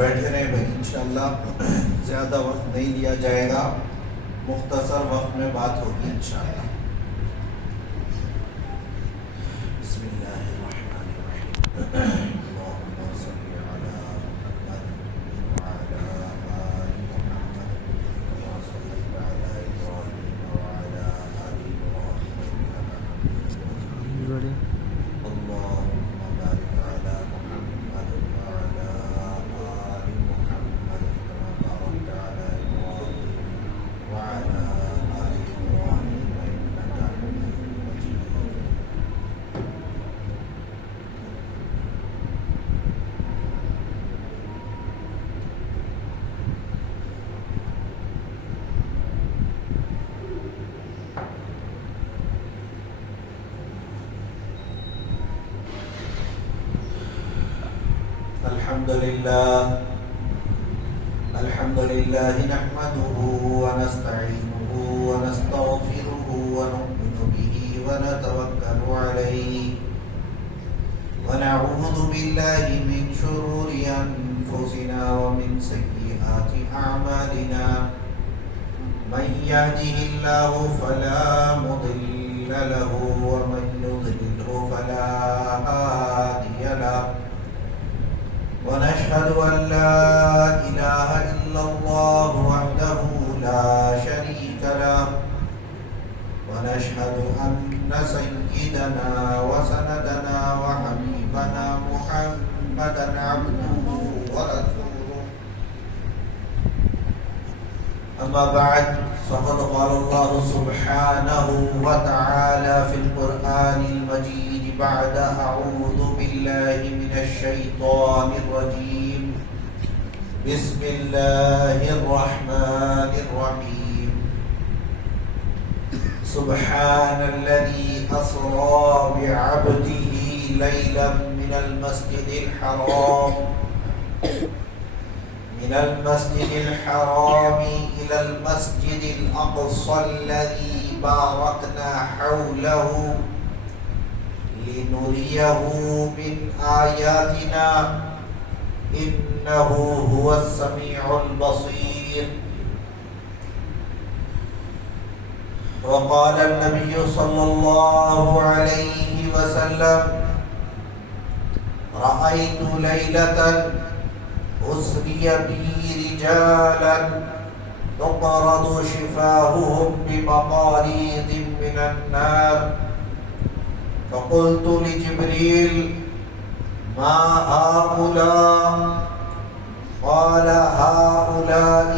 بیٹھے رہیں بھائی، انشاءاللہ زیادہ وقت نہیں لیا جائے گا، مختصر وقت میں بات ہوگی انشاءاللہ۔ بسم اللہ الرحمن الرحیم۔ اللہم صلی علی محمد وعلی آل محمد کما صلیت علی ابراہیم وعلی آل ابراہیم انک حمید مجید۔ اللہم بارک علی محمد وعلی آل محمد کما بارکت علی ابراہیم وعلی آل ابراہیم انک حمید مجید۔ الحمد لله نحمده ونستعينه ونستغفره ونؤمن به ونتوكل عليه ونعوذ بالله من شرور أنفسنا ومن سيئات أعمالنا من يهده الله فلا مضل له ومن يضلله فلا هادي له ونشهد أن لا إله إلا الله وحده لا شريك له ونشهد أن سيدنا وسندنا وحبيبنا محمدا عبده ورسوله أما بعد فقد قال الله سبحانه وتعالى في القرآن المجيد بعد أعوذ بالله من الشيطان الرجيم بسم الله الرحمن الرحيم سبحان الذي أسرى بعبده ليلا من المسجد الحرام إلى المسجد الأقصى الذي باركنا حوله لنريه من آياتنا إنه هو السميع البصير۔ وقال النبي صلى الله عليه وسلم رأيت ليلة أسري بي رجالا تقرض شفاههم بمقاريض من النار فقلت لجبريل ما هؤلاء؟ قال هؤلاء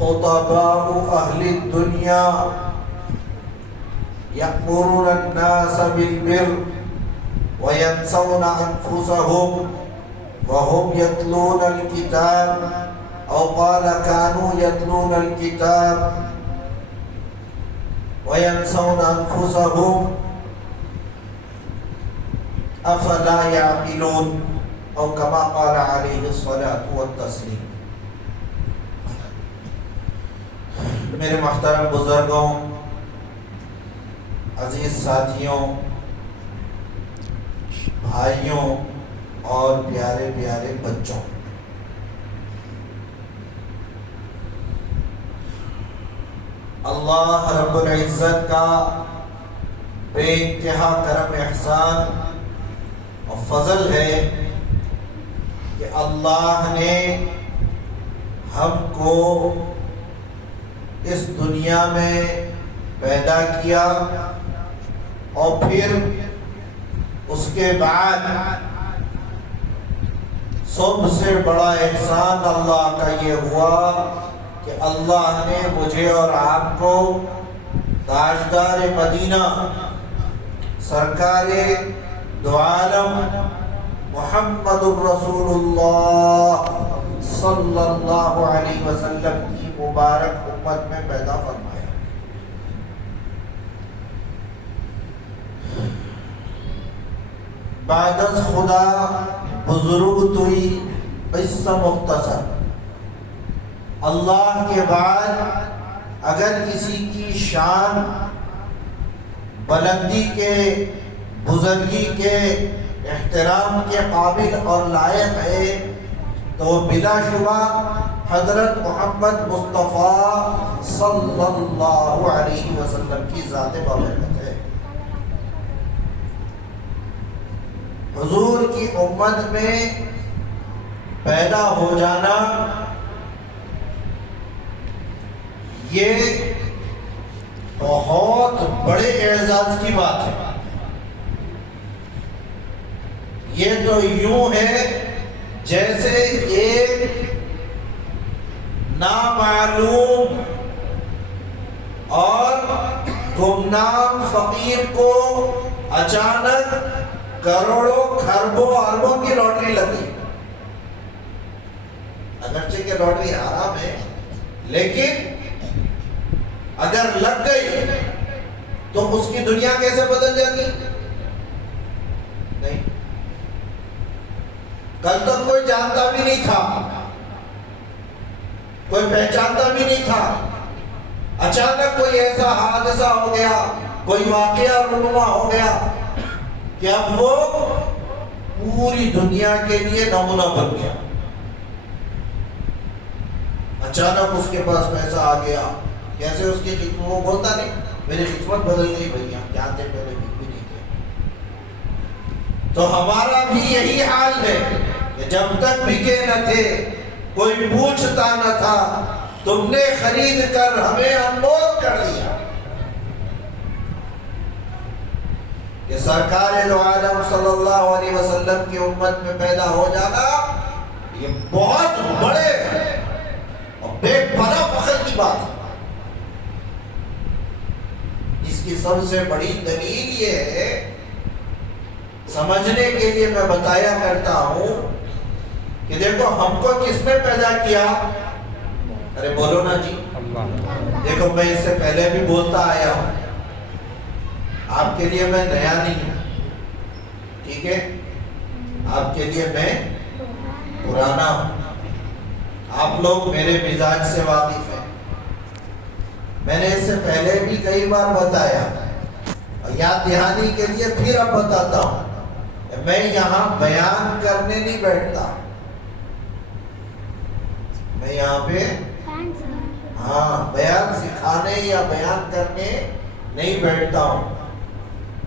خطباء أهل الدنيا يأمرون الناس بالبر وينسون أنفسهم وهم يتلون الكتاب أو قال كانوا يتلون الكتاب وينسون أنفسهم أفلا يعقلون أو كما قال عليه الصلاة والتسليم۔ میرے محترم بزرگوں، عزیز ساتھیوں، بھائیوں اور پیارے پیارے بچوں، اللہ رب العزت کا بے انتہا کرم احسان اور فضل ہے کہ اللہ نے ہم کو اس دنیا میں پیدا کیا اور پھر اس کے بعد سب سے بڑا احسان اللہ کا یہ ہوا کہ اللہ نے مجھے اور آپ کو تاجدار مدینہ سرکار دو عالم محمد الرسول اللہ صلی اللہ علیہ وسلم کی مبارک امت میں پیدا فرمایا۔ بعد از خدا بزرگ توئی قصہ مختصر۔ اللہ کے بعد اگر کسی کی شان بلندی کے، بزرگی کے، احترام کے قابل اور لائق ہے تو بلا شبہ حضرت محمد مصطفیٰ صلی اللہ علیہ وسلم کی ذات بابرکت ہے۔ حضور کی امت میں پیدا ہو جانا یہ بہت بڑے اعزاز کی بات ہے۔ یہ تو یوں ہے جیسے ایک نامعلوم اور گمنام فقیر کو اچانک کروڑوں کھربوں اربوں کی لاٹری لگی۔ اگرچہ کہ لاٹری حرام ہے، لیکن اگر لگ گئی تو اس کی دنیا کیسے بدل جاتی؟ نہیں، کل تک کوئی جانتا بھی نہیں تھا، کوئی پہچانتا بھی نہیں تھا، اچانک کوئی ایسا حادثہ ہو گیا، کوئی واقعہ رونما ہو گیا کہ اب وہ پوری دنیا کے لیے نمونہ بن گیا۔ اچانک اس کے پاس پیسہ آ گیا، کیسے اس کی خدمت، وہ بولتا نہیں میری خدمت بدل گئی بھیا، جانتے پہلے بھی نہیں تھے۔ تو ہمارا بھی یہی حال ہے کہ جب تک بکے نہ تھے، کوئی پوچھتا نہ تھا، تم نے خرید کر ہمیں انمول کر دیا۔ کہ سرکار دو عالم صلی اللہ علیہ وسلم کی امت میں پیدا ہو جانا یہ بہت بڑے اور بے پناہ فخر کی بات ہے۔ اس کی سب سے بڑی دلیل یہ ہے، سمجھنے کے لیے میں بتایا کرتا ہوں کہ دیکھو ہم کو کس نے پیدا کیا؟ ارے بولو نا جی، دیکھو میں اس سے پہلے بھی بولتا آیا ہوں، آپ کے لیے میں نیا نہیں ہوں، ٹھیک ہے؟ آپ کے لیے میں پرانا ہوں، آپ لوگ میرے مزاج سے واقف ہیں۔ میں نے اس سے پہلے بھی کئی بار بتایا، اور یاد دہانی کے لیے پھر اب بتاتا ہوں، میں یہاں بیان کرنے نہیں بیٹھتا، میں یہاں پہ بیان سکھانے یا بیان کرنے نہیں بیٹھتا ہوں۔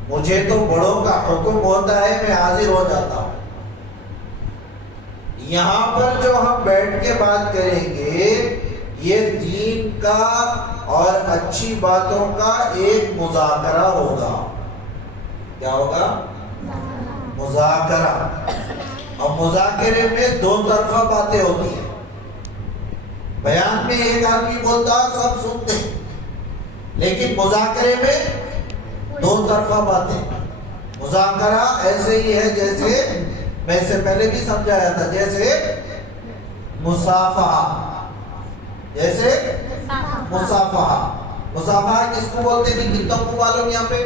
مجھے تو بڑوں کا حکم ہوتا ہے، میں حاضر ہو جاتا ہوں۔ یہاں پر جو ہم بیٹھ کے بات کریں گے یہ دین کا اور اچھی باتوں کا ایک مذاکرہ ہوگا۔ کیا ہوگا؟ مذاکرہ۔ اور مذاکرے میں دو طرفہ باتیں ہوتی ہیں۔ بیان میں ایک آدمی بولتا سب سنتے، لیکن مذاکرے میں دو طرفہ باتیں۔ مذاکرہ ایسے ہی ہے جیسے میں اس سے پہلے بھی سمجھایا تھا، جیسے مصافحہ، جیسے مصافحہ۔ مصافحہ کس کو بولتے ہیں؟ کتنوں کو معلوم یہاں پہ؟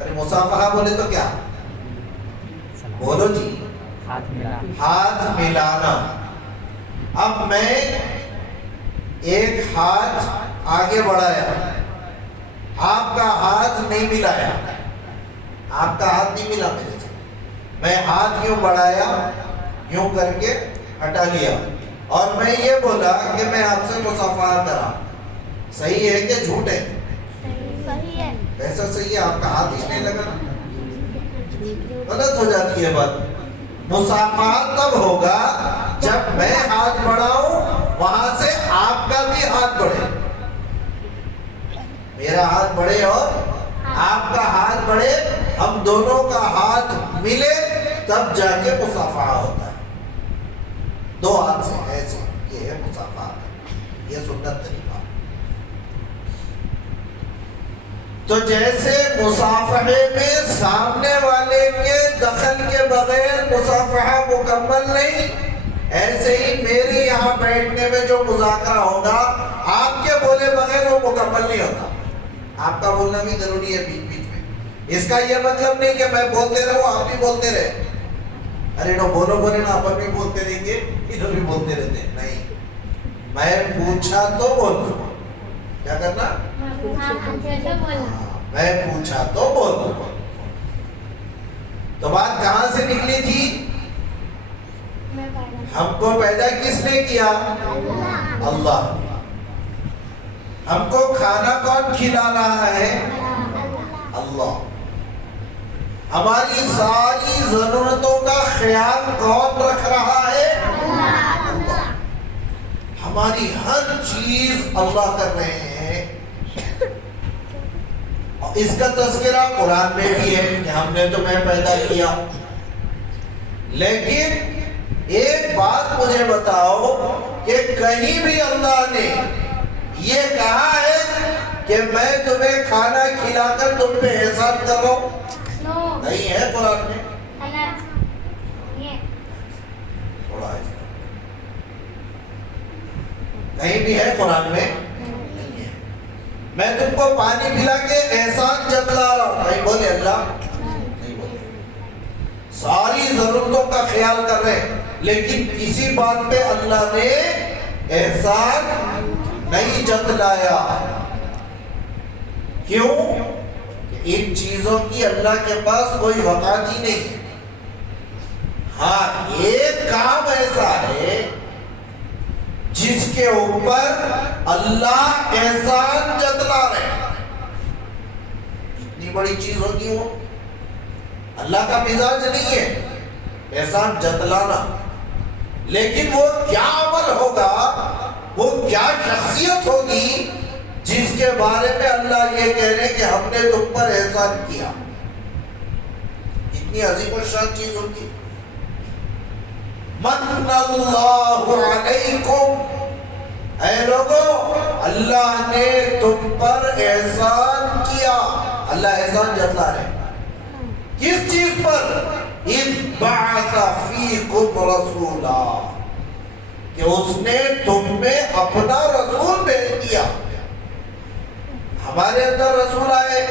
ارے مصافحہ بولے تو کیا بولو جی؟ ہاتھ ملانا۔ اب میں ایک ہاتھ آگے بڑھایا، آپ کا ہاتھ نہیں ملایا، آپ کا ہاتھ نہیں ملا میرے سے، میں ہاتھ یوں بڑھایا، یوں کر کے ہٹا لیا، اور میں یہ بولا کہ میں آپ سے مصافحہ کرا۔ صحیح ہے کہ جھوٹ ہے؟ صحیح ہے۔ ایسا صحیح ہے، آپ کا ہاتھ ہی نہیں لگا، غلط ہو جاتی ہے بات۔ مصافحہ تب ہوگا جب میں ہاتھ بڑھاؤں، وہاں سے آپ کا بھی ہاتھ بڑھے، میرا ہاتھ بڑھے اور آپ کا ہاتھ بڑھے، ہم دونوں کا ہاتھ ملے، تب جا کے مصافحہ ہوتا ہے۔ دو ہاتھ سے ایسے، یہ ہے مصافحہ، یہ سنت طریقہ۔ تو جیسے مصافحے میں سامنے والے کے دخل کے بغیر مصافحہ مکمل نہیں، ایسے ہی میرے یہاں بیٹھنے میں جو مذاکرہ ہوگا آپ کے بولے بغیر وہ مکمل نہیں ہوتا۔ آپ کا بولنا بھی ضروری ہے بیچ بیچ میں۔ اس کا یہ مطلب نہیں کہ میں بولتے رہوں آپ بھی بولتے رہے، ارے نو بولو بولے نا اپن بھی بولتے رہیں گے، ادھر بھی بولتے رہتے ہیں، نہیں، میں پوچھا تو بولوں۔ کیا کرنا؟ میں پوچھا تو بولوں۔ تو بات کہاں سے نکلی تھی؟ ہم کو پیدا کس نے کیا؟ اللہ۔ ہم کو کھانا کون کھلا رہا ہے؟ اللہ۔ ہماری ساری ضرورتوں کا خیال کون رکھ رہا ہے؟ اللہ۔ ہماری ہر چیز اللہ کر رہے ہیں۔ اور اس کا تذکرہ قرآن میں بھی ہے کہ ہم نے تمہیں پیدا کیا۔ لیکن ایک بات مجھے بتاؤ کہ کہیں بھی اللہ نے یہ کہا ہے کہ میں تمہیں کھانا کھلا کر تم پہ احسان کر رہا ہوں؟ نہیں ہے قرآن میں۔ تھوڑا کہیں بھی ہے قرآن میں؟ نہیں ہے۔ میں تم کو پانی پلا کے احسان جتلا رہا ہوں، نہیں بولے اللہ؟ نہیں بولے۔ ساری ضرورتوں کا خیال کر رہے ہیں، لیکن کسی بات پہ اللہ نے احسان نہیں جتلایا۔ کیوں؟ کہ ان چیزوں کی اللہ کے پاس کوئی وقت ہی نہیں ہے۔ ہاں، ایک کام ایسا ہے جس کے اوپر اللہ احسان جتلا رہے۔ اتنی بڑی چیز ہوگی وہ؟ اللہ کا مزاج نہیں ہے احسان جتلانا، لیکن وہ کیا عمل ہوگا، وہ کیا شخصیت ہوگی جس کے بارے میں اللہ یہ کہہ رہے کہ ہم نے تم پر احسان کیا؟ اتنی عظیم الشان چیز ہوگی۔ من اللہ علیکم، اے لوگو اللہ نے تم پر احسان کیا۔ اللہ احسان جتلا رہے کس چیز پر؟ اذ بعث فیکم رسولا، کہ اس نے تم میں اپنا رسول بھیج دیا۔ ہمارے اندر رسول آئے،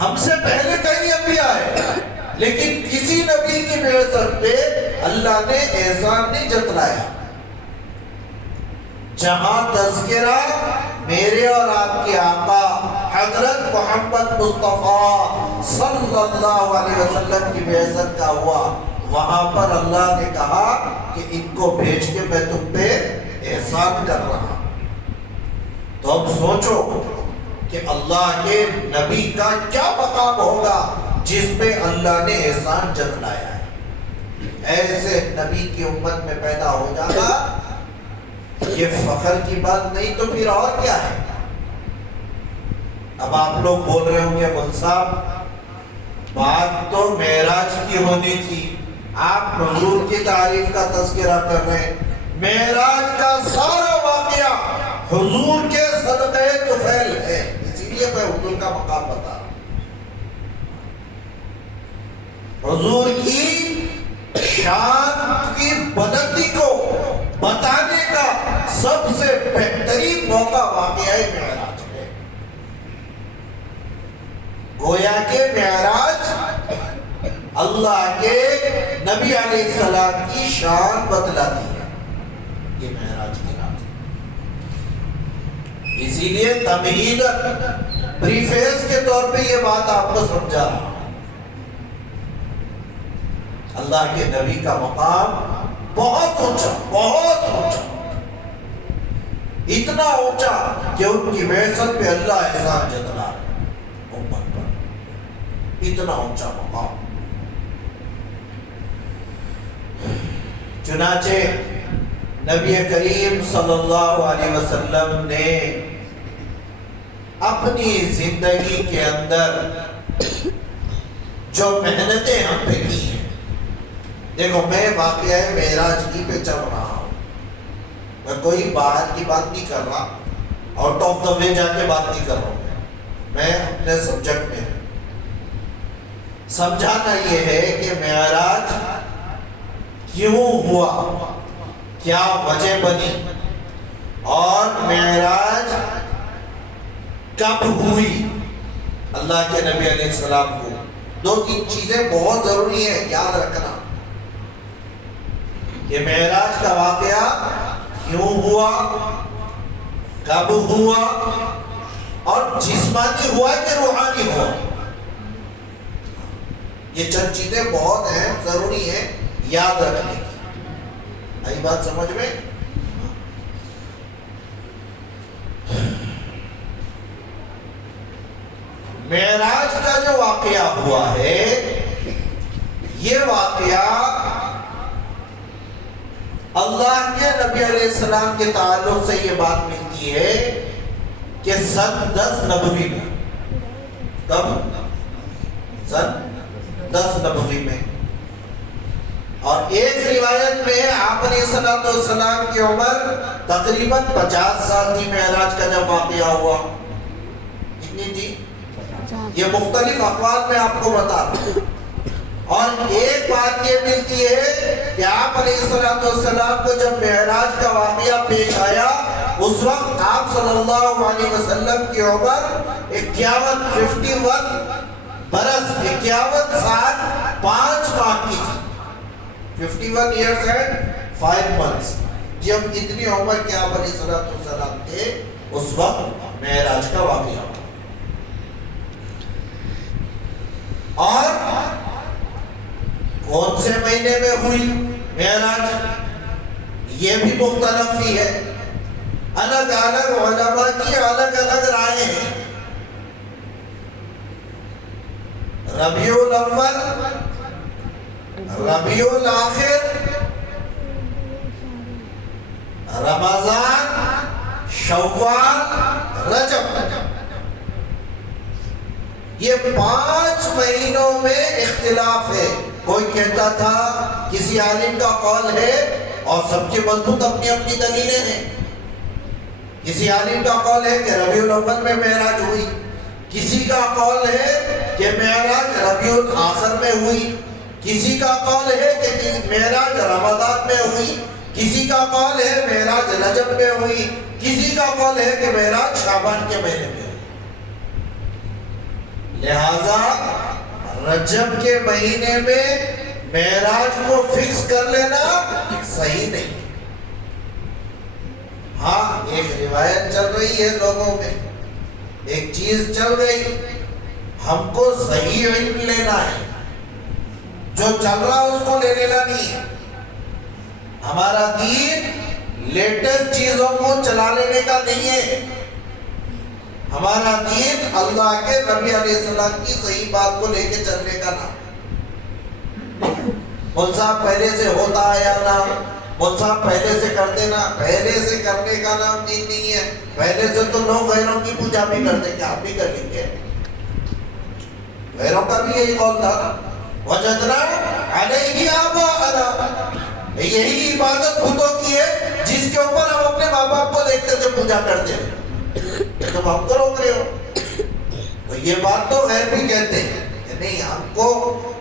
ہم سے پہلے کئی انبیاء آئے، لیکن کسی نبی کی بعثت پہ اللہ نے احسان نہیں جتلایا۔ جہاں تذکرہ میرے اور آپ کے آقا حضرت محمد مصطفیٰ صلی اللہ علیہ وسلم کی بعثت کا ہوا، وہاں پر اللہ نے کہا کہ ان کو بھیج کے میں تم پہ احسان کر رہا۔ تو اب سوچو کہ اللہ کے نبی کا کیا مقام ہوگا جس پہ اللہ نے احسان جتلایا ہے۔ ایسے نبی کی امت میں پیدا ہو جانا یہ فخر کی بات نہیں تو پھر اور کیا ہے؟ اب آپ لوگ بول رہے ہوں گے مول صاحب بات تو معراج کی ہونی تھی، آپ حضور کی تعریف کا تذکرہ کر رہے ہیں۔ معراج کا سارا واقعہ حضور کے صدقے طفیل ہے، اسی لیے میں حضور کا مقام بتا رہا ہوں۔ حضور کی شان کی بلندی کو بتانے کا سب سے بہترین موقع واقعہ معراج ہے۔ گویا کہ معراج اللہ کے نبی علیہ السلام کی شان بتلاتی ہے، یہ معراج کی رات۔ اسی لیے تمہیداً پریفیس کے طور پہ یہ بات آپ کو سمجھا رہا ہوں۔ اللہ کے نبی کا مقام بہت اونچا، بہت اونچا، اتنا اونچا کہ ان کی بعثت پہ اللہ احسان جتلا امت پر، اتنا اونچا مقام۔ چنانچہ نبی کریم صلی اللہ علیہ وسلم نے اپنی زندگی کے اندر جو محنتیں ہم پہ کی ہیں، دیکھو میں واقعہ معراج کی پہ چل رہا ہوں، میں کوئی باہر کی بات نہیں کر رہا، آؤٹ آف دا وے جا کے بات نہیں کر رہا ہوں، میں اپنے سبجیکٹ میں سمجھانا یہ ہے کہ معراج کیوں ہوا، کیا وجہ بنی، اور معراج کب ہوئی اللہ کے نبی علیہ السلام کو۔ دو تین چیزیں بہت ضروری ہیں یاد رکھنا کہ معراج کا واقعہ کیوں ہوا، کب ہوا، اور جسمانی ہوا کہ روحانی ہوا۔ یہ چند چیزیں بہت اہم ضروری ہیں یاد رکھنے کی۔ آئی بات سمجھ میں؟ معراج کا جو واقعہ ہوا ہے یہ واقعہ اللہ کے نبی علیہ السلام کے تعلق سے یہ بات ملتی ہے کہ سن 10 نبوی میں، کب؟ سن 10 نبوی میں، اور ایک روایت میں آپ علیہ السلام کی عمر تقریباً 50 سال تھی معراج کا جب واقعہ ہوا. کتنی تھی؟ یہ مختلف اقوال میں آپ کو بتا رہا ہوں. اور ایک بات یہ ملتی ہے کہ آپ علیہ السلام کو جب معراج کا واقعہ پیش آیا اس وقت آپ صلی اللہ علیہ وسلم کی عمر 51 برس 51 سال 5 ماہ کی تھی. 51 years and 5 months. جب اتنی عمر کے آپ علیہ السلام تھے اس وقت معراج کا واقعہ ہوا. اور کون سے مہینے میں ہوئی معراج یہ بھی مختلف ہی ہے. الگ الگ علماء کی الگ الگ رائے ہیں. ربیع الاول، ربیع الاخر، رمضان، شوال، رجب، یہ 5 مہینوں میں اختلاف ہے. کوئی کہتا تھا کسی عالم کا قول ہے اور سب کے مضبوط اپنی اپنی دلیلیں ہیں. کسی عالم کا قول ہے کہ ربیع الاول میں معراج ہوئی، کسی کا قول ہے کہ معراج ربیع الاخر میں ہوئی، کسی کا قول ہے کہ معراج رمضان میں ہوئی، کسی کا قول ہے معراج رجب میں ہوئی، کسی کا قول ہے کہ معراج شعبان کے مہینے میں ہوئی. لہذا رجب کے مہینے میں معراج کو فکس کر لینا صحیح نہیں. ہاں ایک روایت چل رہی ہے لوگوں میں، ایک چیز چل گئی، ہم کو صحیح علم لینا ہے، جو چل رہا اس کو لے لینا نہیں ہے. ہمارا دین لیٹسٹ چیزوں کو چلا لینے کا نہیں ہے. ہمارا دین اللہ کے نبی علیہ السلام کی صحیح بات کو لے کے چلنے کا نام. ملزا پہلے سے ہوتا ہے یا نہ، ملزا پہلے سے کر دینا، پہلے سے کرنے کا نام دین نہیں ہے. پہلے سے تو لوگ غیروں کی پوجا بھی کرتے ہیں، آپ بھی کریں گے. غیروں کا بھی یہی قول تھا نا، وجدنا علیہ آباءنا، یہی عبادت بتوں کی ہے جس کے اوپر ہم اپنے ماں باپ کو دیکھتے تھے پوجا کرتے ہیں. جب ہم تو روک رہے ہو تو یہ بات تو غیر بھی کہتے ہیں کہ نہیں، ہم کو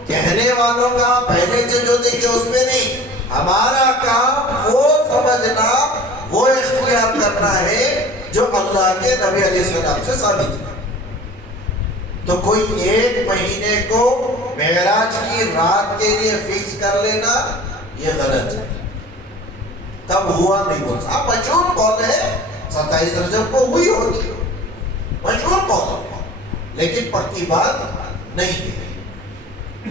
کہنے والوں کا پہلے سے جو دیکھے اس میں نہیں، ہمارا کام وہ سمجھنا، وہ اختیار کرنا ہے جو اللہ کے نبی علیہ السلام سے ثابت ہے. تو کوئی ایک مہینے کو معراج کی رات کے لیے فکس کر لینا یہ غلط ہے. کب ہوا نہیں بول سکتا. مشہور قول ہے 27 رجب کو ہوئی ہوگی، مشہور قول ہے، لیکن پکی بات نہیں ہے.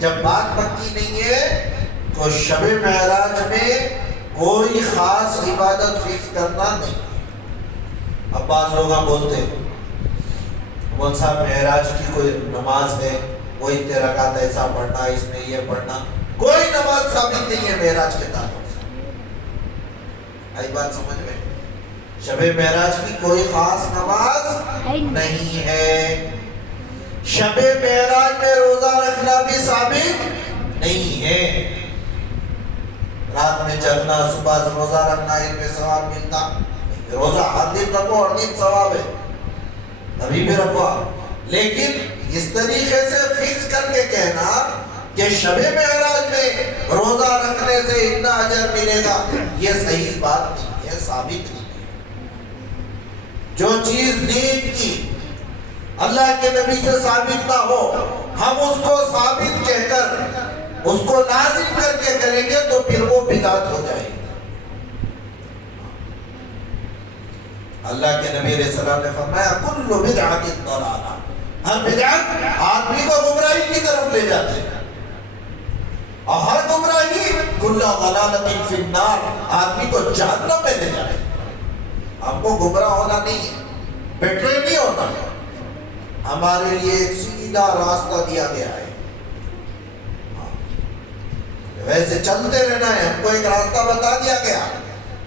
جب بات پکی نہیں ہے تو شب معراج میں کوئی خاص عبادت فکس کرنا نہیں. اب بعض لوگ بولتے ہیں مول صاحب معراج کی کوئی نماز ہے، وہ اتنے رکعت ایسا پڑھنا، اس میں یہ پڑھنا. کوئی نماز ثابت نہیں ہے معراج کے تعلق سے. آئی بات سمجھ میں؟ شب معراج کی کوئی خاص نماز نہیں ہے. شب معراج میں روزہ رکھنا بھی ثابت نہیں ہے. رات میں جگنا، صبح روزہ رکھنا، ان میں ثواب ملتا. روزہ ہر دن رکھو، ہر دن ثواب ہے، ابھی بھی رکھو. لیکن اس طریقے سے فکس کر کے کہنا کہ شب معراج میں روزہ رکھنے سے اتنا اجر ملے گا، یہ صحیح بات نہیں ہے، ثابت نہیں ہے. جو چیز دین کی اللہ کے نبی سے ثابت نہ ہو، ہم اس کو ثابت کہہ کر اس کو لازم کر کے کریں گے تو پھر وہ بدعت ہو جائے گی. اللہ کے نبی علیہ السلام نے فرمایا کل بدعت ضلالہ، ہر بدعت آدمی کو گمراہی کی طرف لے جاتے ہیں، اور ہر گمراہی کل ضلالۃ فی النار، آدمی کو جہنم میں لے جائے. آپ کو گمراہ ہونا نہیں ہے، بٹرے نہیں ہونا. ہمارے لیے ایک سیدھا راستہ دیا گیا ہے، ویسے چلتے رہنا ہے. ہم کو ایک راستہ بتا دیا گیا،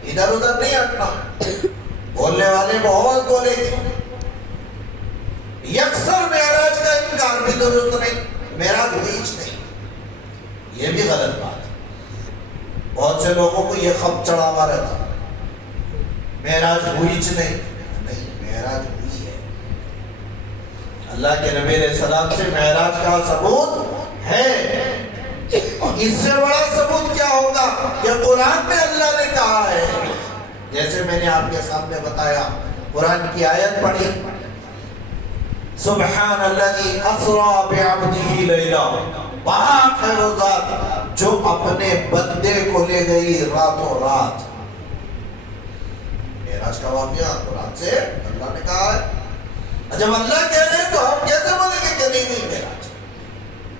ادھر ادھر نہیں ہٹنا. بولنے والے بہت بولے گے. یکسر معراج کا انکار بھی درست نہیں. معراج ہوئی نہیں، یہ بھی غلط بات ہے. بہت سے لوگوں کو یہ خط چڑھا ہوا رہتا، معراج ہوئی نہیں. معراج ہوئی ہے. اللہ کے نبی علیہ السلام سے معراج کا ثبوت ہے. اور اس سے بڑا ثبوت کیا ہوگا کہ قرآن میں اللہ نے کہا ہے. جیسے میں نے آپ کے سامنے بتایا، قرآن کی آیت پڑھی، سبحان الذی اسری بعبدہ لیلا، پاک ہے وہ ذات جو اپنے بندے کو لے گئی راتوں رات. معراج کا واقعہ قرآن سے اللہ نے کہا ہے. جب اللہ کہہ رہے ہیں تو ہم کیسے بولیں گے کہ نہیں معراج؟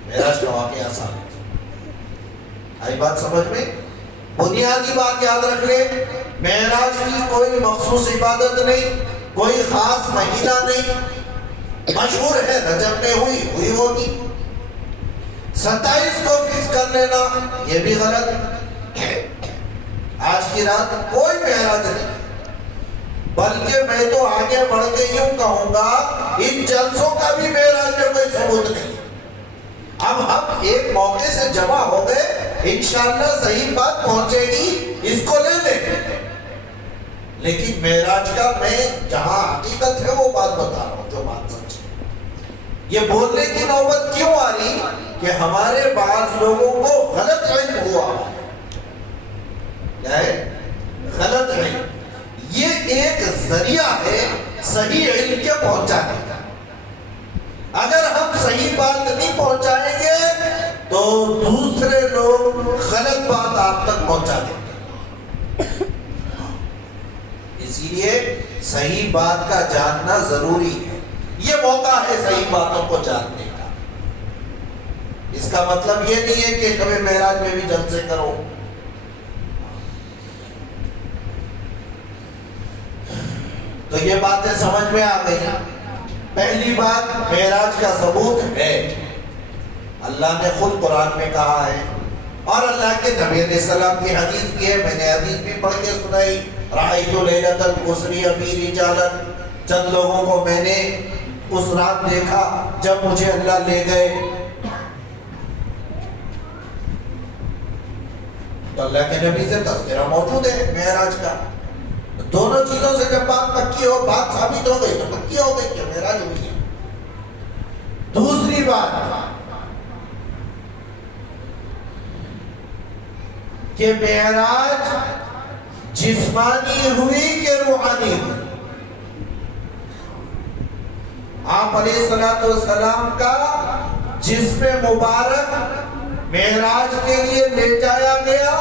معراج کا واقعہ ثابت. آئی بات سمجھ میں؟ بنیادی بات یاد رکھ لیں، معراج کی کوئی مخصوص عبادت نہیں، کوئی خاص مہینہ نہیں. مشہور ہے رجب میں ہوئی ہوگی. 27 کو فکس کر لینا یہ بھی غلط. آج کی رات کوئی معراج نہیں، بلکہ میں تو آگے بڑھ کے یوں کہوں گا ان جلسوں کا بھی معراج میں کوئی ثبوت نہیں. اب ہم ایک موقع سے جمع ہو گئے، انشاءاللہ صحیح بات پہنچے گی، اس کو لے لیں. لیکن معراج کا میں جہاں حقیقت ہے وہ بات بتا رہا ہوں، جو بات سچ ہے. یہ بولنے کی نوبت کیوں آ رہی کہ ہمارے بعض لوگوں کو غلط علم ہوا. کیا ہے؟ غلط علم. یہ ایک ذریعہ ہے صحیح علم کے پہنچانے کا. اگر ہم صحیح بات نہیں پہنچائیں گے تو دوسرے لوگ غلط بات آپ تک پہنچا دیں گے. اسی لیے صحیح بات کا جاننا ضروری ہے. یہ موقع ہے صحیح باتوں کو جاننے کا. اس کا مطلب یہ نہیں ہے کہ کبھی معراج میں بھی جلسے کرو. تو یہ باتیں سمجھ میں آ گئی. پہلی بات، معراج کا ثبوت ہے. اللہ نے خود قرآن میں کہا ہے، اور اللہ کے نبی علیہ السلام کی حدیث بھی ہے. میں نے حدیث بھی پڑھ کے سنائی، رأیت لیلۃ الاسری بی رجالا، چند لوگوں کو میں نے اس رات دیکھا جب مجھے اللہ لے گئے. تو اللہ کے نبی سے تذکرہ موجود ہے معراج کا. دونوں چیزوں سے جب بات پکی ہو، بات ثابت ہو گئی تو پکی ہو گئی کہ معراج ہوئی ہے. دوسری بات کہ معراج جسمانی ہوئی کہ روحانی ہوئی. آپ علیہ السلام کا جسم مبارک معراج کے لیے لے جایا گیا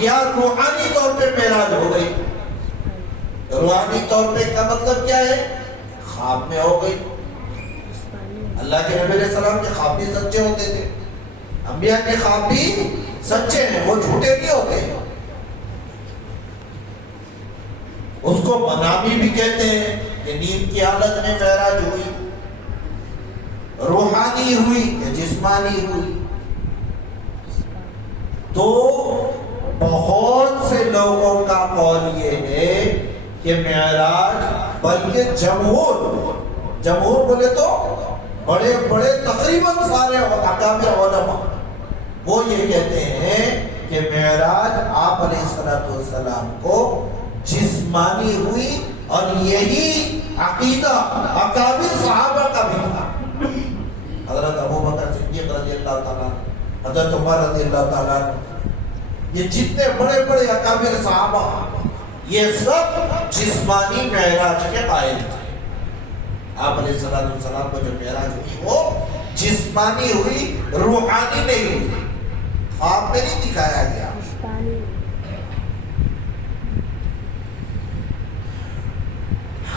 یا روحانی طور پہ معراج ہو گئی؟ روحانی طور پہ کا مطلب کیا ہے؟ خواب میں ہو گئی. اللہ کے نبی علیہ السلام کے خواب بھی سچے ہوتے تھے. انبیاء کے خواب بھی سچے ہیں، وہ جھوٹے نہیں ہوتے. اس کو منامی بھی کہتے ہیں کہ نیند کی حالت میں معراج ہوئی. روحانی ہوئی کہ جسمانی ہوئی. تو بہت سے لوگوں کا قول یہ ہے کہ معراج، بلکہ جمہور بولے تو بڑے بڑے تقریباً سارے اکابر علماء وہ یہ کہتے ہیں کہ معراج آپ علیہ السلام کو جسمانی ہوئی. اور یہی عقیدہ اکابر صحابہ کا بھی تھا. حضرت ابو بکر صدیق رضی اللہ تعالیٰ، حضرت عمر رضی اللہ تعالیٰ، یہ جتنے بڑے بڑے اکابر صحابہ، یہ سب جسمانی معراج کے قائل تھے. آپ علیہ السلام کو جو معراج ہوئی وہ جسمانی ہوئی، روحانی نہیں ہوئی. خواب میں نہیں دکھایا گیا.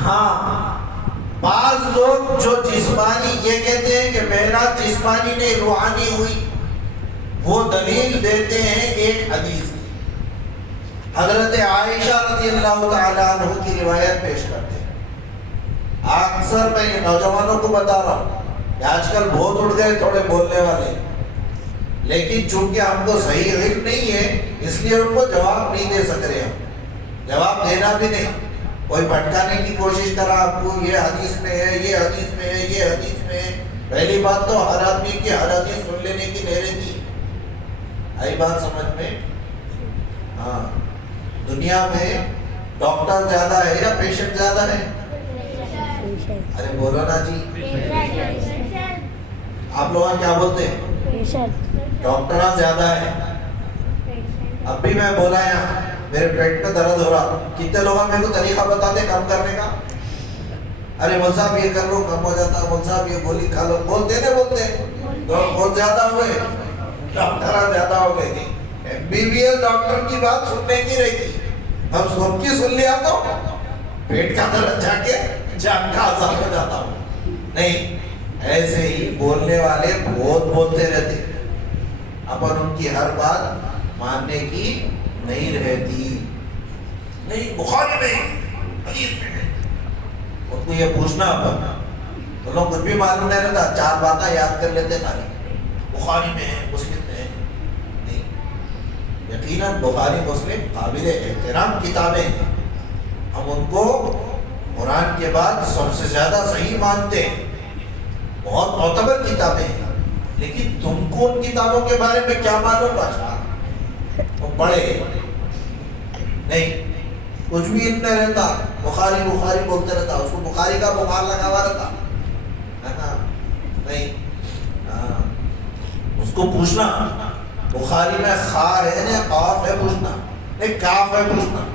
ہاں، بعض لوگ جو جسمانی یہ کہتے ہیں کہ معراج جسمانی نہیں روحانی ہوئی، وہ دلیل دیتے ہیں ایک حدیث کی حضرت عائشہ رضی اللہ تعالیٰ عنہ کی روایت پیش کرتے ہیں۔ اکثر میں نوجوانوں کو بتا رہا ہوں کہ آج کل بہت اٹھ گئے تھوڑے بولنے والے، لیکن چونکہ ہم کو صحیح علم نہیں ہے اس لیے ان کو جواب نہیں دے سک رہے، ہم جواب دینا بھی نہیں۔ کوئی بھٹکانے کی کوشش کرا آپ کو، یہ حدیث میں ہے، یہ حدیث میں ہے، یہ حدیث میں ہے۔ پہلی بات تو ہر آدمی کی ہر حدیث سن لینے کی نہیں رہتی، آئی بات سمجھ میں؟ ہاں، دنیا میں ڈاکٹر زیادہ ہے یا پیشنٹ زیادہ ہے؟ ارے بولو نا جی، آپ لوگ کیا بولتے ہیں؟ ڈاکٹر زیادہ ہے۔ اب بھی میں بولا یہاں میرے پیٹ میں درد ہو رہا، کتنے لوگ میرے کو طریقہ بتاتے کم کرنے کا؟ ارے مول صاحب یہ کر لو کم ہو جاتا، مول صاحب یہ گولی کھا لو، بولتے نہیں بولتے؟ بہت زیادہ ہوئے، ڈاکٹر زیادہ ہو گئے تھے۔ M B B S doctor کی بات سننے کی رہتی، اب سب کی سن لیا تو پیٹ کا درد جا کے جان کا عذاب ہو جاتا ہوں۔ نہیں، ایسے ہی بولنے والے بہت بولتے رہتے، اپن ان کی ہر بات ماننے کی نہیں رہتی۔ نہیں بخاری میں حدیث میں ہے، ان کو یہ پوچھنا اپن تو لوگ کچھ بھی معلوم نہیں رہتا، چار باتیں یاد کر لیتے خالی بخاری میں ہے، مسلم میں ہے۔ نہیں، یقیناً بخاری مسلم قابل احترام کتابیں ہیں، ہم ان کو قرآن کے بعد سب سے زیادہ صحیح مانتے ہیں، بہت معتبر کتابیں ہیں، لیکن تم کو ان کتابوں کے بارے میں کیا معلوم باشا؟ وہ پڑھے نہیں، کچھ بھی علم نہیں رہتا، بخاری بخاری بولتے رہتا، اس کو بخاری کا بخار لگا ہوا رہتا نہیں۔ اس کو پوچھنا بخاری میں خا ہے نا قاف ہے، پوچھنا نہیں کاف ہے، پوچھنا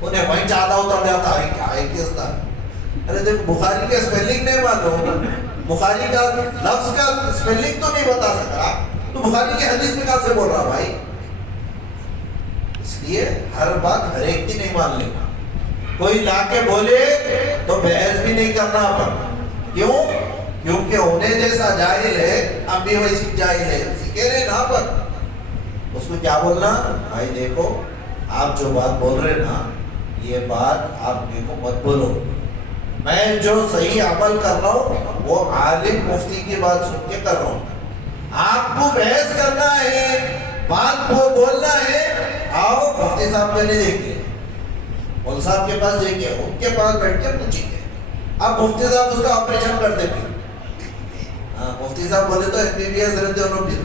انہیں وہیں زیادہ اتر جاتا ہے کیا ہے کس طرح۔ ارے دیکھ بخاری کے اسپیلنگ نہیں معلوم، بخاری کا لفظ کا اسپیلنگ تو نہیں بتا سکا تو بخاری کی حدیث میں کہاں سے بول رہا بھائی؟ اس لیے ہر بات ہر ایک کی نہیں مان لینا، کوئی لا کے بولے تو بحث بھی نہیں کرنا اپن، کیوں؟ کیونکہ انہیں جیسا جاہل ہے ہم بھی ویسی جاہل ہے، سیکھے رہے نا پر اس کو کیا بولنا؟ بھائی دیکھو آپ جو بات بول رہے نا یہ بات آپ دیکھو مت بولو، میں جو صحیح عمل کر رہا ہوں وہ عالم مفتی کی بات سن کے کر رہا ہوں، آپ کو بحث کرنا ہے، بات کو بولنا ہے، آؤ مفتی صاحب میں نہیں دیکھتے، مول صاحب کے پاس دیکھیں، ان کے پاس بیٹھ کے پوچھیں گے، اب مفتی صاحب اس کا آپریشن کر دیں گے، مفتی صاحب بولے تو ایم بی بی ایس رہتے انہوں پھر،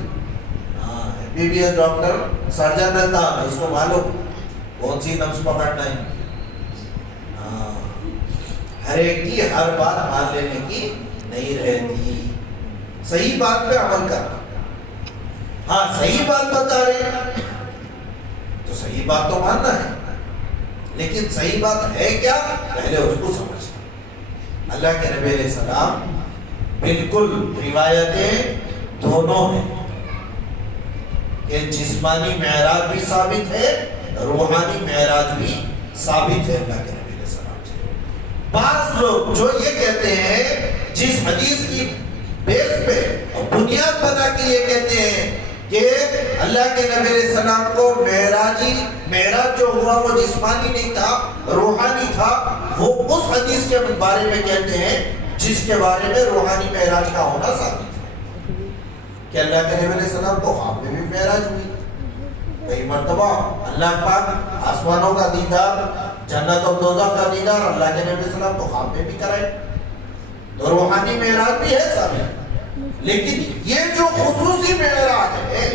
M B B S doctor surgeon رہتا ہے، اس کو معلوم کون سی نبض پکڑنا ہے۔ ہر ایک کی ہر بات مان لینے کی نہیں رہتی، صحیح بات پہ عمل کرنا۔ ہاں صحیح بات بتا رہے تو صحیح بات تو ماننا ہے، لیکن صحیح بات ہے کیا پہلے اس کو سمجھنا۔ اللہ کے نبی علیہ السلام بالکل روایتیں دونوں ہیں کہ جسمانی معراج بھی ثابت ہے، روحانی معراج بھی ثابت ہے اللہ کے نبی علیہ السلام سے۔ بعض لوگ جو یہ کہتے ہیں جس حدیث کی بیس پہ اور بنیاد بنا کے یہ کہتے ہیں کہ اللہ کے نبی علیہ السلام کو معراج جو ہوا وہ جسمانی نہیں تھا، روحانی تھا، وہ اس حدیث کے بارے میں کہتے ہیں جس کے بارے میں روحانی معراج کا ہونا ثابت ہے کہ اللہ کے نبی علیہ السلام کو خواب میں بھی معراج ہوئی، کئی مرتبہ اللہ پاک آسمانوں کا دیدار، جنت اور دوزخ کا دیدار اللہ کے نبی علیہ السلام کو خواب میں بھی کرائے، تو روحانی معراج بھی ہے ثابت۔ لیکن یہ جو خصوصی معراج ہے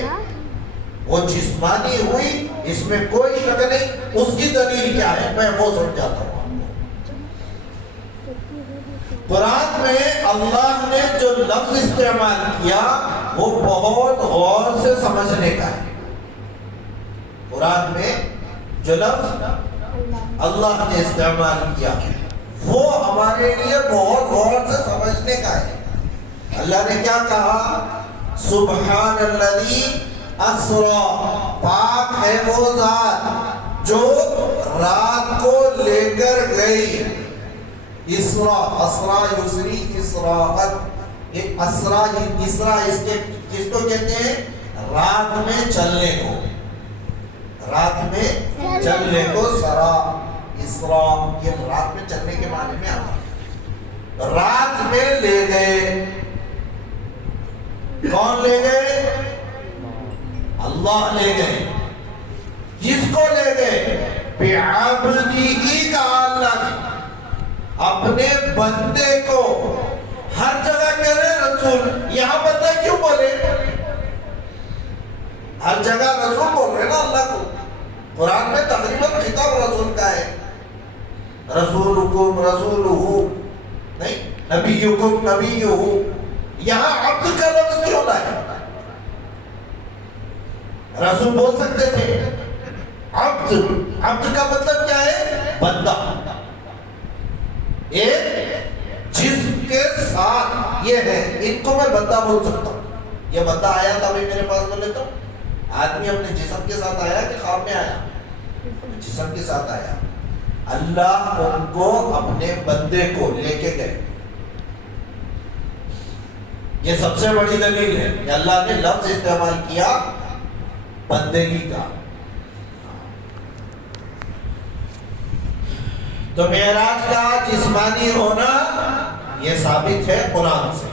وہ جسمانی ہوئی، اس میں کوئی شک نہیں، اس کی دلیل کیا ہے میں وہ سمجھاتا ہوں۔ قرآن میں اللہ نے جو لفظ استعمال کیا وہ بہت غور سے سمجھنے کا ہے۔ قرآن میں جو لفظ اللہ نے استعمال کیا وہ ہمارے لیے بہت غور سے سمجھنے کا ہے۔ اللہ نے کیا کہا؟ سبحان الذی اسرا، پاک ہے وہ ذات جو رات کو لے کر گئی۔ اسرا یسری اسراءت، یہ اسرا اس کے کس کو کہتے ہیں؟ رات میں چلنے کو۔ رات میں چلنے کو سرا، اسرا، یہ رات میں چلنے کے معنی میں آتا ہے۔ رات میں لے گئے، کون لے گئے؟ اللہ لے گئے۔ جس کو لے گئے؟ بعبدہ، کہا اللہ نے اپنے بندے کو۔ ہر جگہ کہہ رہے رسول، یہاں بندہ کیوں بولے؟ ہر جگہ رسول بول رہے نا اللہ کو۔ قرآن میں تقریباً خطاب رسول کا ہے، رسولکم رسولہ، نہیں نبیکم نبیہ۔ یہاں عبد کا لفظ کیوں لائے؟ رسول بول سکتے تھے، عبد، عبد کا مطلب کیا ہے؟ بندہ، ایک جسم کے ساتھ یہ ہے، ان کو میں بندہ بول سکتا ہوں۔ یہ بندہ آیا تھا ابھی میرے پاس، بولے تو آدمی اپنے جسم کے ساتھ آیا کہ خواب میں آیا؟ جسم کے ساتھ آیا۔ اللہ ان کو اپنے بندے کو لے کے گئے۔ یہ سب سے بڑی دلیل ہے کہ اللہ نے لفظ استعمال کیا بندگی کا۔ تو معراج کا جسمانی ہونا یہ ثابت ہے قرآن سے،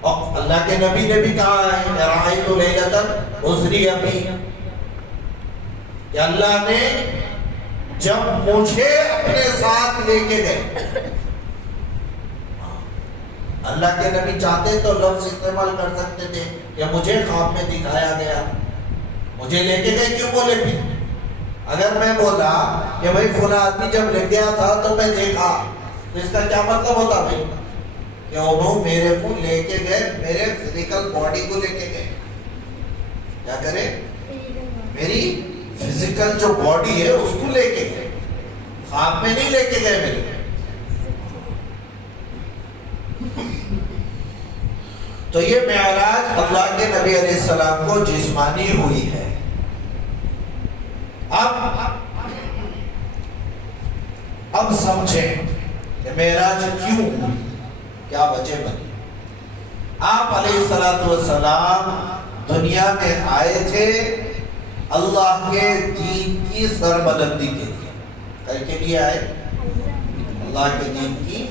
اور اللہ کے نبی نے بھی کہا ہے رأیت لیلۃ اسری بی، کہ اللہ نے جب مجھے اپنے ساتھ لے کے گئے۔ اللہ کے نبی چاہتے تو لفظ استعمال کر سکتے تھے کہ مجھے خواب میں دکھایا گیا، مجھے لے کے گئے کیوں بولے؟ پھر اگر میں بولا کہ بھائی فلاں آدمی جب لے گیا تھا تو میں دیکھا، تو اس کا کیا مطلب ہوتا بھائی؟ کہ انہوں میرے کو لے کے گئے، میرے فزیکل باڈی کو لے کے گئے۔ کیا کرے؟ میری فزیکل جو باڈی ہے اس کو لے کے گئے، خواب میں نہیں لے کے گئے میرے۔ تو یہ معراج اللہ کے نبی علیہ السلام کو جسمانی ہوئی ہے۔ اب سمجھیں کہ معراج کیوں ہوئی، کیا وجہ بنی۔ آپ علیہ السلام دنیا میں آئے تھے اللہ کے دین کی سربلندی کے لیے۔ کل کے لیے آئے؟ اللہ کے دین کی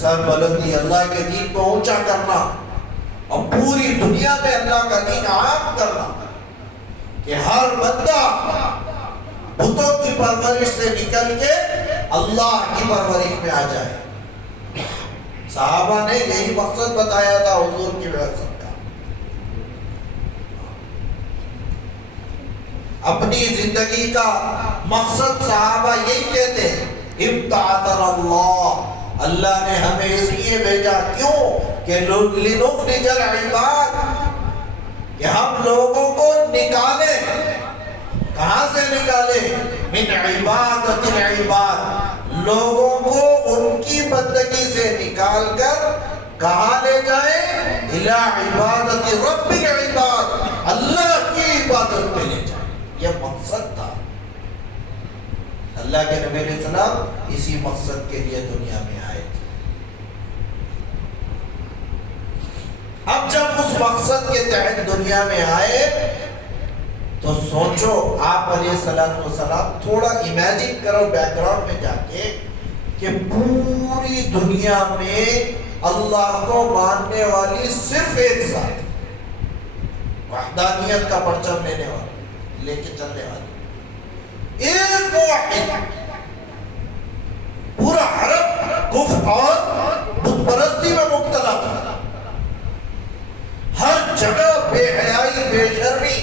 سربلندی، اللہ کے دین کو اونچا کرنا اور پوری دنیا میں اللہ کا دین عام کرنا، کہ ہر بندہ بتوں کی پرورش سے نکل کے اللہ کی پرورش میں آ جائے۔ صحابہ نے یہی مقصد بتایا تھا حضور کی بعثت کا۔ اپنی زندگی کا مقصد صحابہ یہی کہتے ہیں، ابتعثنا اللہ، اللہ نے ہمیں اس لیے بھیجا، کیوں؟ کہ لنخرج العباد، کہ ہم لوگوں کو نکالیں۔ کہاں سے نکالے؟ من عبادت العباد، لوگوں کو ان کی بندگی سے نکال کر کہاں لے جائیں؟ الی عبادت رب العباد، اللہ کی عبادت پہ لے جائیں۔ یہ مقصد تھا۔ اللہ کے نبی علیہ السلام اسی مقصد کے لیے دنیا میں آئے تھے۔ اب جب اس مقصد کے تحت دنیا میں آئے تو سوچو، آپ علیہ السلام تھوڑا امیجن کرو بیک گراؤنڈ میں جا کے، کہ پوری دنیا میں اللہ کو ماننے والی صرف ایک ذات، وحدانیت کا پرچم لینے والی، لے کے چلنے والی ایک موحد، پورا عرب کفر اور بت پرستی میں مبتلا تھا، ہر جگہ بے حیائی، بے شرمی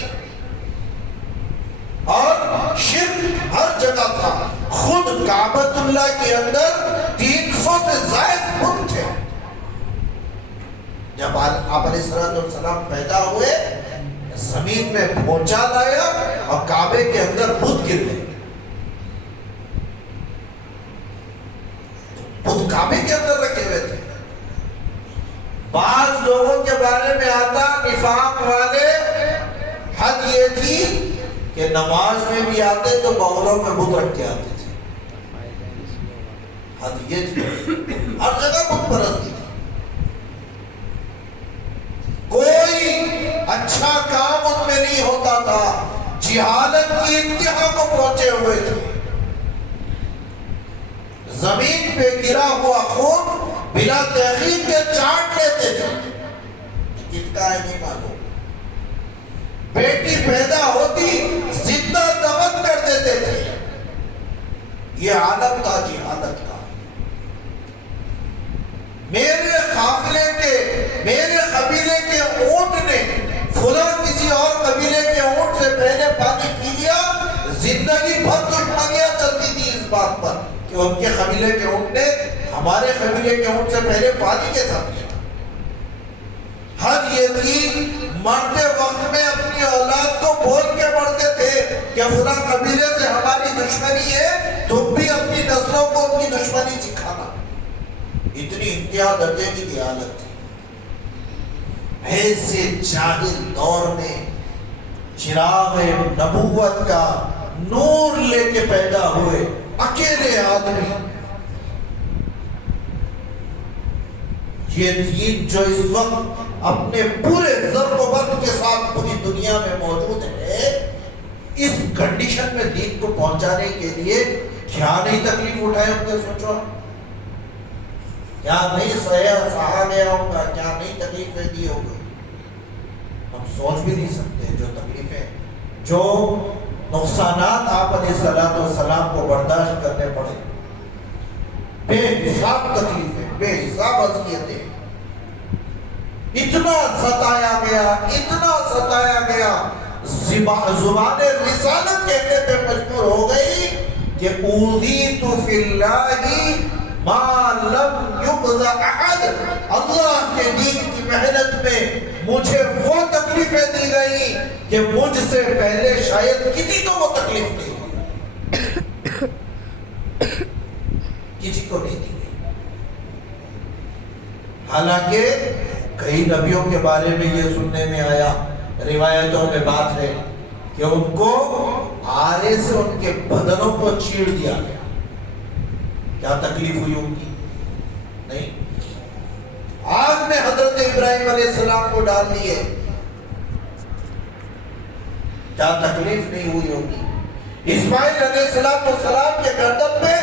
اور شرک ہر جگہ تھا۔ خود کعبۃ اللہ کے اندر 300 سے زائد بت تھے۔ جب آپ علیہ السلام پیدا ہوئے، زمین میں پہنچا لایا اور کعبے کے اندر بت گر گئے۔ بت کعبے کے اندر رکھے ہوئے تھے۔ بعض لوگوں کے بارے میں آتا نفاق والے، حد یہ تھی کہ نماز میں بھی آتے تو بغلوں میں بت رکھ کے آتے تھے۔ حد یہ تھی، ہر جگہ بت پرستی تھی۔ کوئی اچھا کام ان میں نہیں ہوتا تھا، جہالت کی انتہا کو پہنچے ہوئے تھے. زمین پہ گرا ہوا خون بلا تحقیق کے چاٹ لیتے تھے. کس کا ہے نہیں معلوم. بیٹی پیدا ہوتی زندہ دفن کر دیتے تھے. یہ عالم تھا جہالت کا. میرے قافلے کے میرے قبیلے کے اونٹ نے فلاں کسی اور قبیلے کے اونٹ سے پہلے پانی پی لیا. زندگی بھر دشمنیاں چلتی تھی اس بات پر کہ ان کے قبیلے کے اونٹ نے ہمارے قبیلے کے اونٹ سے پہلے پانی کیسا پیا. ہر یتیم مرتے وقت میں اپنی اولاد کو بول کے مرتے تھے کہ فلاں قبیلے سے ہماری دشمنی ہے, تم بھی اپنی نسلوں کو ان کی دشمنی سکھانا. اتنی انتہا درجے کی جہالت تھی. ایسے جاہل دور میں چراغ نبوت کا نور لے کے پیدا ہوئے اکیلے آدمی. یہ دین جو اس وقت اپنے پورے ضرب و برق کے ساتھ پوری دنیا میں موجود ہے, اس کنڈیشن میں دین کو پہنچانے کے لیے کیا نہیں تکلیف اٹھائے ہوں گے. سوچو کیا نہیں سہا گیا ہوگا, کیا نہیں تکلیفیں دی ہوگی. ہم سوچ بھی نہیں سکتے جو تکلیفیں, جو نقصانات آپ علیہ الصلوۃ والسلام کو برداشت کرنے پڑے. بے حساب تکلیفیں, بے حساب اذیتیں. اتنا ستایا گیا, زبان رسالت کہنے پہ مجبور ہو گئی کہ اوذیت فی اللہ ما لم یؤذ احد. اللہ کے دین کی محنت میں مجھے وہ تکلیفیں دی گئی کہ مجھ سے پہلے شاید کسی کو وہ تکلیف نہیں ہوئی, کسی کو نہیں دی گئی. حالانکہ کئی نبیوں کے بارے میں یہ سننے میں آیا, روایتوں میں بات ہے کہ ان کو آرے سے ان کے بدنوں کو چیڑ دیا گیا. کیا تکلیف ہوئی ان کی؟ نہیں. آگ میں حضرت ابراہیم علیہ السلام کو ڈال دیے, کیا تکلیف نہیں ہوئی ہوگی. اسماعیل علیہ السلام کے گردن پہ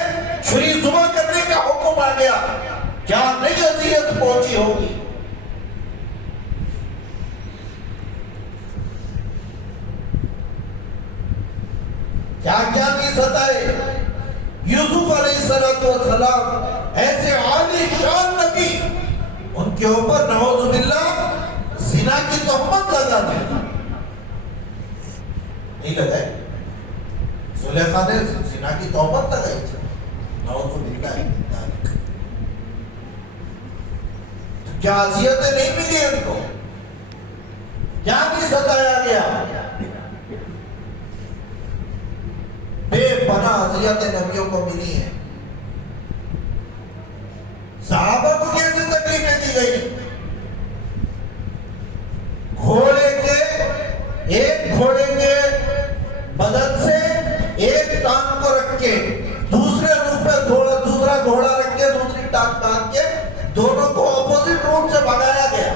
چھری ذبح کرنے کا حکم آ گیا, کیا نہیں اذیت پہنچی ہوگی. کیا کیا نہیں ستائے. یوسف علیہ السلام ایسے عالی شان نبی, ان کے اوپر نعوذ باللہ زنا کی تہمت لگا دی. نہیں لگائے, زلیخا نے زنا کی تہمت لگائی تھی. نعوذ باللہ. تو کیا اذیتیں نہیں ملی ان کو, کیا نہیں ستایا گیا. بے پناہ اذیتیں نبیوں کو ملی ہیں. صحابہ کو کیسے تکلیفیں دی گئی. ایک گھوڑے کے بدن سے ایک ٹانگ کو رکھ کے دوسرے رخ پہ دوسرا گھوڑا رکھ کے دوسری ٹانگ ٹانگ کے دونوں کو اپوزٹ روٹ سے بھگایا گیا.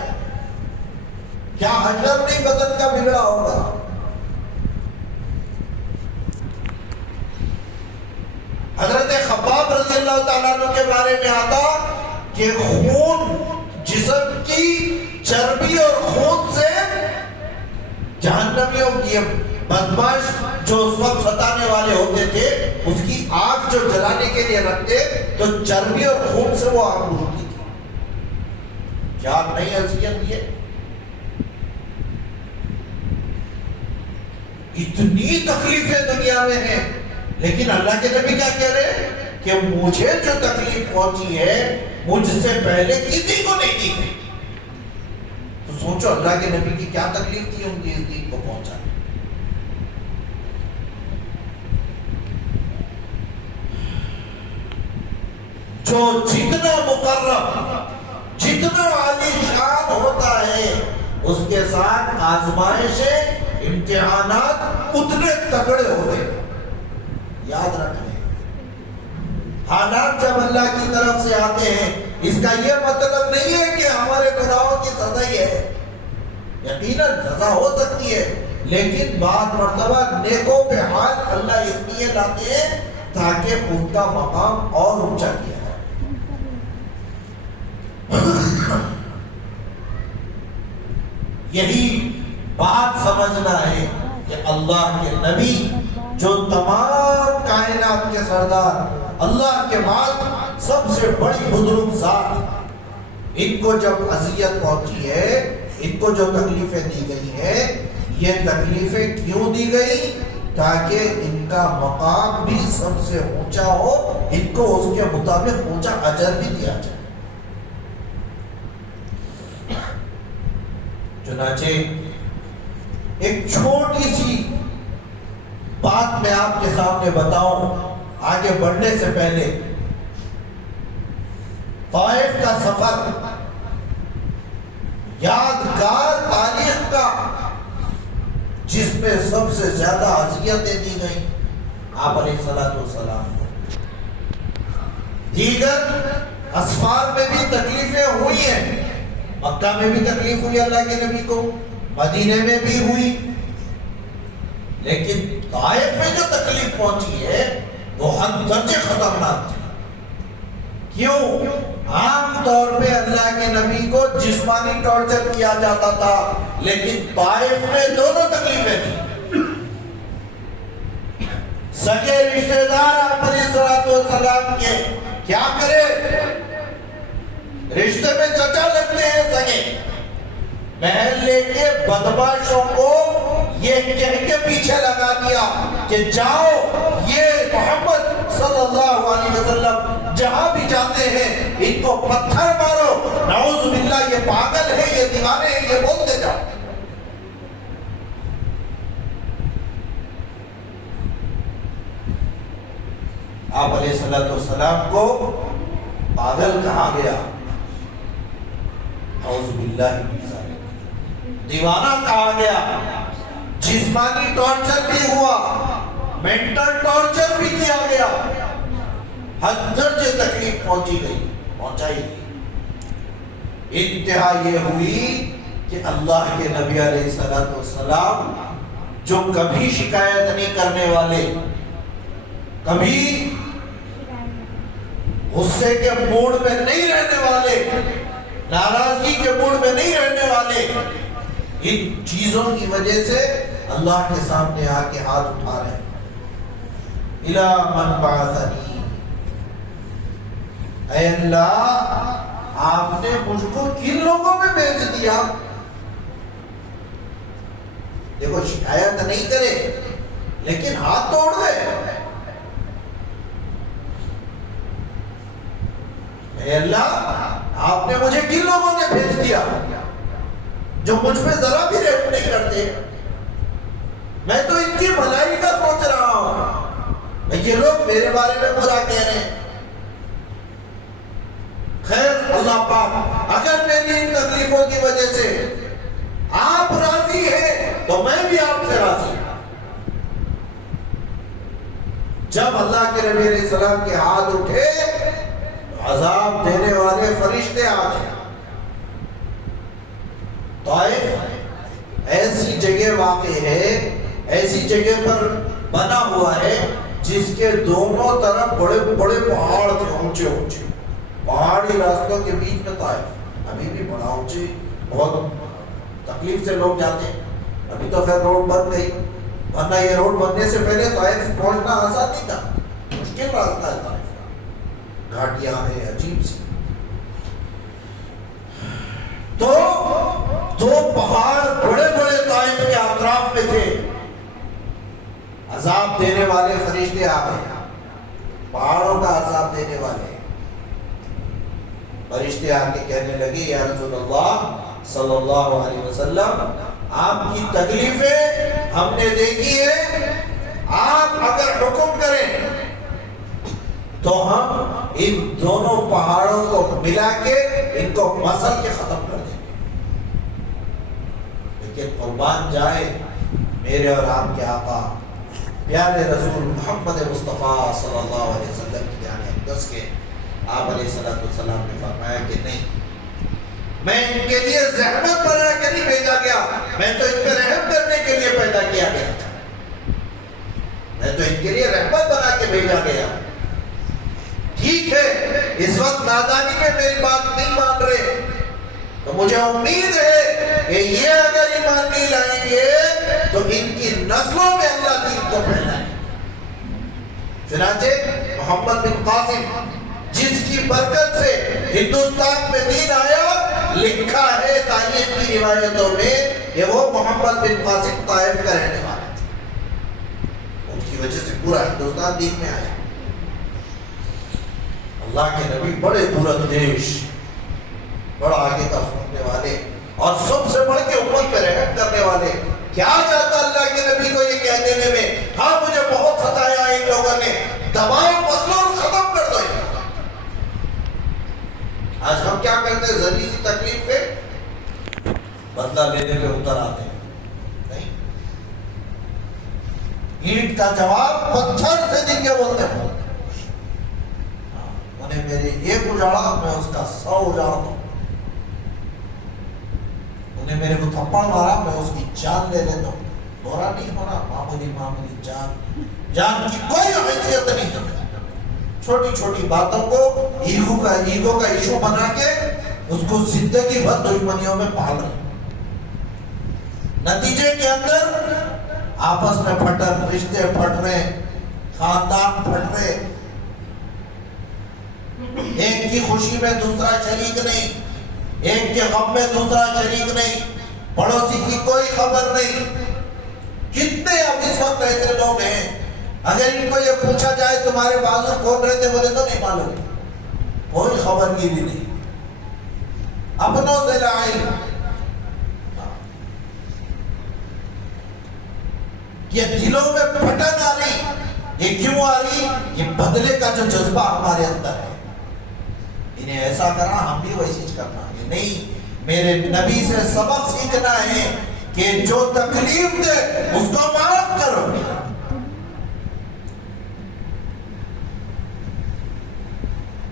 کیا حجر نہیں بدن کا بگڑا ہوگا. حضرت خباب رضی اللہ تعالیٰ عنہ کے بارے میں آتا کہ خون, جسم کی چربی اور خون سے جہنمیوں کی بدماش جو اس وقت ستانے والے ہوتے تھے, اس کی آگ جو جلانے کے لیے رکھتے تو چربی اور خون سے وہ آگ بھولتی تھی. کیا نہیں اذیت دیے. اتنی تکلیفیں دنیا میں ہیں, لیکن اللہ کے نبی کیا کہہ رہے ہیں کہ مجھے جو تکلیف پہنچی ہے مجھ سے پہلے کسی کو نہیں دی گئی. تو سوچو اللہ کے نبی کی کیا تکلیف تھی ان کی اس دین کو پہنچا. جو جتنا مقرب, جتنا عالی شان ہوتا ہے, اس کے ساتھ آزمائشیں, امتحانات اتنے تگڑے ہوتے ہیں. یاد رکھیں, حالات جب اللہ کی طرف سے آتے ہیں اس کا یہ مطلب نہیں ہے کہ ہمارے گناہوں کی سزا ہی ہے. یقیناً سزا ہو سکتی ہے, لیکن بعض مرتبہ نیکوں پہ ہاتھ اللہ اس لیے لاتے ہیں تاکہ ان کا مقام اور اونچا کیا جائے۔ یہی بات سمجھنا ہے کہ اللہ کے نبی جو تمام کائنات کے سردار، اللہ کے بعد سب سے بڑی بزرگ ذات، ان کو جب اذیت پہنچی ہے، ان کو جو تکلیفیں دی گئی ہیں، یہ تکلیفیں کیوں دی گئی؟ تاکہ ان کا مقام بھی سب سے اونچا ہو، ان کو اس کے مطابق اونچا اجر بھی دیا جائے۔ چنانچہ ایک چھوٹی سی بات میں آپ کے سامنے بتاؤں آگے بڑھنے سے پہلے۔ طائف کا سفر یادگار تاریخ کا، جس میں سب سے زیادہ اذیتیں دی گئیں آپ علیہ السلام کو۔ دیگر اسفار میں بھی تکلیفیں ہوئی ہیں، مکہ میں بھی تکلیف ہوئی اللہ کے نبی کو، مدینے میں بھی ہوئی، لیکن طائف میں جو تکلیف پہنچی ہے وہ حد درجے خطرناک تھی۔ کیوں؟ عام طور پہ اللہ کے نبی کو جسمانی ٹارچر کیا جاتا تھا، لیکن طائف میں دونوں تکلیفیں تھیں۔ سگے رشتہ دار آپ علیہ السلام کے کیا کرے؟ رشتے میں چچا لگتے ہیں سگے، محلے کے بدماشوں کو یہ کہہ کے پیچھے لگا دیا کہ جاؤ یہ محمد صلی اللہ علیہ وسلم جہاں بھی جاتے ہیں ان کو پتھر مارو، نعوذ باللہ یہ پاگل ہے، یہ دیوانے ہیں، یہ بولتے جاؤ۔ آپ علیہ السلام کو پاگل کہا گیا، نعوذ باللہ من ذالک، دیوانہ کہا گیا، جسمانی ٹارچر بھی ہوا، مینٹل ٹارچر بھی کیا گیا، حد درجے تکلیف پہنچائی گئی۔ انتہا یہ ہوئی کہ اللہ کے نبی علیہ السلام جو کبھی شکایت نہیں کرنے والے، کبھی غصے کے موڈ میں نہیں رہنے والے، ناراضگی کے موڈ میں نہیں رہنے والے، ان چیزوں کی وجہ سے اللہ کے سامنے آ کے ہاتھ اٹھا رہے ہیں، اِلَى مَنْ بَعَثَنِي، اے اللہ آپ نے مجھ کو کن لوگوں میں بھیج دیا؟ دیکھو شکایت نہیں کرے لیکن ہاتھ توڑ دے، اے اللہ آپ نے مجھے کن لوگوں نے بھیج دیا جو مجھ پہ ذرا بھی رحم نہیں کرتے؟ میں تو ان کی بھلائی کا سوچ رہا ہوں، یہ لوگ میرے بارے میں برا کہہ رہے ہیں۔ خیر اللہ پاک اگر میری ان تکلیفوں کی وجہ سے آپ راضی ہیں تو میں بھی آپ سے راضی ہوں۔ جب اللہ کے نبی علیہ السلام کے ہاتھ اٹھے تو عذاب دینے والے فرشتے آ گئے۔ طائف ایسی جگہ واقع ہے، ایسی جگہ پر بنا ہوا ہے جس کے دونوں طرف بڑے بڑے پہاڑ تھے، اونچے اونچے پہاڑی راستوں کے بیچ میں طائف، ابھی بھی بڑا اونچی، بہت تکلیف سے لوگ جاتے ہیں۔ ابھی تو خیر روڈ بن گئی، ورنہ یہ روڈ بننے سے پہلے طائف پہنچنا آسان نہیں تھا، مشکل راستہ ہے طائف کا، گھاٹیاں ہیں عجیب سی۔ تو دو پہاڑ بڑے بڑے طائف کے اطراف میں تھے، عذاب دینے والے فرشتے آ گئے، پہاڑوں کا عذاب دینے والے فرشتے آ کے کہنے لگے یا رسول اللہ صلی اللہ علیہ وسلم آپ کی تکلیفیں ہم نے دیکھی ہے، آپ اگر حکم کریں تو ہم ان دونوں پہاڑوں کو ملا کے ان کو مسل کے ختم کر دیں گے، لیکن قربان جائے میرے اور آپ کے آقا پیارے رسول محمد مصطفیٰ صلی اللہ علیہ وسلم کی جان اقدس کے آپ علیہ السلام نے فرمایا کہ نہیں، میں ان کے لیے زحمت بنا کے نہیں بھیجا گیا، میں تو ان پہ رحم کرنے کے لیے پیدا کیا گیا تھا، میں تو ان کے لیے رحمت بنا کے بھیجا گیا۔ ٹھیک ہے اس وقت نادانی میں میری بات نہیں مان رہے، تو مجھے امید ہے کہ یہ اگر ایمان نہیں لائیں گے تو ان کی نسلوں میں اللہ دین کو پھیلائے۔ چنانچہ محمد بن قاسم جس کی برکت سے ہندوستان میں دین آیا، لکھا ہے تاریخ کی روایتوں میں کہ وہ محمد بن قاسم طائف کا رہنے والا تھا، ان کی وجہ سے پورا ہندوستان دین میں آیا۔ اللہ کے نبی بڑے دور-اندیش، بڑا آگے کا سننے والے اور سب سے بڑھ کے امت پہ رحم کرنے والے، کیا جاتا اللہ کے نبی کو یہ کہہ دینے میں، ہاں مجھے بہت ستایا ان لوگوں نے، دباؤ مظلوم ختم کر دو۔ آج ہم کیا کرتے ہیں؟ ذری سی تکلیف پہ بدلہ لینے پہ اتر آتے ہیں۔ نہیں، اینٹ کا جواب پتھر سے دیں گے بولتے ہیں، انہیں میرے ایک اجاڑا میں اس کا 100 اجاڑ دوں، انہیں میرے کو تھپڑ مارا میں اس کی جان لے لیتا ہوں۔ برا نہیں ہونا، معمولی جان کی کوئی حیثیت نہیں ہے۔ چھوٹی چھوٹی باتوں کو ایگو کا ایشو بنا کے اس کو زندگی بھر دشمنیوں میں پال رہے، نتیجے کے اندر آپس میں پھٹن، رشتے پھٹ رہے، خاندان پھٹ رہے، ایک کی خوشی میں دوسرا شریک نہیں، ایک کے غم میں دوسرا شریک نہیں، پڑوسی کی کوئی خبر نہیں۔ کتنے اب اس وقت ایسے لوگ ہیں، اگر ان کو یہ پوچھا جائے تمہارے بازو کون رہتے، بولے تو نہیں معلوم، کوئی خبر کی بھی نہیں، اپنوں سے لا علم۔ یہ دلوں میں پھٹن آ رہی، یہ کیوں آ رہی؟ یہ بدلے کا جو جذبہ ہمارے اندر ہے، انہیں ایسا کرنا ہم بھی ویسی کرنا ہے۔ نہیں، میرے نبی سے سبق سیکھنا ہے کہ جو تکلیف دے اس کو معاف کرو۔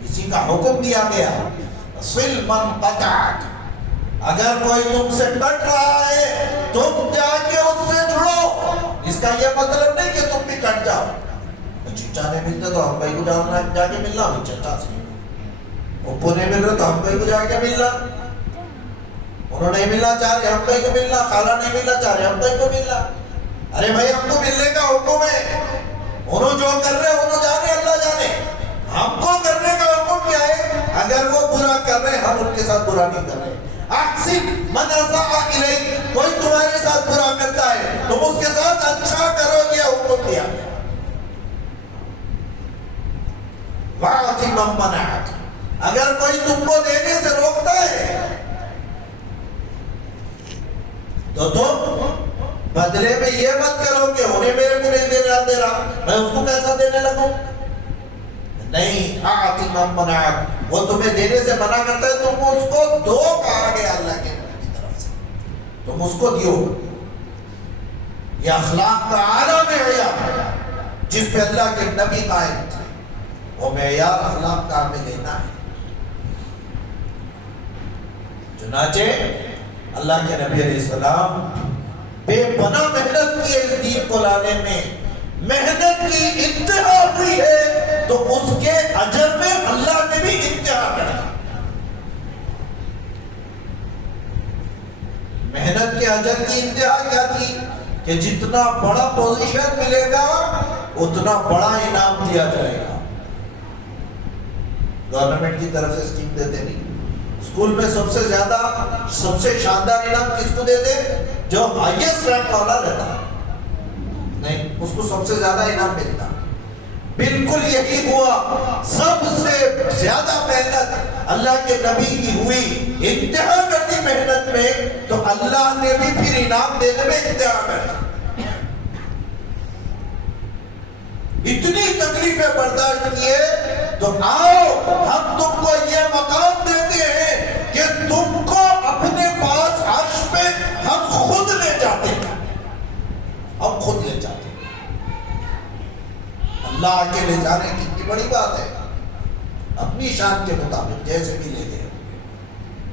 اسی کا حکم دیا گیا، صل من قطعک، اگر کوئی تم سے کٹ رہا ہے تم جا کے اس سے جڑو۔ اس کا یہ مطلب نہیں کہ تم بھی کٹ جاؤ، چچا نے ملتے تو ہم بھائی کو جا کے ملنا، ہم چچا سے اوپو نہیں مل رہا تو ہم بھائی کو جا کے ملنا، انہوں نہیں ملنا چاہ رہے ہم بھائی کو ملنا، خالہ نہیں ملنا چاہ رہے ہم بھائی کو ملنا۔ ارے بھائی ہم کو ملنے کا حکم ہے، انہوں جو کر رہے انہوں جانے، اللہ جانے، ہم کو کرنے کا حکم کیا ہے؟ اگر وہ برا کر رہے ہم ان کے ساتھ برا نہیں کر رہے۔ احسن من اساء الیک، کوئی تمہارے ساتھ برا کرتا ہے تم اس کے ساتھ اچھا کرو، یہ حکم دیا ہے۔ وَاعْطِ مَن مَنَعَكَ، اگر کوئی تم کو دینے سے روکتا ہے تو تم بدلے میں یہ مت کرو کہ انہیں میرے کو نہیں دے رہا میں اس کو کیسا دینے لگوں۔ نہیں، اعطِ مَن مَنَعَكَ، وہ تمہیں دینے سے منع کرتا ہے تم اس کو دو، کہا گیا اللہ کے نبی کی طرف سے، تم اس کو دیو۔ یہ اخلاق کا اعلیٰ معیار جس پہ اللہ کے نبی قائم تھے، وہ معیار اخلاق کا ہمیں لینا ہے۔ چنانچہ اللہ کے نبی علیہ السلام بے پناہ محنت کی اس دین کو لانے میں، محنت کی انتہا ہوئی ہے تو اس کے اجر میں اللہ نے بھی انتہا کرا۔ محنت کے اجر کی انتہا کیا تھی کہ جتنا بڑا پوزیشن ملے گا اتنا بڑا انعام دیا جائے گا۔ گورنمنٹ کی طرف سے اسکیم دیتے نہیں، اسکول میں سب سے زیادہ سب سے شاندار انعام کس کو دیتے؟ جو ہائیسٹ رینک والا رہتا، نہیں اس کو سب سے زیادہ انعام ملتا۔ بالکل یہی ہوا، سب سے زیادہ محنت اللہ کے نبی کی ہوئی، انتہا کرتی محنت میں، تو اللہ نے بھی پھر انعام دینے میں انتہا کرا۔ اتنی تکلیفیں برداشت کیے تو آؤ ہم تم کو یہ مقام دیتے ہیں کہ تم کو اپنے پاس عرش پہ ہم خود لے جاتے ہیں، ہم خود لے جاتے ہیں۔ اللہ کے لے جانے کی اتنی بڑی بات ہے، اپنی شان کے مطابق جیسے بھی لے گئے۔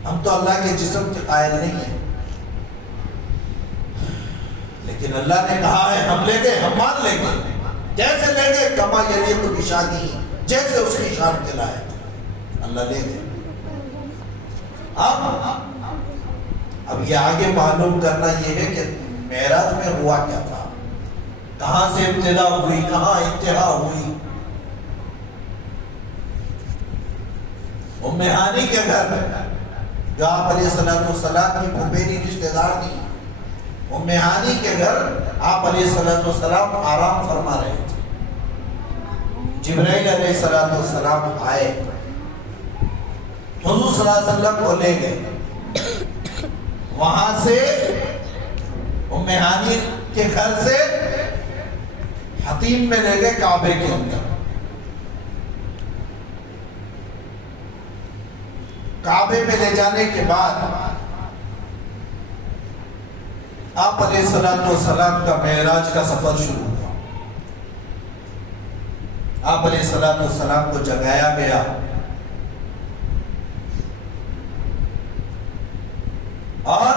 ہم تو اللہ کے جسم کے قائل نہیں ہیں، لیکن اللہ نے کہا ہے ہم لیں گے، ہم مان لیں گے، جیسے لیں گے کما یلیق بشانہ، جیسے اس کی شان کے لائق اللہ لے گے۔ اب یہ آگے معلوم کرنا یہ ہے کہ معراج میں ہوا کیا تھا، کہاں سے ابتدا ہوئی، کہاں انتہا ہوئی۔ ام ہانی کے گھر جو آپ علیہ السلام کی پھوپھیری رشتہ دار تھی، ام ہانی کے گھر آپ علیہ السلام آرام فرما رہے تھے۔ جبرائیل علیہ السلام آئے، حضور صلی اللہ علیہ وسلم کو لے گئے، وہاں سے ام ہانی کے گھر سے حتیم میں لے گئے کعبے کے اندر۔ کعبے میں لے جانے کے بعد آپ علیہ السلام کا معراج کا سفر شروع ہوا۔ آپ علیہ السلام کو جگایا گیا، اور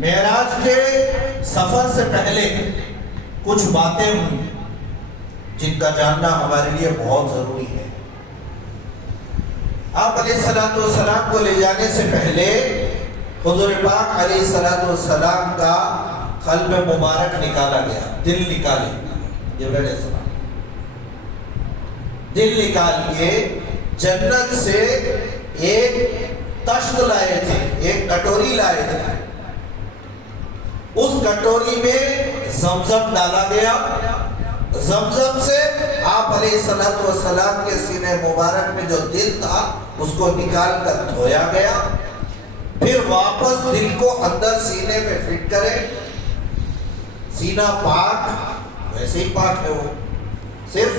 معراج کے سفر سے پہلے کچھ باتیں ہوئی جن کا جاننا ہمارے لیے بہت ضروری ہے۔ آپ علیہ السلام کو لے جانے سے پہلے حضور پاک علیہ السلام کا قلب مبارک نکالا گیا، دل نکالے، جبرائیل علیہ السلام دل نکال کے جنت سے ایک تشت لائے تھے، ایک کٹوری لائے تھے، اس کٹوری میں زمزم ڈالا گیا، زمزم سے آپ علیہ السلام کے سینے مبارک میں جو دل تھا اس کو نکال کر دھویا گیا، پھر واپس دل کو اندر سینے میں فٹ کرے۔ سینہ پاک ویسے ہی پاک ہے، وہ صرف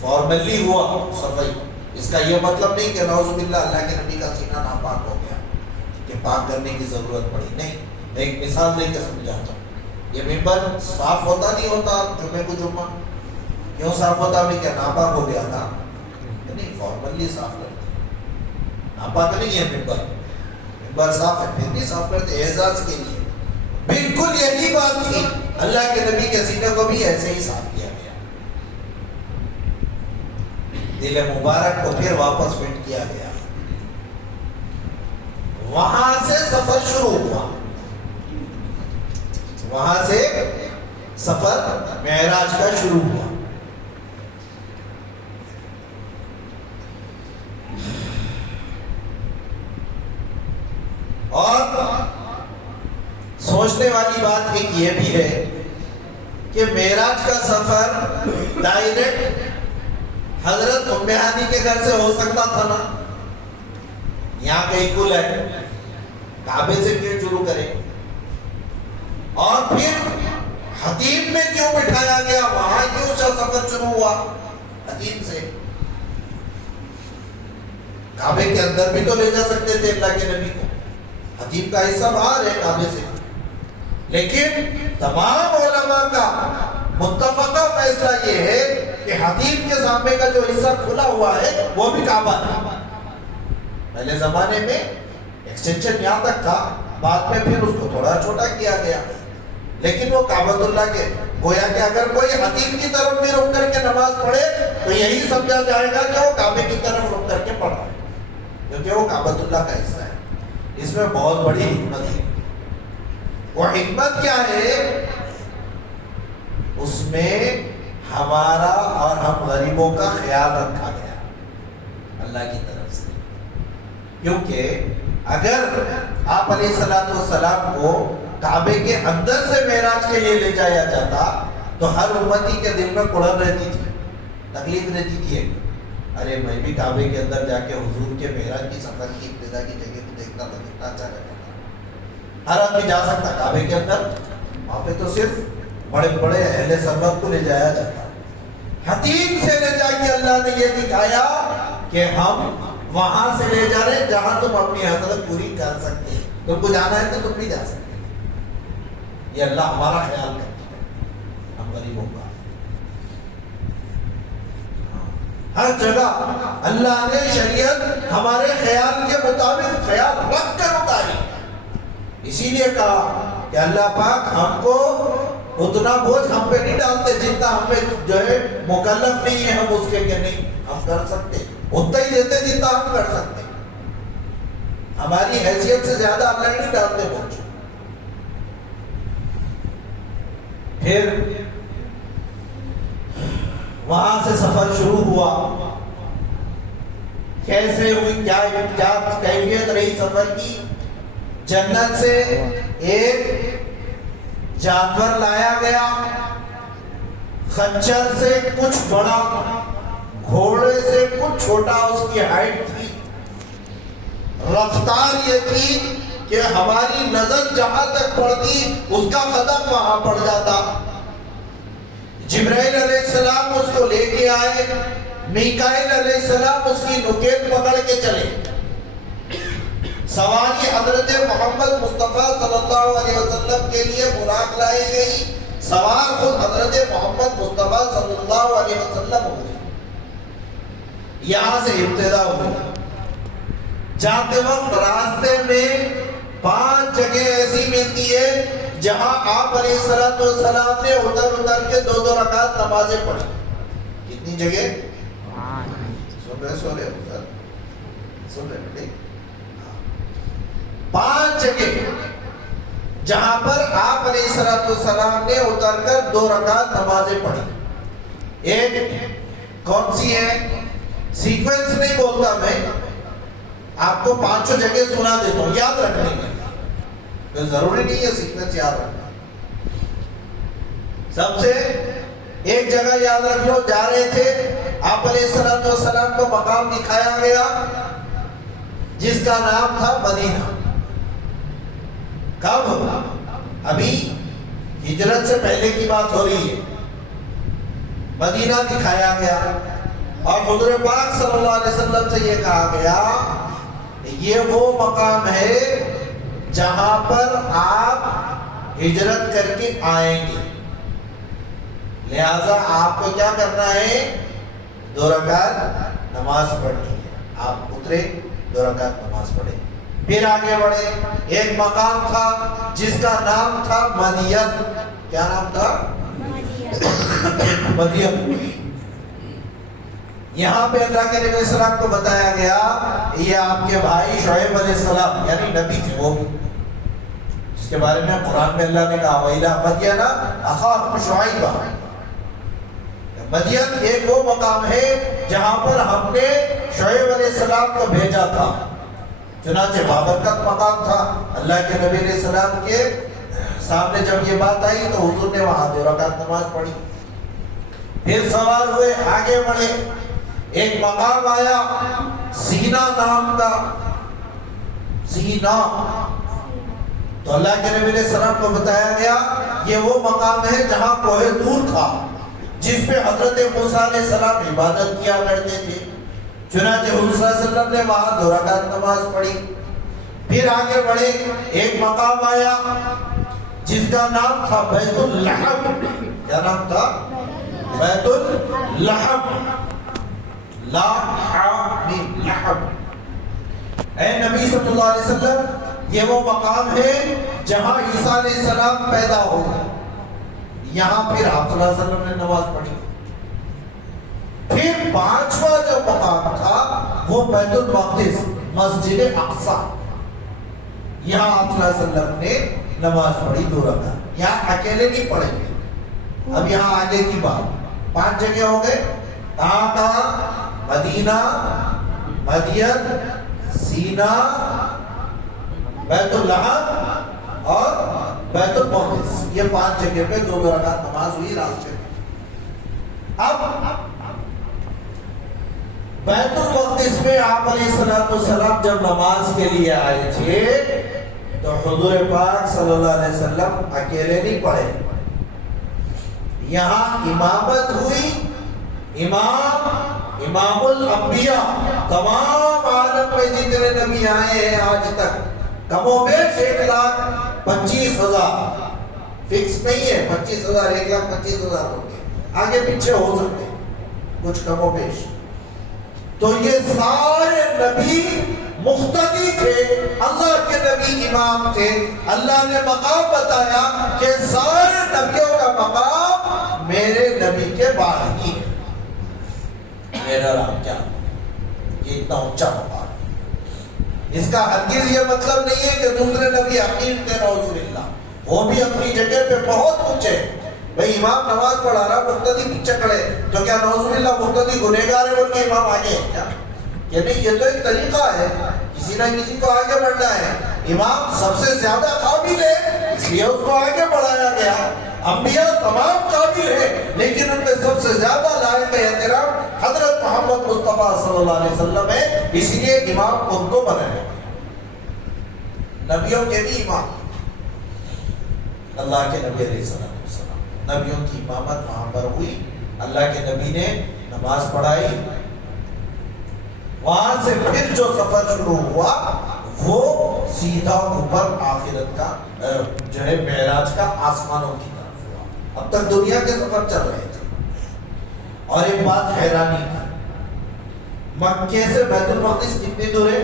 فارملی ہوا صفائی، اس کا یہ مطلب نہیں کہ نعوذ باللہ اللہ کے نبی کا سینہ ناپاک ہو گیا کہ پاک کرنے کی ضرورت پڑی، نہیں۔ میں ایک مثال دے کے سمجھاتا ہوں، یہ ممبر صاف ہوتا نہیں ہوتا جمعے کو جمعہ، کیوں صاف ہوتا؟ میں کیا ناپاک ہو گیا تھا؟ نہیں، فارملی صاف کرتے، ناپاک نہیں ہے ممبر، ممبر صاف ہے پھر بھی صاف کرتے اعزاز کے لیے۔ بالکل یہی بات تھی، اللہ کے نبی کے سینے کو بھی ایسے ہی صاف کیا گیا، دل مبارک کو پھر واپس فٹ کیا گیا۔ وہاں سے سفر شروع ہوا، وہاں سے سفر معراج کا شروع ہوا۔ اور سوچنے والی بات ایک یہ بھی ہے کہ معراج کا سفر ڈائریکٹ حضرت ام ہانی کے گھر سے ہو سکتا تھا نا، یہاں کہیں کل ہے، کعبے سے کیوں شروع کرے؟ اور پھر حتیم میں کیوں بٹھایا گیا، وہاں کیوں سفر شروع ہوا حتیم سے؟ کعبے کے اندر بھی تو لے جا سکتے تھے اللہ کے نبی کو، حتیم کا حصہ باہر ہے کعبے سے، لیکن تمام علماء کا متفقہ فیصلہ یہ ہے کہ حتیم کے سامنے کا جو حصہ کھلا ہوا ہے وہ بھی کعبہ ہے۔ پہلے زمانے میں ایکسٹینشن یہاں تک تھا، بعد میں پھر اس کو تھوڑا چھوٹا کیا گیا، لیکن وہ کعبۃ اللہ کے، گویا کہ اگر کوئی حتیم کی طرف بھی رک کر کے نماز پڑھے تو یہی سمجھا جائے گا کہ وہ کعبے کی طرف رک کر کے پڑھ رہا ہے، کیونکہ وہ کعبۃ اللہ کا حصہ ہے۔ اس میں بہت بڑی حکمت ہے۔ وہ حکمت کیا ہے؟ اس میں ہمارا اور ہم غریبوں کا خیال رکھا گیا اللہ کی طرف سے، کیونکہ اگر آپ علیہ السلام کو کعبے کے اندر سے معراج کے لیے لے جایا جاتا تو ہر امتی کے دل میں کڑن رہتی تھی، تکلیف رہتی تھی، ارے میں بھی کعبے کے اندر جا کے حضور کے معراج کی سفر کی ابتدا کی جگہ کو دیکھتا تو کتنا اچھا لگتا تھا۔ ہر آدمی جا سکتا کعبے کے اندر، وہاں پہ تو صرف بڑے بڑے اہل سربت کو لے جایا جاتا۔ حتیم سے لے جا کے اللہ نے یہ دکھایا کہ ہم وہاں سے لے جا رہے ہیں جہاں تم اپنی حضرت پوری کر سکتے، تم کو جانا ہے تو تم بھی جا سکتے۔ یہ اللہ ہمارا خیال کرتا ہے ہم غریبوں کا۔ ہر جگہ اللہ نے شریعت ہمارے خیال کے مطابق خیال رکھ کر اتاری. اسی لیے کہا کہ اللہ پاک ہم کو اتنا بوجھ ہم پہ نہیں ڈالتے جتنا ہمیں جو ہے مکلف نہیں ہے ہم اس کے کہ نہیں ہم کر سکتے, اتنا ہی دیتے جتنا ہم کر سکتے. ہماری حیثیت سے زیادہ اللہ نہیں ڈالتے بوجھ. پھر وہاں سے سفر شروع ہوا. کیسے ہوئی, کیا کیفیت رہی سفر کی؟ جنت سے ایک جانور لایا گیا, خچر سے کچھ بڑا, گھوڑے سے کچھ چھوٹا اس کی ہائٹ تھی. رفتار یہ تھی کہ ہماری نظر جہاں تک پڑتی اس کا قدم وہاں پڑ جاتا. جبرائیل علیہ السلام اس کو لے کے آئے, میکائیل علیہ السلام اس کی نکیل پکڑ کے چلے. سواری حضرت محمد مصطفیٰ صلی اللہ علیہ وسلم کے لیے براق لائی گئی, سوار خود حضرت محمد مصطفیٰ صلی اللہ علیہ وسلم ہوئے. یہاں سے ابتدا ہوئی. جاتے وقت راستے میں 5 جگہ ایسی ملتی ہے جہاں آپ علیہ السلام نے اتر کے 2 رکعت نمازیں پڑھی. کتنی جگہ؟ سن رہے 5 جگہ جہاں پر آپ علیہ السلام نے اتر کر 2 رکعت نمازیں پڑھی. ایک کون سی ہے؟ سیکوینس نہیں بولتا میں, آپ کو 5 جگہ سنا دیتا ہوں, یاد رکھنے میں ضروری نہیں ہے سیکوینس یاد رکھنا. سب سے ایک جگہ یاد رکھ لو, جا رہے تھے آپ علیہ السلام کو مقام دکھایا گیا جس کا نام تھا مدینہ. کب؟ ابھی ہجرت سے پہلے کی بات ہو رہی ہے. مدینہ دکھایا گیا اور حضور پاک صلی اللہ علیہ وسلم سے یہ کہا گیا یہ وہ مقام ہے جہاں پر آپ ہجرت کر کے آئیں گے, لہذا آپ کو کیا کرنا ہے؟ 2 رکعت نماز پڑھنی ہے. آپ اترے, 2 رکعت نماز پڑھے. پھر آگے بڑھے. ایک مقام تھا جس کا نام تھا مدین. کیا نام تھا؟ مدین. یہاں پہ اللہ کے نبی علیہ السلام کو بتایا گیا یہ آپ کے بھائی شعیب علیہ السلام یعنی نبی تھے وہ, جس کے بارے میں قرآن میں اللہ نے کہا وَإِلَىٰ مَدْيَنَ أَخَاهُمْ شُعَيْبًا. مدین ایک وہ مقام ہے جہاں پر ہم نے شعیب علیہ السلام کو بھیجا تھا. چنانچہ بابرکت مقام تھا. اللہ کے نبی علیہ السلام کے سامنے جب یہ بات آئی تو حضور نے وہاں 2 رکعت نماز پڑھی. پھر سوار ہوئے, آگے بڑھے. ایک مقام آیا سینا نام کا. سینا تو اللہ کے نبی علیہ السلام کو بتایا گیا یہ وہ مقام ہے جہاں کوہ طور تھا جس پہ حضرت موسیٰ علیہ السلام عبادت کیا کرتے تھے. چنانچہ حضور صلی اللہ علیہ وسلم نے وہاں 2 رکعت نماز پڑھی. پھر آگے بڑھے. ایک مقام آیا جس کا نام تھا بیت اللحم. کیا نام تھا؟ بیت اللحم. لحم. اے نبی صلی اللہ علیہ وسلم یہ وہ مقام ہے جہاں عیسیٰ علیہ السلام پیدا ہو. یہاں پھر آپ صلی اللہ علیہ وسلم نے نماز پڑھی. پھر 5واں جو مقام تھا وہ بیت المقدس مسجد اقصی. یہاں آپ صلی اللہ علیہ وسلم نے نماز پڑھی 2 رکعت. یہاں اکیلے نہیں پڑھیں گے, اب یہاں آگے کی بات. 5 جگہ ہو گئے. کہاں؟ مدینہ, مدین, سینا, بیت اللحم اور بیت المقدس. یہ 5 جگہ پہ 2 رکعت نماز ہوئی راستے میں. اب بیت المقدس میں آپ علیہ السلام جب نماز کے لیے آئے تھے تو حضور پاک صلی اللہ علیہ وسلم اکیلے نہیں پڑھے. یہاں امامت ہوئی. امام الانبیاء, تمام عالم میں جتنے نبی آئے ہیں آج تک کم و بیش 1,25,000. فکس نہیں ہے 25,000, 1,25,000 ہوں گے, آگے پیچھے ہو سکتے کچھ کم و بیش. تو یہ سارے نبی مقتدی تھے، اللہ کے نبی امام تھے۔ اللہ نے مقام بتایا کہ سارے نبیوں کا مقام میرے نبی کے بعد ہی ہے۔ میرا نام کیا؟ یہ اتنا اونچا مقام ہے۔ اس کا ہرگز یہ مطلب نہیں ہے کہ دوسرے نبی حقیر تھے، نعوذ باللہ، وہ بھی اپنی جگہ پہ بہت اونچے۔ بھئی امام نماز پڑھا رہا، مقتدی پیچھے کھڑے، تو کیا نعوذ باللہ مقتدی گنہگار ہے بول کے امام آگے ہے کیا؟ کہ نہیں، یہ تو ایک طریقہ ہے، کسی نہ کسی کو آگے بڑھنا ہے۔ امام سب سے زیادہ قابل ہے، اس لیے اس کو آگے بڑھایا گیا۔ انبیاء تمام قابل ہیں، لیکن ان میں سب سے زیادہ لائق احترام حضرت محمد مصطفیٰ صلی اللہ علیہ وسلم ہے، اس لیے امام ان کو بنایا۔ نبیوں کے بھی امام، اللہ کے نبی علیہ السلام، نبیوں کی امامت وہاں پر ہوئی۔ اللہ کے نبی نے نماز پڑھائی، وہاں سے پھر جو سفر شروع ہوا وہ سیدھا اوپر آخرت کا جو ہے معراج کا آسمانوں کی طرف ہوا۔ اب تک دنیا کے سفر چل رہے تھے، اور ایک بات حیرانی کی، مکے سے بیت المقدس کتنی دور ہے؟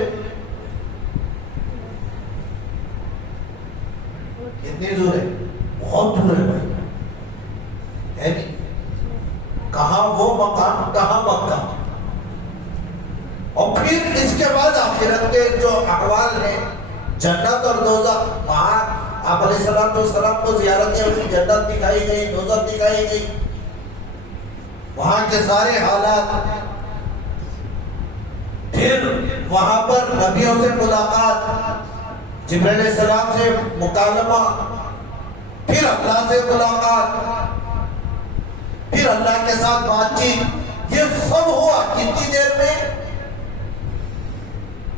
کتنی دور ہے؟ بہت دور ہے بھائی، ہے نہیں؟ کہاں وہ مقام، کہاں مکہ؟ اور پھر اس کے بعد آخرت کے جو احوال ہیں، جنت اور دوزخ، وہاں آپ علیہ السلام کو زیارتیں ہوئی، جنت دکھائی گئی، دوزخ دکھائی گئی، وہاں کے سارے حالات، پھر وہاں پر نبیوں سے ملاقات، جبرائیل علیہ السلام سے مکالمہ، پھر اللہ سے ملاقات، پھر اللہ کے ساتھ بات چیت، یہ سب ہوا کتنی دیر میں؟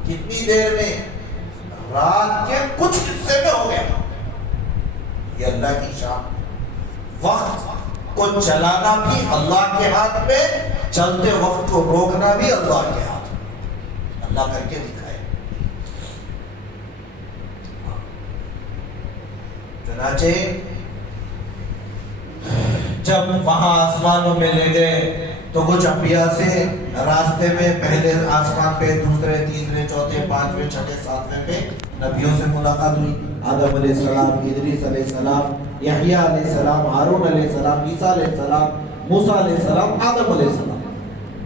کتنی دیر میں؟ رات کے کچھ حصے میں ہو گیا۔ یہ اللہ کی شان، وقت کو چلانا بھی اللہ کے ہاتھ میں، چلتے وقت کو روکنا بھی اللہ کے ہاتھ میں، اللہ کر کے دکھائے۔ چنانچہ جب وہاں آسمانوں میں لے گئے تو کچھ انبیاء سے راستے میں پہلے آسمان پہ، دوسرے، تیسرے، چوتھے، پانچویں، چھٹے، ساتویں پہ نبیوں سے ملاقات ہوئی۔ آدم علیہ السلام، ادریس علیہ السلام، یحییٰ علیہ السلام، ہارون علیہ السلام، عیسیٰ علیہ السلام، موسیٰ علیہ السلام، آدم علیہ السلام،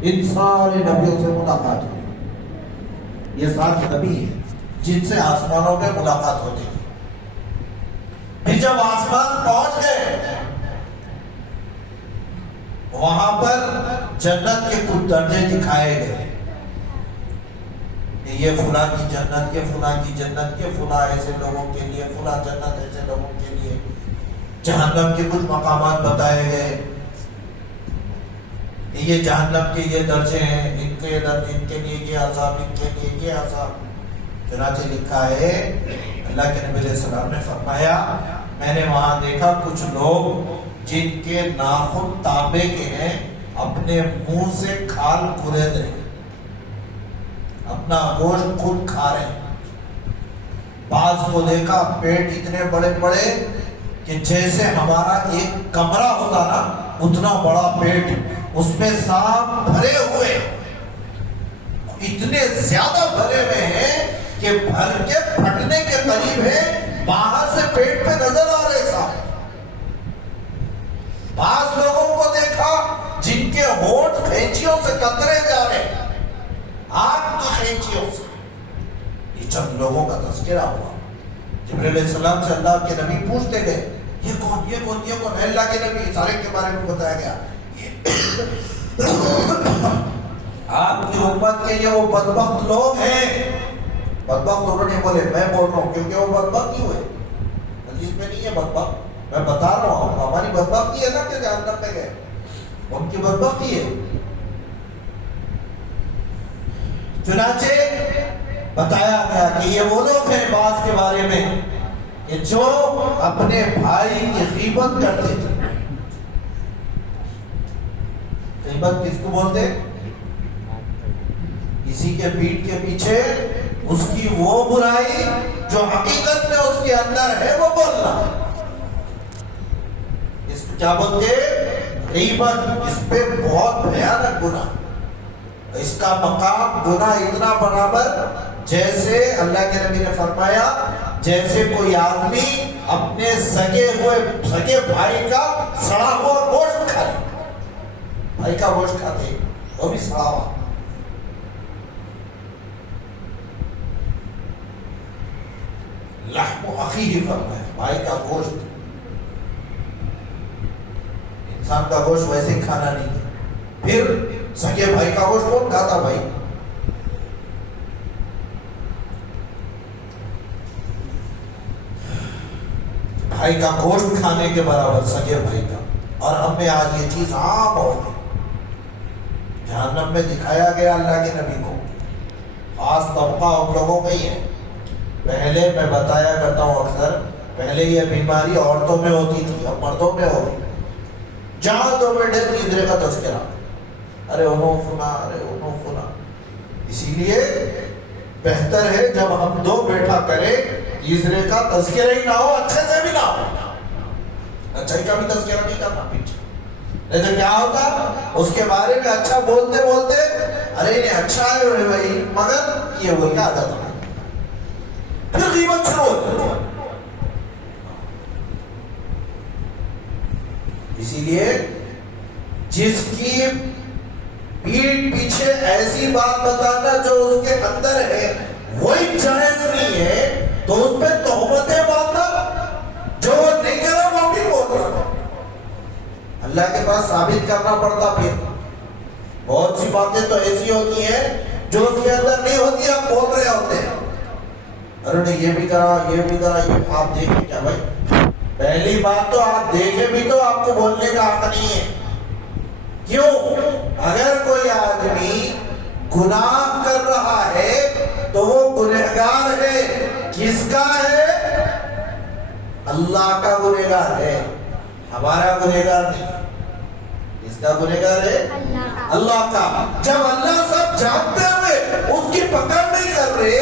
ان سارے نبیوں سے ملاقات ہوئی۔ یہ 7 نبی ہیں جن سے آسمانوں میں ملاقات ہوتی تھی۔ پھر جب آسمان پہنچ گئے، وہاں پر جنت کے کچھ درجے دکھائے گئے، یہ فلاں کی جنت، یہ فلاں کی جنت، یہ فلاں ایسے لوگوں کے لیے، فلاں جنت ایسے لوگوں کے لیے۔ جہنم کے کچھ مقامات بتائے گئے، یہ جہنم کے یہ درجے ہیں، ان کے لیے یہ عذاب، ان کے لیے یہ عذاب۔ چنانچہ لکھا ہے، اللہ کے نبی علیہ السلام نے فرمایا، میں نے وہاں دیکھا کچھ لوگ جن کے ناخن تانبے کے ہیں، اپنے منہ سے کھال کھرید رہے، اپنا گوشت خود کھا رہے ہیں۔ بعض کو دیکھا پیٹ اتنے بڑے بڑے کہ جیسے ہمارا ایک کمرہ ہوتا نا، اتنا بڑا پیٹ، اس میں سانپ بھرے ہوئے، اتنے زیادہ بھرے ہوئے ہیں کہ بھر کے پھٹنے کے قریب ہے، باہر سے پیٹ پہ نظر آ رہے سانپ۔ بعض لوگوں کو دیکھا جن کے ہونٹ کھینچیوں سے قطرے جا رہے، آگ کی کھینچیوں سے۔ یہ چند لوگوں کا تذکرہ ہوا۔ جبرائیل علیہ السلام سے اللہ کے نبی پوچھتے گئے، یہ کون، یہ کون، یہ کون؟ اللہ کے نبی سارے کے بارے میں بتایا گیا، آپ کی امت کے یہ وہ بدبخت لوگ ہیں۔ بدبخت انہوں نے بولے، میں بول رہا ہوں کیونکہ وہ بدبخت ہی ہوئے، حدیث میں نہیں ہے بدبخت، میں بتا رہا ہوں، ہماری بدبختی ہے نا کہ جہنم میں گئے، ان کی بدبختی ہے۔ چنانچہ بتایا گیا کہ یہ وہ لوگ ہیں بعض کے بارے میں کہ جو اپنے بھائی کی غیبت کرتے تھے۔ غیبت کس کو بولتے؟ کسی کے پیٹھ کے پیچھے اس کی وہ برائی جو حقیقت میں اس کے اندر ہے وہ بولنا، اس کو کیا بولتے؟ غیبت۔ اس پہ بہت بھیانک گناہ، اس کا مقام گناہ اتنا برابر جیسے اللہ کے نبی نے فرمایا جیسے کوئی آدمی اپنے سگے بھائی کا سڑا ہوا گوشت کھائے. بھائی کا گوشت کھاتے وہ بھی سڑا ہوا. لحم اخیہ فرمایا بھائی کا گوشت. انسان کا گوشت ویسے کھانا نہیں ہے. پھر سگے بھائی کا گوشت کون کھاتا بھائی؟ بھائی کا گوشت کھانے کے برابر سگے بھائی کا. اور ہم میں آج یہ چیز عام ہو گئی. جہنم میں دکھایا گیا اللہ کے نبی کو خاص طبقہ ان لوگوں میں ہی ہے. پہلے میں بتایا کرتا ہوں اکثر پہلے یہ بیماری عورتوں میں ہوتی تھی اب مردوں میں ہو گئی. جہاں تو بیٹھے تیسرے کا تذکرہ ارے انہوں فنا ارے انہوں فنا. اسی لیے بہتر ہے جب ہم دو بیٹھا کریں تیسرے کا تذکرہ ہی نہ ہو اچھے سے بھی نہ ہو. اچھائی کا بھی تذکرہ نہیں کرنا پیچھے. نہیں تو کیا ہوتا اس کے بارے میں اچھا بولتے بولتے ارے یہ اچھا ہے بھائی مگر یہ وہی عادت ہے پھر غیبت شروع ہوتی. اسی لیے جس کی پیٹھ پیچھے ایسی بات بتانا جو اس کے اندر ہے وہی جائز نہیں ہے تو اس پہ تہمتیں باندھنا جو وہ نہیں کرا وہ بھی بول رہا. اللہ کے پاس ثابت کرنا پڑتا. پھر بہت سی باتیں تو ایسی ہوتی ہیں جو اس کے اندر نہیں ہوتی آپ بول رہے ہوتے ہیں. ارے یہ بھی کرا یہ بھی کرا. یہ آپ دیکھیں کیا بھائی پہلی بات تو آپ دیکھیں بھی تو آپ کو بولنے کا حق نہیں ہے. کیوں؟ اگر کوئی آدمی گناہ کر رہا ہے تو وہ گنہگار ہے. کس کا ہے؟ اللہ کا گنہگار ہے ہمارا گنہگار نہیں. کس کا گنہگار ہے؟ اللہ کا. جب اللہ سب جانتے ہوئے اس کی پکڑ نہیں کر رہے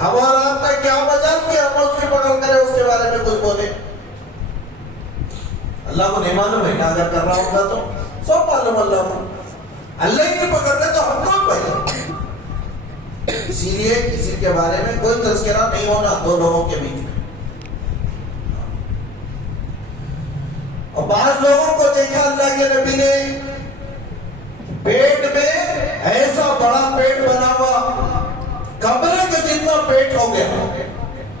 ہمارا آپ کا کیا مجال کہ ہم اس کی پکڑ کریں اس کے بارے میں کچھ بولے. اللہ کو نہیں معلوم ہے نا اگر کر رہا ہوگا تو سب معلوم اللہ کو. اللہ ہی نہیں پکڑ رہے تو ہم کون بھائی. اسی لیے کسی کے بارے میں کوئی تذکرہ نہیں ہونا دو لوگوں کے بیچ میں. اور بعض لوگوں کو دیکھا اللہ کے نبی نے پیٹ میں ایسا بڑا پیٹ بنا ہوا کمرے کے جتنا پیٹ ہو گیا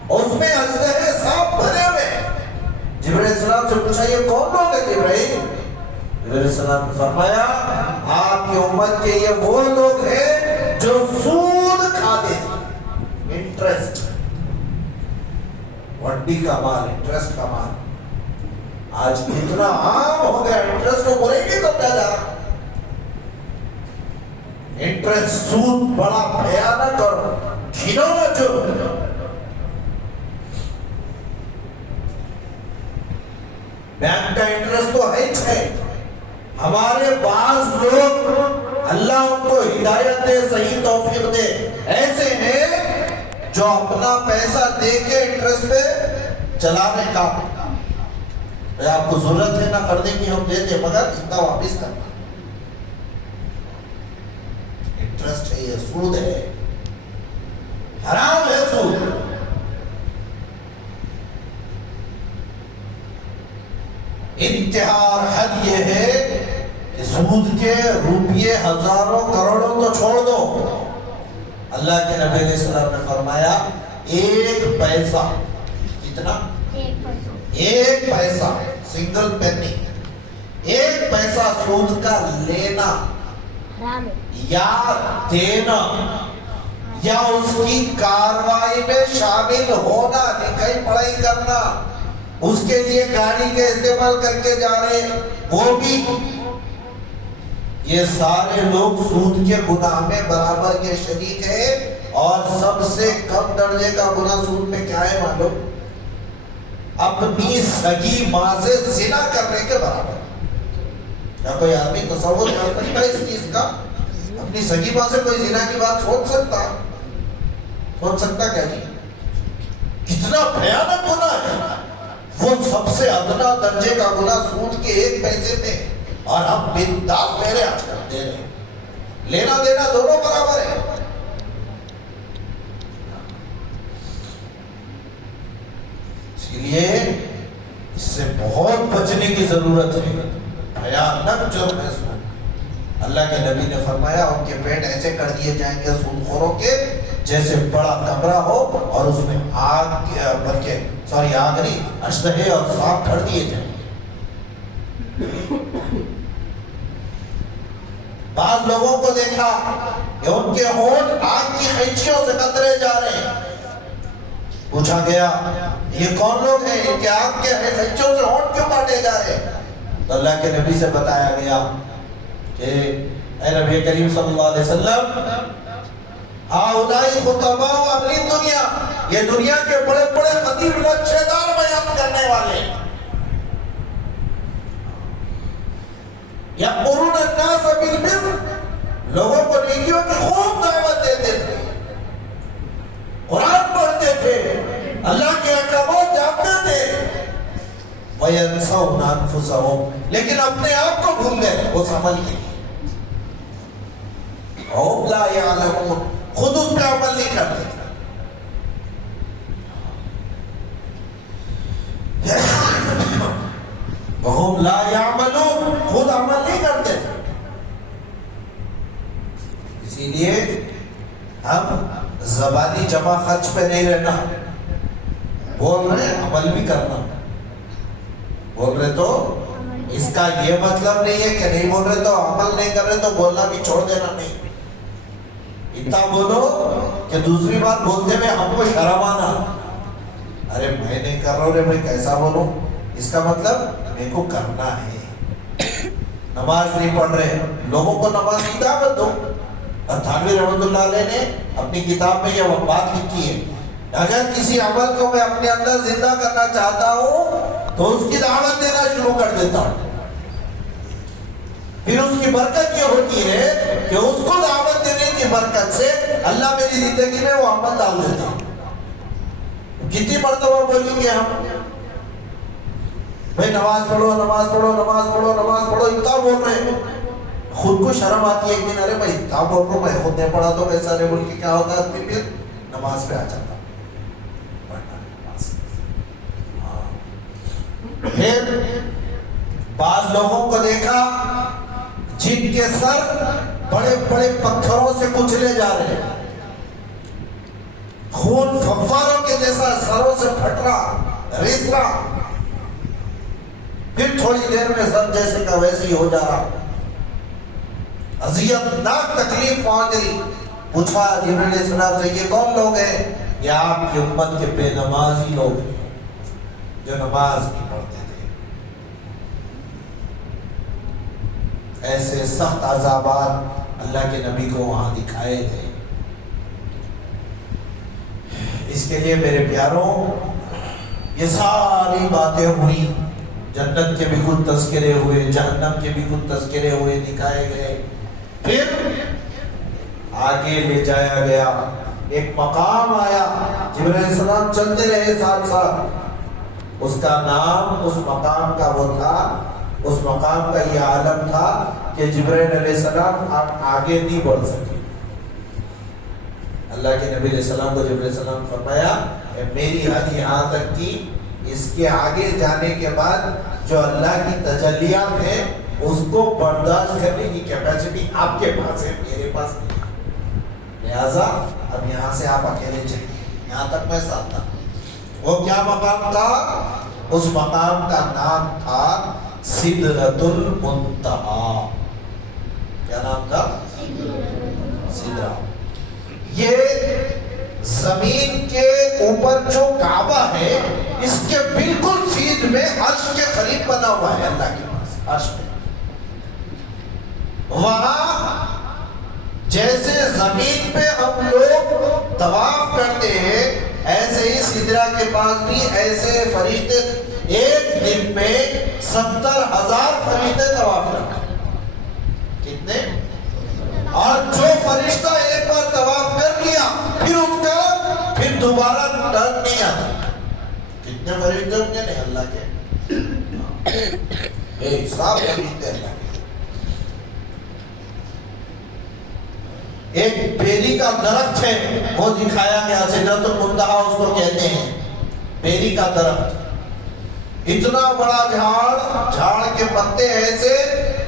اس میں اجدہے سانپ بھرے ہوئے. جبرائیل السلام سے پوچھا یہ کون لوگ ہیں جبرائیل؟ جبرائیل السلام نے فرمایا آپ کی امت کے یہ وہ لوگ ہیں جو سود کھاتے تھے. انٹرسٹ وڈی کا مال انٹرسٹ کا مال آج اتنا عام ہو گیا. انٹرسٹ کو برے نہیں سمجھا جا رہا. انٹرسٹ سود بڑا بھیانک اور گھنونا جرم. بینک کا انٹرسٹ تو ہے. ہمارے بعض لوگ اللہ ان کو ہدایت دے صحیح توفیق دے ایسے ہیں جو اپنا پیسہ دے کے انٹرسٹ پہ چلانے کا آپ کو ضرورت ہے نہ قرضے کی ہم دیتے مگر اتنا واپس کرنا. انٹرسٹ ہے یہ سود ہے حرام ہے سود. انتہا حد یہ ہے کہ سود کے روپیے ہزاروں کروڑوں تو چھوڑ دو. اللہ کے نبی علیہ السلام نے فرمایا ایک پیسہ کتنا؟ ایک پیسہ سنگل پینی ایک پیسہ سود کا لینا یا دینا یا اس کی کاروائی میں شامل ہونا لکھائی پڑھائی کرنا اس کے لیے گاڑی کے استعمال کر کے جا رہے وہ بھی یہ سارے لوگ سود کے گناہ میں برابر کے شریک ہیں. اور سب سے کم درجے کا گناہ سود میں کیا ہے معلوم؟ اپنی سگی ماں سے زنا کرنے کے برابر. کیا کوئی آدمی تصور کر سکتا ہے اس چیز کا؟ اپنی سگی ماں سے کوئی زنا کی بات سوچ سکتا کیا جی؟ کتنا بھیانک گناہ ہے وہ. سب سے ادنا درجے کا گناہ سود کے ایک پیسے میں اور ہم بنداز میرے آج کر دے رہے ہیں. لینا دینا دونوں برابر ہے. اسی لیے اس سے بہت بچنے کی ضرورت ہے. بھیانک جرم ہے. اللہ کے نبی نے فرمایا ان کے پیٹ ایسے کر دیے جائیں گے سود خوروں کے جیسے بڑا کمرہ ہو اور اس میں آگ بلکہ آگ نہیں اشتہے اور سانپ کھڑ دیے جائیں گے. بعض لوگوں کو دیکھا کہ ان کے ہونٹ آگ کی خیچیوں سے قطرے جا رہے ہیں. پوچھا گیا یہ کون لوگ ہیں ان کے آگ کے خیچیوں سے ہونٹ کیوں کاٹے جا رہے ہیں؟ تو اللہ کے نبی سے بتایا گیا کہ اے نبی کریم صلی اللہ علیہ وسلم ہؤلاء خطباء اہل دنیا، یہ دنیا کے بڑے بڑے خطیب لچھے دار بیان کرنے والے یأمرون الناس بالبر، لوگوں کو نیکیوں کی خوب دعوت دیتے تھے، قرآن پڑھتے تھے، اللہ کے احکامات جانتے تھے. وَيَنْسَوْنَ أَنفُسَهُمْ، لیکن اپنے آپ کو بھول گئے وہ عمل نہیں. وَهُمْ لَا يَعْلَمُونَ، خود اس پہ عمل نہیں کرتے. وَهُمْ لَا يَعْمَلُونَ، خود عمل نہیں کرتے. اسی لیے ہم زبانی جمع خرچ پہ نہیں رہنا. بول رہے عمل بھی کرنا. بول رہے تو اس کا یہ مطلب نہیں ہے کہ نہیں بول رہے تو عمل نہیں کر رہے تو بولنا بھی چھوڑ دینا. نہیں، اتنا بولو کہ دوسری بات بولتے ہوئے ہم کو شرم آنا. ارے میں نہیں کر رہا ہوں، میں کیسا بولوں؟ اس کا مطلب میرے کو کرنا ہے. نماز نہیں پڑھ رہے، لوگوں کو نماز کی دعوت دو. تھانوی رحمۃ اللہ علیہ نے اپنی کتاب میں یہ بات لکھی ہے، اگر کسی عمل کو میں اپنے اندر زندہ کرنا چاہتا ہوں تو اس کی دعوت دینا شروع کر دیتا ہوں. پھر اس کی برکت یہ ہوتی ہے کہ اس کو دعوت دینے کی برکت سے اللہ میری زندگی میں وہ عمل ڈال دیتا ہوں. کتنی مرتبہ بولیں گے ہم بھائی نماز پڑھو نماز پڑھو نماز پڑھو نماز پڑھو، اتنا بول رہے ہیں. خود کو شرم آتی ہے ایک دن، ارے بھائی اتنا بول رہا ہوں، میں خود نہیں پڑھا تو کیسا نہیں بول کے کیا ہوتا ہے پھر نماز پہ آ جاتا. پھر بعض لوگوں کو دیکھا جن کے سر بڑے بڑے پتھروں سے کچلے جا رہے ہیں، خون فواروں کے جیسا سروں سے پھٹ رہا، رس رہا، پھر تھوڑی دیر میں سر جیسے کا ویسے ہی ہو جا رہا. اذیت ناک تکلیف پہنچ گئی. پوچھا جبرائیل علیہ السلام سے یہ کون لوگ ہیں؟ یہ آپ کی امت کے بے نمازی لوگ ہیں جو نماز نہیں پڑھتے تھے. ایسے سخت عذابات اللہ کے نبی کو وہاں دکھائے گئے. اس کے لیے میرے پیاروں یہ ساری باتیں ہوئی، جنت کے بھی کچھ تذکرے ہوئے، جہنم کے بھی کچھ تذکرے ہوئے، دکھائے گئے. پھر آگے لے جایا گیا، ایک مقام آیا، جبرائیل علیہ السلام چلتے رہے ساتھ ساتھ. اس کا نام اس مقام کا وہ تھا، اس مقام کا یہ عالم تھا کہ جبرائیل علیہ السلام آگے نہیں بڑھ سکے. اللہ کے نبی علیہ السلام کو جبرائیل علیہ السلام فرمایا میری حد یہاں تک کی، اس کے آگے جانے کے بعد جو اللہ کی تجلیات ہیں اس کو برداشت کرنے کی کیپیسٹی آپ کے پاس ہے، میرے پاس نہیں. لہذا اب یہاں سے آپ اکیلے چلیں، یہاں تک میں ساتھ تھا. وہ کیا مقام تھا؟ اس مقام کا نام تھا سدرۃ المنتہا. کیا نام تھا؟ سدرہ. یہ زمین کے اوپر جو کعبہ ہے اس کے بالکل سیدھ میں عرش کے قریب بنا ہوا ہے اللہ کے پاس. عرش میں وہاں جیسے زمین پہ ہم لوگ طواف کرتے ہیں ایسے ہی سدرہ کے پاس بھی ایسے فرشتے ایک دن میں 70,000 فرشتے طواف کرتے ہیں. کتنے؟ اور جو فرشتہ ایک بار طواف کر لیا پھر اس کا پھر دوبارہ ٹرن نہیں آتا. کتنے فرشتے ہوں گے؟ نہیں اللہ کے بے حساب فرشتے اللہ کے. ایک بیری کا درخت ہے وہ دکھایا گیا، سدرۃ المنتہا اس کو کہتے ہیں، بیری کا درخت، اتنا بڑا جھاڑ کے پتے ایسے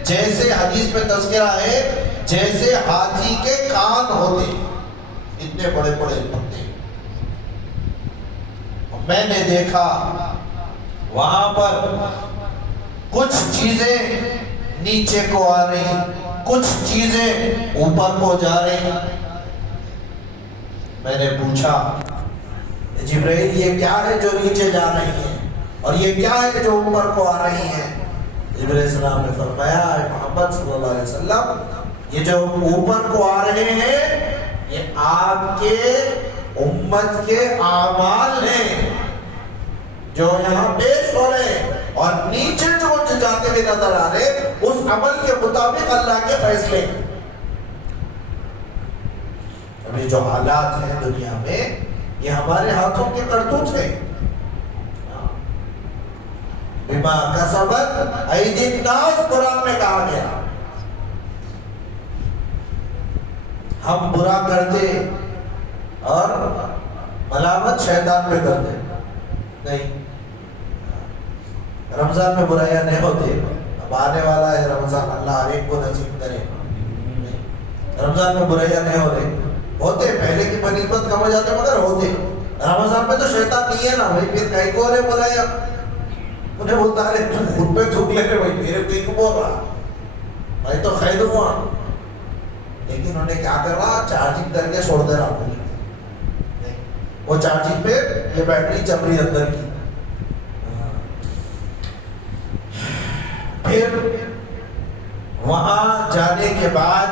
جیسے حدیث میں تذکرہ ہے جیسے ہاتھی کے کان ہوتے، اتنے بڑے بڑے پتے۔ میں نے دیکھا وہاں پر کچھ چیزیں نیچے کو آ رہی، کچھ چیزیں اوپر کو جا رہی۔ میں نے پوچھا جبرائیل یہ کیا ہے جو نیچے جا رہی ہے اور یہ کیا ہے جو اوپر کو آ رہی ہے؟ جبرائیل السلام نے فرمایا اے محمد صلی اللہ علیہ وسلم یہ جو اوپر کو آ رہے ہیں یہ آپ کے امت کے اعمال ہیں جو یہاں پیش ہو رہے ہیں، اور نیچے جو جاتے ہوئے نظر آ رہے اس عمل کے مطابق اللہ کے فیصلے ہیں۔ ابھی جو حالات ہیں دنیا میں یہ ہمارے ہاتھوں کے کرتوت ہیں، بما کسبت ایدی الناس قرآن میں کہا گیا۔ ہم برا کرتے اور ملامت شیطان پہ کرتے نہیں۔ رمضان میں برائیاں نہیں ہوتے، اب آنے والا ہے رمضان، اللہ ہر ایک کو نصیب کرے۔ رمضان میں برائیاں نہیں ہو رہے، ہوتے پہلے کی بنسبت کم ہو جاتے مگر ہوتے۔ رمضان میں تو شیطان نہیں ہے نا بھائی، پھر کہیں کو رہے برائیاں، انہیں بولتا ہے تم خود پہ تھوک لے کے بھائی میرے کو کیوں بول رہا بھائی، تو خیر ہوا، لیکن انہیں کیا کر رہا چارجنگ کر کے چھوڑ دے رہا پوری، وہ چارجنگ پہ یہ بیٹری چل رہی اندر کی۔ پھر وہاں جانے کے بعد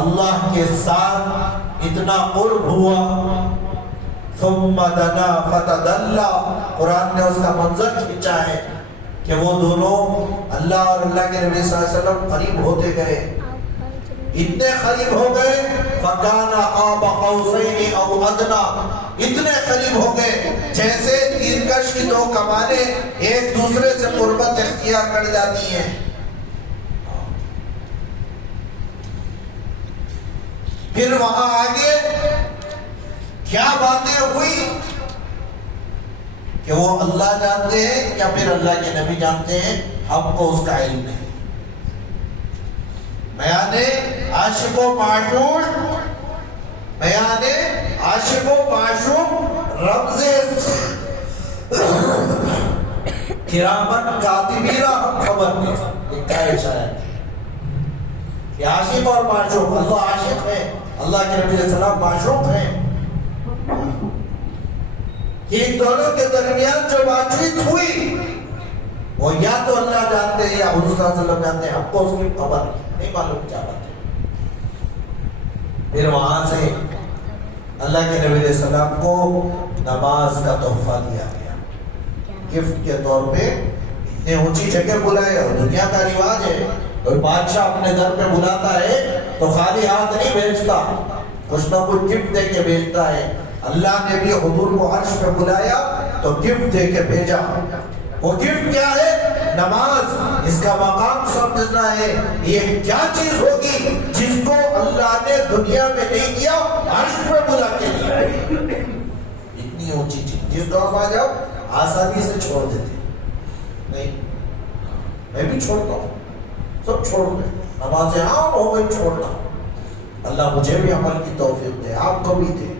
اللہ کے ساتھ اتنا قرب ہوا، ثم دنا فتدلى، قرآن نے اس کا منظر کھینچا ہے کہ وہ دونوں اللہ اور اللہ کے نبی صلی اللہ علیہ وسلم قریب ہوتے گئے، اتنے قریب ہو گئے فَكَانَ قَابَ قَوْسَيْنِ أَوْ أَدْنَىٰ، اتنے قریب ہو گئے جیسے تیرکش کی دو کمانیں ایک دوسرے سے قربت اختیار کر جاتی ہیں۔ پھر وہاں آگے کیا باتیں ہوئی کہ وہ اللہ جانتے ہیں یا پھر اللہ کے نبی جانتے ہیں، ہم کو اس کا علم نہیں۔ بیان عاشق و معشوق، بیان عاشق و معشوق رمز کرامن کاتبین ہم خبر میں لکھا ہے شاید کہ عاشق اور معشوق، اللہ عاشق ہے، اللہ کے نبی علیہ السلام معشوق ہیں، کہ ان دونوں کے درمیان جو بات چیت ہوئی وہ یا تو اللہ جانتے ہیں یا حضور صلی اللہ علیہ وسلم جانتے ہیں، ہم کو اس کی خبر نہیں معلوم کیا بات ہے۔ پھر وہاں سے اللہ کے نبی علیہ السلام کو نماز کا تحفہ دیا گیا گفٹ کے طور پہ، اتنے اونچی جگہ بلائے، اور دنیا کا رواج ہے کوئی بادشاہ اپنے در پہ بلاتا ہے تو خالی ہاتھ نہیں بھیجتا، کچھ نہ کچھ گفٹ دے کے بھیجتا ہے۔ اللہ نے بھی حضور کو عرش پہ بلایا تو گفٹ دے کے بھیجا، وہ گفٹ کیا ہے؟ نماز۔ اس کا مقام سمجھنا ہے یہ کیا چیز ہوگی جس کو اللہ نے دنیا میں نہیں کیا، عرش پہ بلا کے دیا، اتنی اونچی چیز جس دور میں آ جاؤ آسانی سے چھوڑ دیتے نہیں۔ میں بھی چھوڑتا ہوں، سب چھوڑ دیں، نماز عام ہو گئی چھوڑنا، اللہ مجھے بھی عمل کی توفیق دے، آپ کو بھی دے۔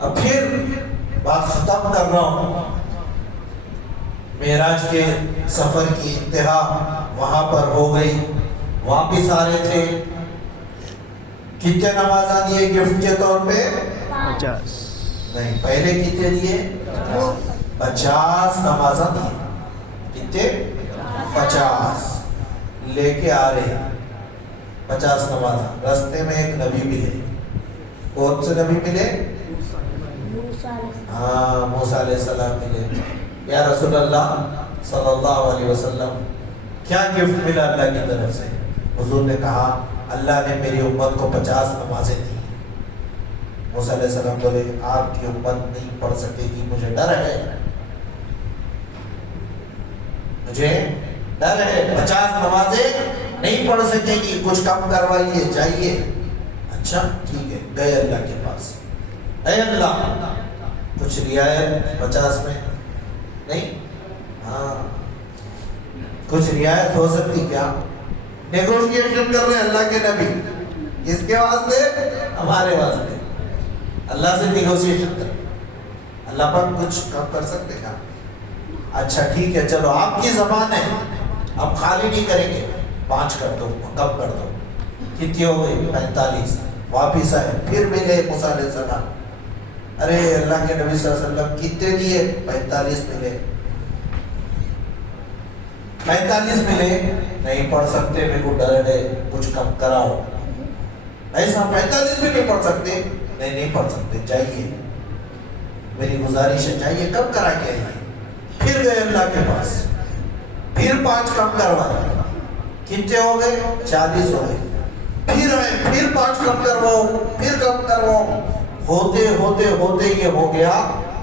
اب پھر بات ختم کر رہا ہوں، معراج کے سفر کی انتہا وہاں پر ہو گئی، واپس آ رہے تھے، کتنے نمازاں دیے گفٹ کے طور پہ؟ 50 نہیں، پہلے کتنے دیے؟ 50 نمازاں دیے، کتنے؟ 50 لے کے آ رہے، 50 نمازاں۔ رستے میں ایک نبی ملے، کون سے نبی ملے؟ ہاں، موسیٰ علیہ السلام ملے۔ یا رسول اللہ صلی اللہ علیہ وسلم کیا گفٹ ملا اللہ کی طرف سے؟ حضور نے کہا اللہ نے میری امت کو 50 نمازیں دی۔ موسیٰ علیہ السلام بولے آپ کی امت نہیں پڑھ سکے گی، مجھے ڈر ہے، مجھے ڈر ہے، 50 نمازیں نہیں پڑھ سکے گی، کچھ کم کروائیے، جائیے۔ اچھا ٹھیک ہے، گئے اللہ کے پاس، اے اللہ کچھ رعایت 50 میں نہیں؟ ہاں کچھ رعایت ہو سکتی کیا؟ نیگوشیشن کر رہے ہیں اللہ کے نبی، کس کے واسطے؟ ہمارے واسطے۔ اللہ سے نیگوشیشن کر، اللہ پر کچھ کم کر سکتے کیا؟ اچھا ٹھیک ہے، چلو آپ کی زبان ہے، اب خالی نہیں کریں گے، 5 کر دو، کم کر دو۔ کتنی ہو گئی؟ 45۔ واپس آئے، پھر ملے موسیٰ علیہ السلام، ارے اللہ کے نبی صلی اللہ علیہ وسلم کتنے دیے؟ 45 ملے۔ 45 ملے، نہیں پڑھ سکتے، میرے کو ڈر ہے، کچھ کم کراؤ۔ ایسا 45 بھی نہیں پڑھ سکتے؟ نہیں پڑھ سکتے، جائیے، میری گزارش ہے جائیے، کم کرا کے آئیے۔ پھر گئے اللہ کے پاس، پھر 5 کم کروائے، کتنے ہو گئے؟ 40 ہو گئے۔ پھر آئے، پھر 5 کم کرواؤ، پھر کم کرواؤ، ہوتے ہوتے ہوتے یہ ہو گیا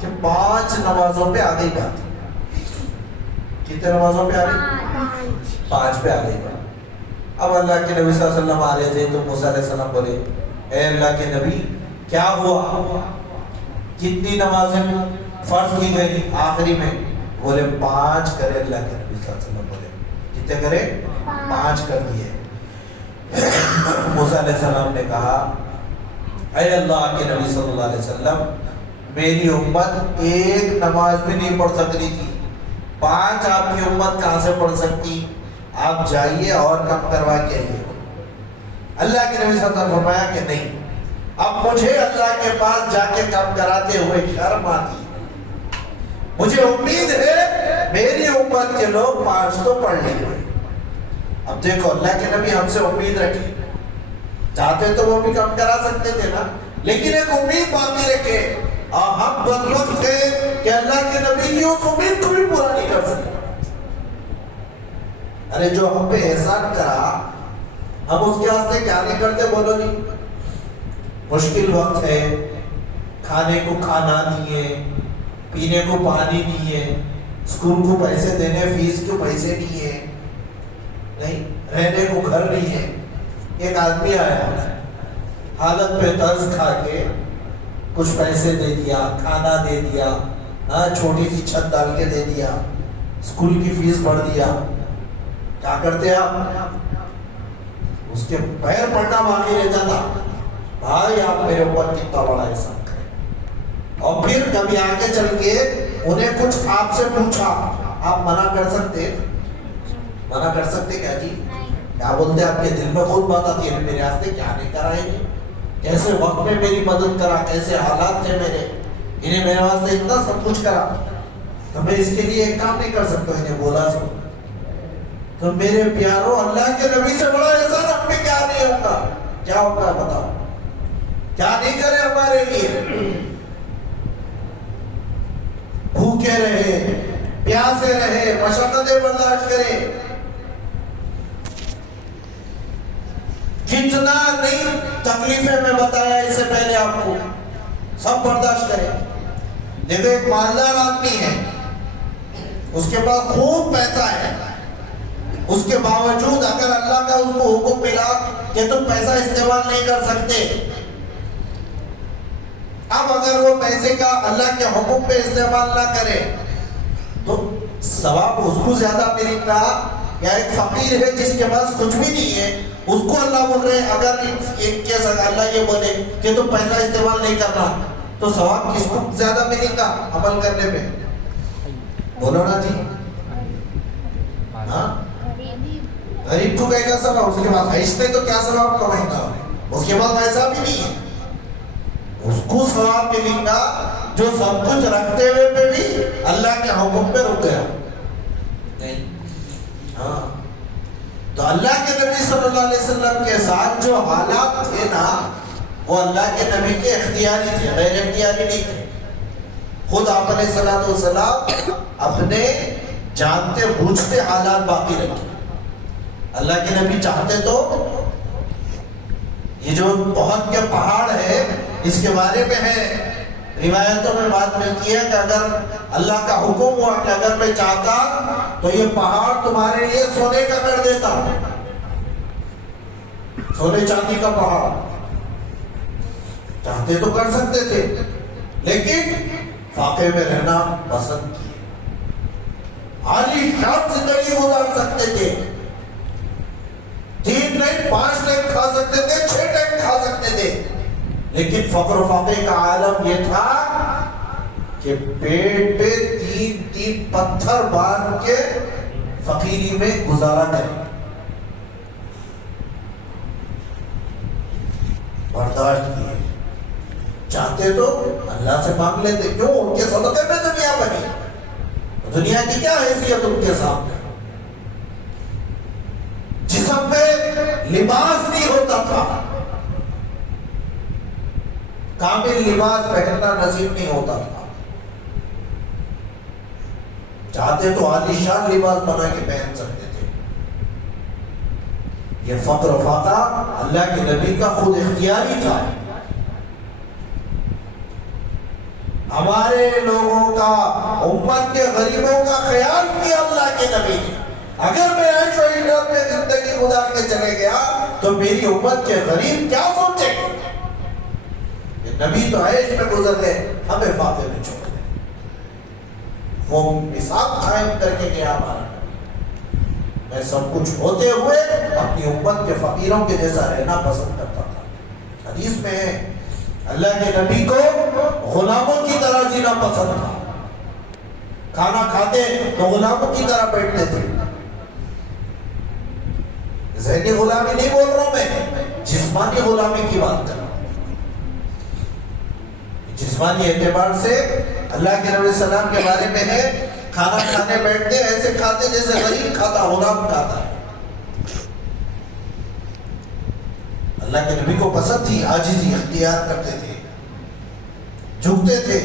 کہ 5 نمازوں پہ آ گئی بات۔ کتنے نمازوں پہ آ گئی؟ 5 پہ آ گئی بات۔ اب اللہ کے نبی صلی اللہ علیہ وسلم آ رہے تھے تو موسیٰ علیہ السلام بولے، اے اللہ کے نبی کیا ہوا؟ کتنی نمازیں فرض کی گئی آخری میں؟ بولے 5 کرے اللہ کے نبی صلی اللہ علیہ وسلم، بولے کتنے کرے؟ 5 کر دیے۔ موسیٰ علیہ السلام نے کہا، اے اللہ کے نبی صلی اللہ علیہ وسلم، میری امت ایک نماز بھی نہیں پڑھ سکتی تھی، 5 آپ کی امت کہاں سے پڑھ سکتی؟ آپ جائیے اور کم کروا کے آئیے۔ اللہ کے نبی صلی اللہ علیہ وسلم نے فرمایا کہ نہیں، اب مجھے اللہ کے پاس جا کے کم کراتے ہوئے شرم آتی، مجھے امید ہے میری امت کے لوگ 5 تو پڑھ لیں گے۔ اب دیکھو اللہ کے نبی ہم سے امید رکھے، چاہتے تو وہ بھی کم کرا سکتے تھے نا، لیکن ایک امید باقی رکھے، اور ہم بدبخت تھے کہ اللہ کے نبی کی اس امید کو بھی پورا نہیں کر سکتے۔ ارے جو ہم پہ احسان کرا، ہم اس کے واسطے کیا نہیں کرتے؟ بولو جی، مشکل وقت ہے، کھانے کو کھانا نہیں ہے، پینے کو پانی نہیں ہے، اسکول کو پیسے دینے، فیس کو پیسے نہیں ہے، نہیں رہنے کو گھر نہیں ہے۔ ایک آدمی آیا، حالت پہ طرز کھا کے کچھ پیسے دے دیا، کھانا دے دیا، چھوٹی سی چھت ڈال کے دے دیا، اسکول کی فیس بھر دیا۔ کیا کرتے آپ؟ اس کے پیر پڑنا باقی رہ جاتا، بھائی آپ میرے اوپر کتنا بڑا احسان کریں۔ اور پھر کبھی آگے چل کے انہیں کچھ آپ سے پوچھا، آپ منع کر سکتے؟ منع کر سکتے کیا جی؟ کیا بولتے آپ کے دل میں خود بات آتی ہے، میرے واسطے کیا نہیں کرائے گی، کیسے وقت میں میری مدد کرا، کیسے حالات تھے میرے، انہیں میرے واسطے اتنا سب کچھ کرا، تو میں اس کے لیے ایک کام نہیں کر سکتا؟ انہیں بولا سو تو میرے پیاروں، اللہ کے نبی سے بڑا احسان ہم پہ کیا نہیں ہوگا؟ کیا ہوگا بتاؤ؟ کیا نہیں کرے ہمارے لیے؟ بھوکے رہے، پیاسے رہے، مشقتیں برداشت کرے، جتنا نہیں تکلیفیں میں بتایا اس سے پہلے آپ کو، سب برداشت کرے۔ دیکھو ایک مالدار آدمی ہے، اس کے پاس خوب پیسہ ہے، اس کے باوجود اگر اللہ کا اس کو حکم ملا کہ تم پیسہ استعمال نہیں کر سکتے، اب اگر وہ پیسے کا اللہ کے حکم پہ استعمال نہ کرے تو ثواب اس کو زیادہ ملے گا، یا ایک فقیر ہے جس کے پاس کچھ بھی نہیں ہے، اس کو اللہ بول رہے اگر ایک کیس اللہ یہ بولے کہ تم پیسہ استعمال نہیں کرنا، تو ثواب کس کو زیادہ ملے گا عمل کرنے پہ؟ بولو نا جی، ہاں؟ غریب کو کہے گا ثواب، اس کے بعد ایسے تو کیا ثواب کمائے گا؟ اس کے بعد ویسا بھی نہیں ہے، اس کو ثواب ملے گا جو سب کچھ رکھتے ہوئے پہ بھی اللہ کے حکم پہ رک گیا۔ نہیں، ہاں، تو اللہ کے نبی صلی اللہ علیہ وسلم کے ساتھ جو حالات تھے نا، وہ اللہ کے نبی کے اختیاری تھے، غیر اختیاری نہیں تھے۔ خود آپ علیہ الصلوۃ والسلام اپنے جانتے بوجھتے حالات باقی رکھے۔ اللہ کے نبی چاہتے تو یہ جو بہت کے پہاڑ ہے، اس کے بارے میں ہے روایتوں میں بات ملتی ہے کہ اگر اللہ کا حکم ہوا کہ اگر میں چاہتا تو یہ پہاڑ تمہارے لیے سونے کا کر دیتا، سونے چاندی کا پہاڑ چاہتے تو کر سکتے تھے، لیکن فاقے میں رہنا پسند کیے. عالی شان زندگی گزار سکتے تھے، 3 ٹائم 5 ٹائم کھا سکتے تھے، 6 ٹائم کھا سکتے تھے، لیکن فقر و فاقے کا عالم یہ تھا کہ پیٹ پہ 3 پتھر باندھ کے فقیری میں گزارا کریں. برداشت کیے. چاہتے تو اللہ سے مانگ لیتے، کیوں؟ ان کے صدقے میں دنیا بنی. دنیا کی کیا حیثیت ان کے سامنے؟ جسم پہ لباس نہیں ہوتا تھا، کامل لباس پہننا نصیب نہیں ہوتا تھا. چاہتے تو عالی شان لباس بنا کے پہن سکتے تھے. یہ فقر و فاقہ اللہ کے نبی کا خود اختیاری تھا. ہمارے لوگوں کا، امت کے غریبوں کا خیال کیا اللہ کے نبی نے. اگر میں عیش و عشرت میں زندگی گزار کے چلے گیا تو میری امت کے غریب کیا سوچیں گے؟ نبی تو عیش میں گزر گئے، ہمیں فاقے میں چھوڑ گئے. وہ مثال قائم کر کے گیا ہمارا نبی. میں سب کچھ ہوتے ہوئے اپنی امت کے فقیروں کے جیسا رہنا پسند کرتا تھا. حدیث میں ہے اللہ کے نبی کو غلاموں کی طرح جینا پسند تھا. کھانا کھاتے تو غلاموں کی طرح بیٹھتے تھے. ذہنی غلامی نہیں بول رہا ہوں میں، جسمانی غلامی کی بات کر رہا ہوں. جسمانی اعتبار سے اللہ کے نبی صلی اللہ علیہ وسلم کے بارے میں ہے کھانا کھانے بیٹھتے ایسے کھاتے جیسے غریب کھاتا، غلام کھاتا ہے. اللہ کے نبی کو پسند تھی عاجزی اختیار کرتے تھے، جھکتے تھے،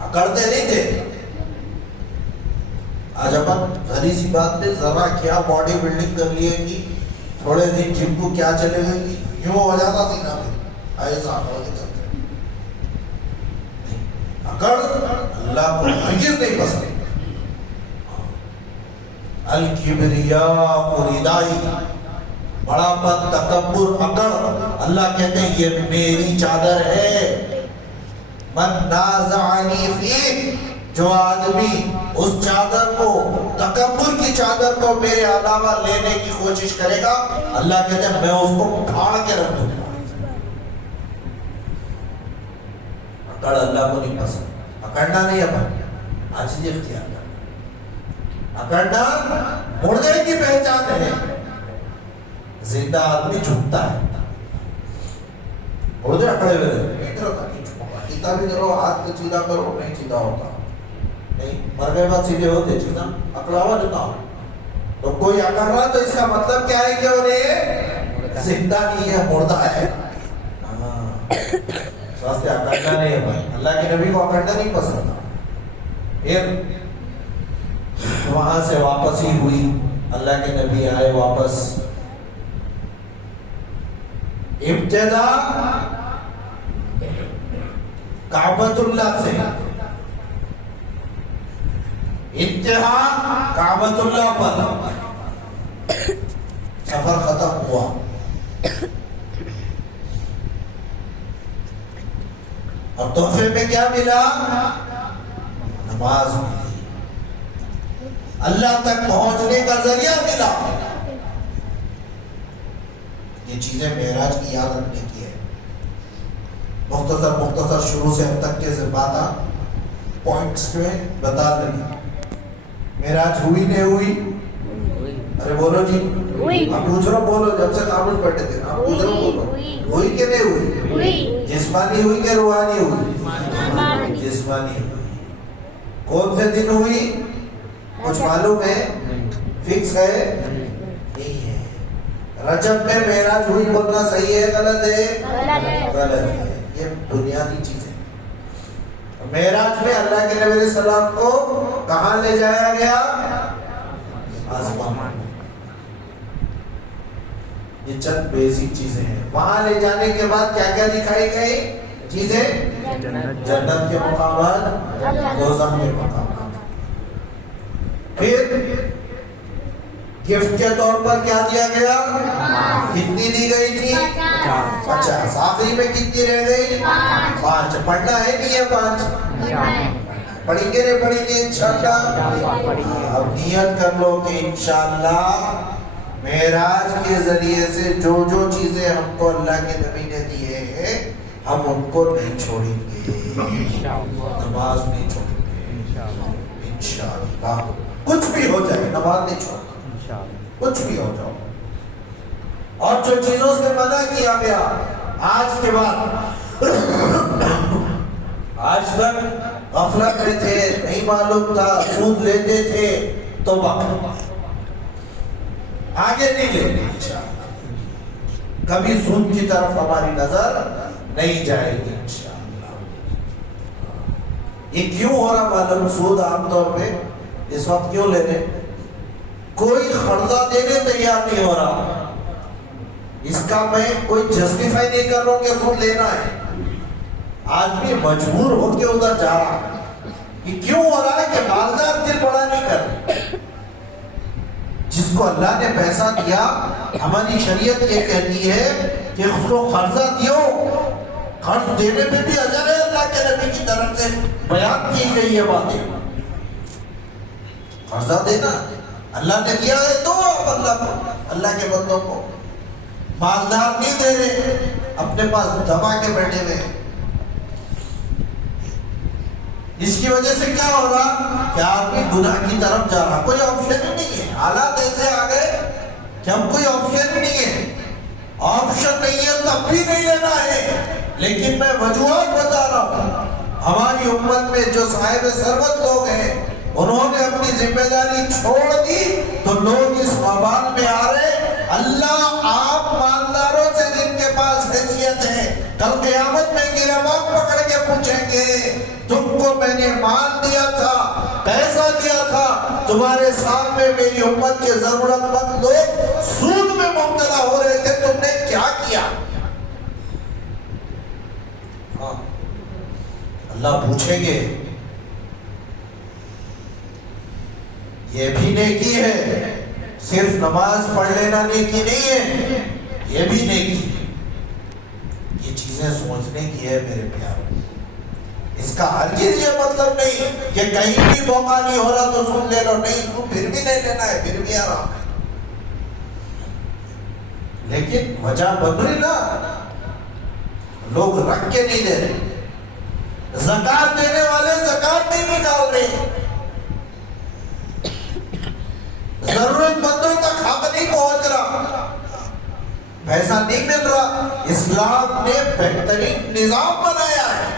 اکڑتے نہیں تھے. آج اپن ذری سی بات پہ ذرا کیا باڈی بلڈنگ کر لیے گی، تھوڑے دن جم کو کیا چلے گئے گی، یوں ہو جاتا سینہ میں ایسا ہو جاتا. اکڑ اللہ کو ہرگز نہیں پسند. الکبریاء ردائی، بڑا پن، تکبر، اکڑ، اللہ کہتے ہیں یہ میری چادر ہے. من نازعنی فیہ، جو آدمی اس چادر کو، تکبر کی چادر کو میرے علاوہ لینے کی کوشش کرے گا، اللہ کہتے ہیں میں اس کو پھاڑ کے رکھ دوں گا. اکڑ اللہ کو نہیں پسند. اکڑنا نہیں اپن، عاجزی اختیار کرنا. اکڑنا مردے کی پہچان ہے. زندہ آدمی جھکتا ہے، مردے اکڑے ہوئے رہتے ہیں. کتابی کرو، ہاتھ سیدھا کرو، نہیں سیدھا ہوتا. نہیں، مر گئے بعد سیدھے ہوتے، سیدھا اکڑا ہوا جتا ہو. تو کوئی اکڑ رہا تو اس کا مطلب کیا ہے کہ وہ زندہ نہیں ہے، مردہ ہے. واسطے اکڑنا نہیں ہے بھائی. اللہ کے نبی کو اکڑنا نہیں پسند تھا. پھر وہاں سے واپس ہی ہوئی، اللہ کے نبی آئے واپس. ابتدا کعبۃ اللہ سے، انتہا کعبۃ اللہ پر. سفر ختم ہوا. اور تحفے میں کیا ملا؟ نماز ملی، اللہ تک پہنچنے کا ذریعہ ملا. یہ چیزیں معراج کی یاد رکھنے کی ہے. مختصر شروع سے اب تک کے باتیں پوائنٹس میں بتا دیں. معراج ہوئی نہیں ہوئی؟ ارے بولو جی، آپ پوچھ رہا بولو. جب سے خاموش بیٹھے تھے آپ پوچھ رہا بولو. ہوئی کہ نہیں ہوئی؟ جسمانی ہوئی کہ روحانی ہوئی؟ جسمانی ہوئی. کون سے دن ہوئی کچھ معلوم ہے؟ فکس ہے؟ نہیں ہے. رجب میں معراج ہوئی بولنا صحیح ہے غلط ہے؟ غلط ہے. یہ بنیادی چیز ہے. معراج میں اللہ کے نبی علیہ السلام کو کہاں لے جایا گیا؟ آسمان. یہ چند بیسک چیزیں ہیں. وہاں لے جانے کے بعد کیا کیا دکھائی گئی چیزیں؟ جنت کے مقامات، دوزخ کے مقامات. پھر گفٹ کے طور پر کیا دیا گیا؟ کتنی دی گئی تھی؟ 50. آخری میں کتنی رہ گئی؟ 5. پڑھنا ہے نہیں ہے 5؟ پڑھیں گے نہیں پڑھیں گے انشاءاللہ؟ اب نیت کر لو کہ انشاءاللہ معراج کے ذریعے سے جو جو چیزیں ہم کو اللہ کے نبی نے دیے ہیں ہم ان کو نہیں چھوڑیں گے. نماز نہیں چھوڑیں گے انشاءاللہ. کچھ بھی ہو جائے نماز نہیں چھوڑیں گے. کچھ بھی ہو جاؤ. اور جو چیزوں سے منع کیا گیا آج کے بعد، آج تک غفلت میں تھے، نہیں معلوم تھا، سود لیتے تھے، توبہ آگے نہیں لینے انشاءاللہ. کبھی سود کی طرف ہماری نظر نہیں جائے گی انشاءاللہ. یہ کیوں ہو رہا معلوم؟ سود عام طور پہ اس وقت کیوں لے رہے؟ کوئی قرضہ دینے تیار نہیں ہو رہا. اس کا میں کوئی جسٹیفائی نہیں کر رہا ہوں کہ سود لینا ہے. آدمی مجبور ہو کے ادھر جا رہا. یہ کیوں ہو رہا ہے کہ مالدار دل بڑا نہیں کر رہے. جس کو اللہ نے پیسہ دیا، ہماری شریعت یہ کہتی ہے کہ اس کو قرضہ دیو. قرض دینے میں بھی اجر ہے. اللہ کے نبی کی طرف سے بیان کی گئی یہ باتیں. قرضہ دینا اللہ نے دیا ہے تو آپ اللہ کو، اللہ کے بندوں کو. مالدار نہیں دے رہے، اپنے پاس دبا کے بیٹھے ہوئے. اس کی وجہ سے کیا ہو رہا کہ آدمی گناہ کی طرف جا رہا. کوئی آپشن ہی نہیں ہے. حالات ایسے آ گئے کہ ہم کوئی آپشن ہی نہیں ہے. آپشن نہیں ہے تب بھی نہیں لینا ہے. لیکن میں وجوہات بتا رہا ہوں. ہماری امت میں جو صاحب ثروت لوگ ہیں انہوں نے اپنی ذمہ داری چھوڑ دی تو لوگ اس وبال میں آ رہے. اللہ آپ مالداروں سے جن کے پاس حیثیت ہے کل قیامت میں گریباں پکڑ کے پوچھیں گے تم کو میں نے مال دیا تھا، پیسہ دیا تھا، تمہارے سامنے میری امت کے ضرورت مند لوگ سود میں مبتلا ہو رہے تھے، تم نے کیا کیا؟ اللہ پوچھیں گے. یہ بھی نیکی ہے. صرف نماز پڑھ لینا نیکی نہیں ہے، یہ بھی نیکی ہے. یہ چیزیں سوچنے کی ہے میرے پیاروں. اس کا ہرگز یہ مطلب نہیں کہ کہیں بھی موقع نہیں ہو رہا تو سن لے لو. نہیں، سن پھر بھی نہیں لینا ہے، پھر بھی آرام ہے. لیکن وجہ بن رہی نا، لوگ رکھ کے نہیں دے رہے. زکات دینے والے زکات نہیں نکال رہے. ضرورت مندوں تک حق نہیں پہنچ رہا، پیسہ نہیں مل رہا. اسلام نے بہترین نظام بنایا ہے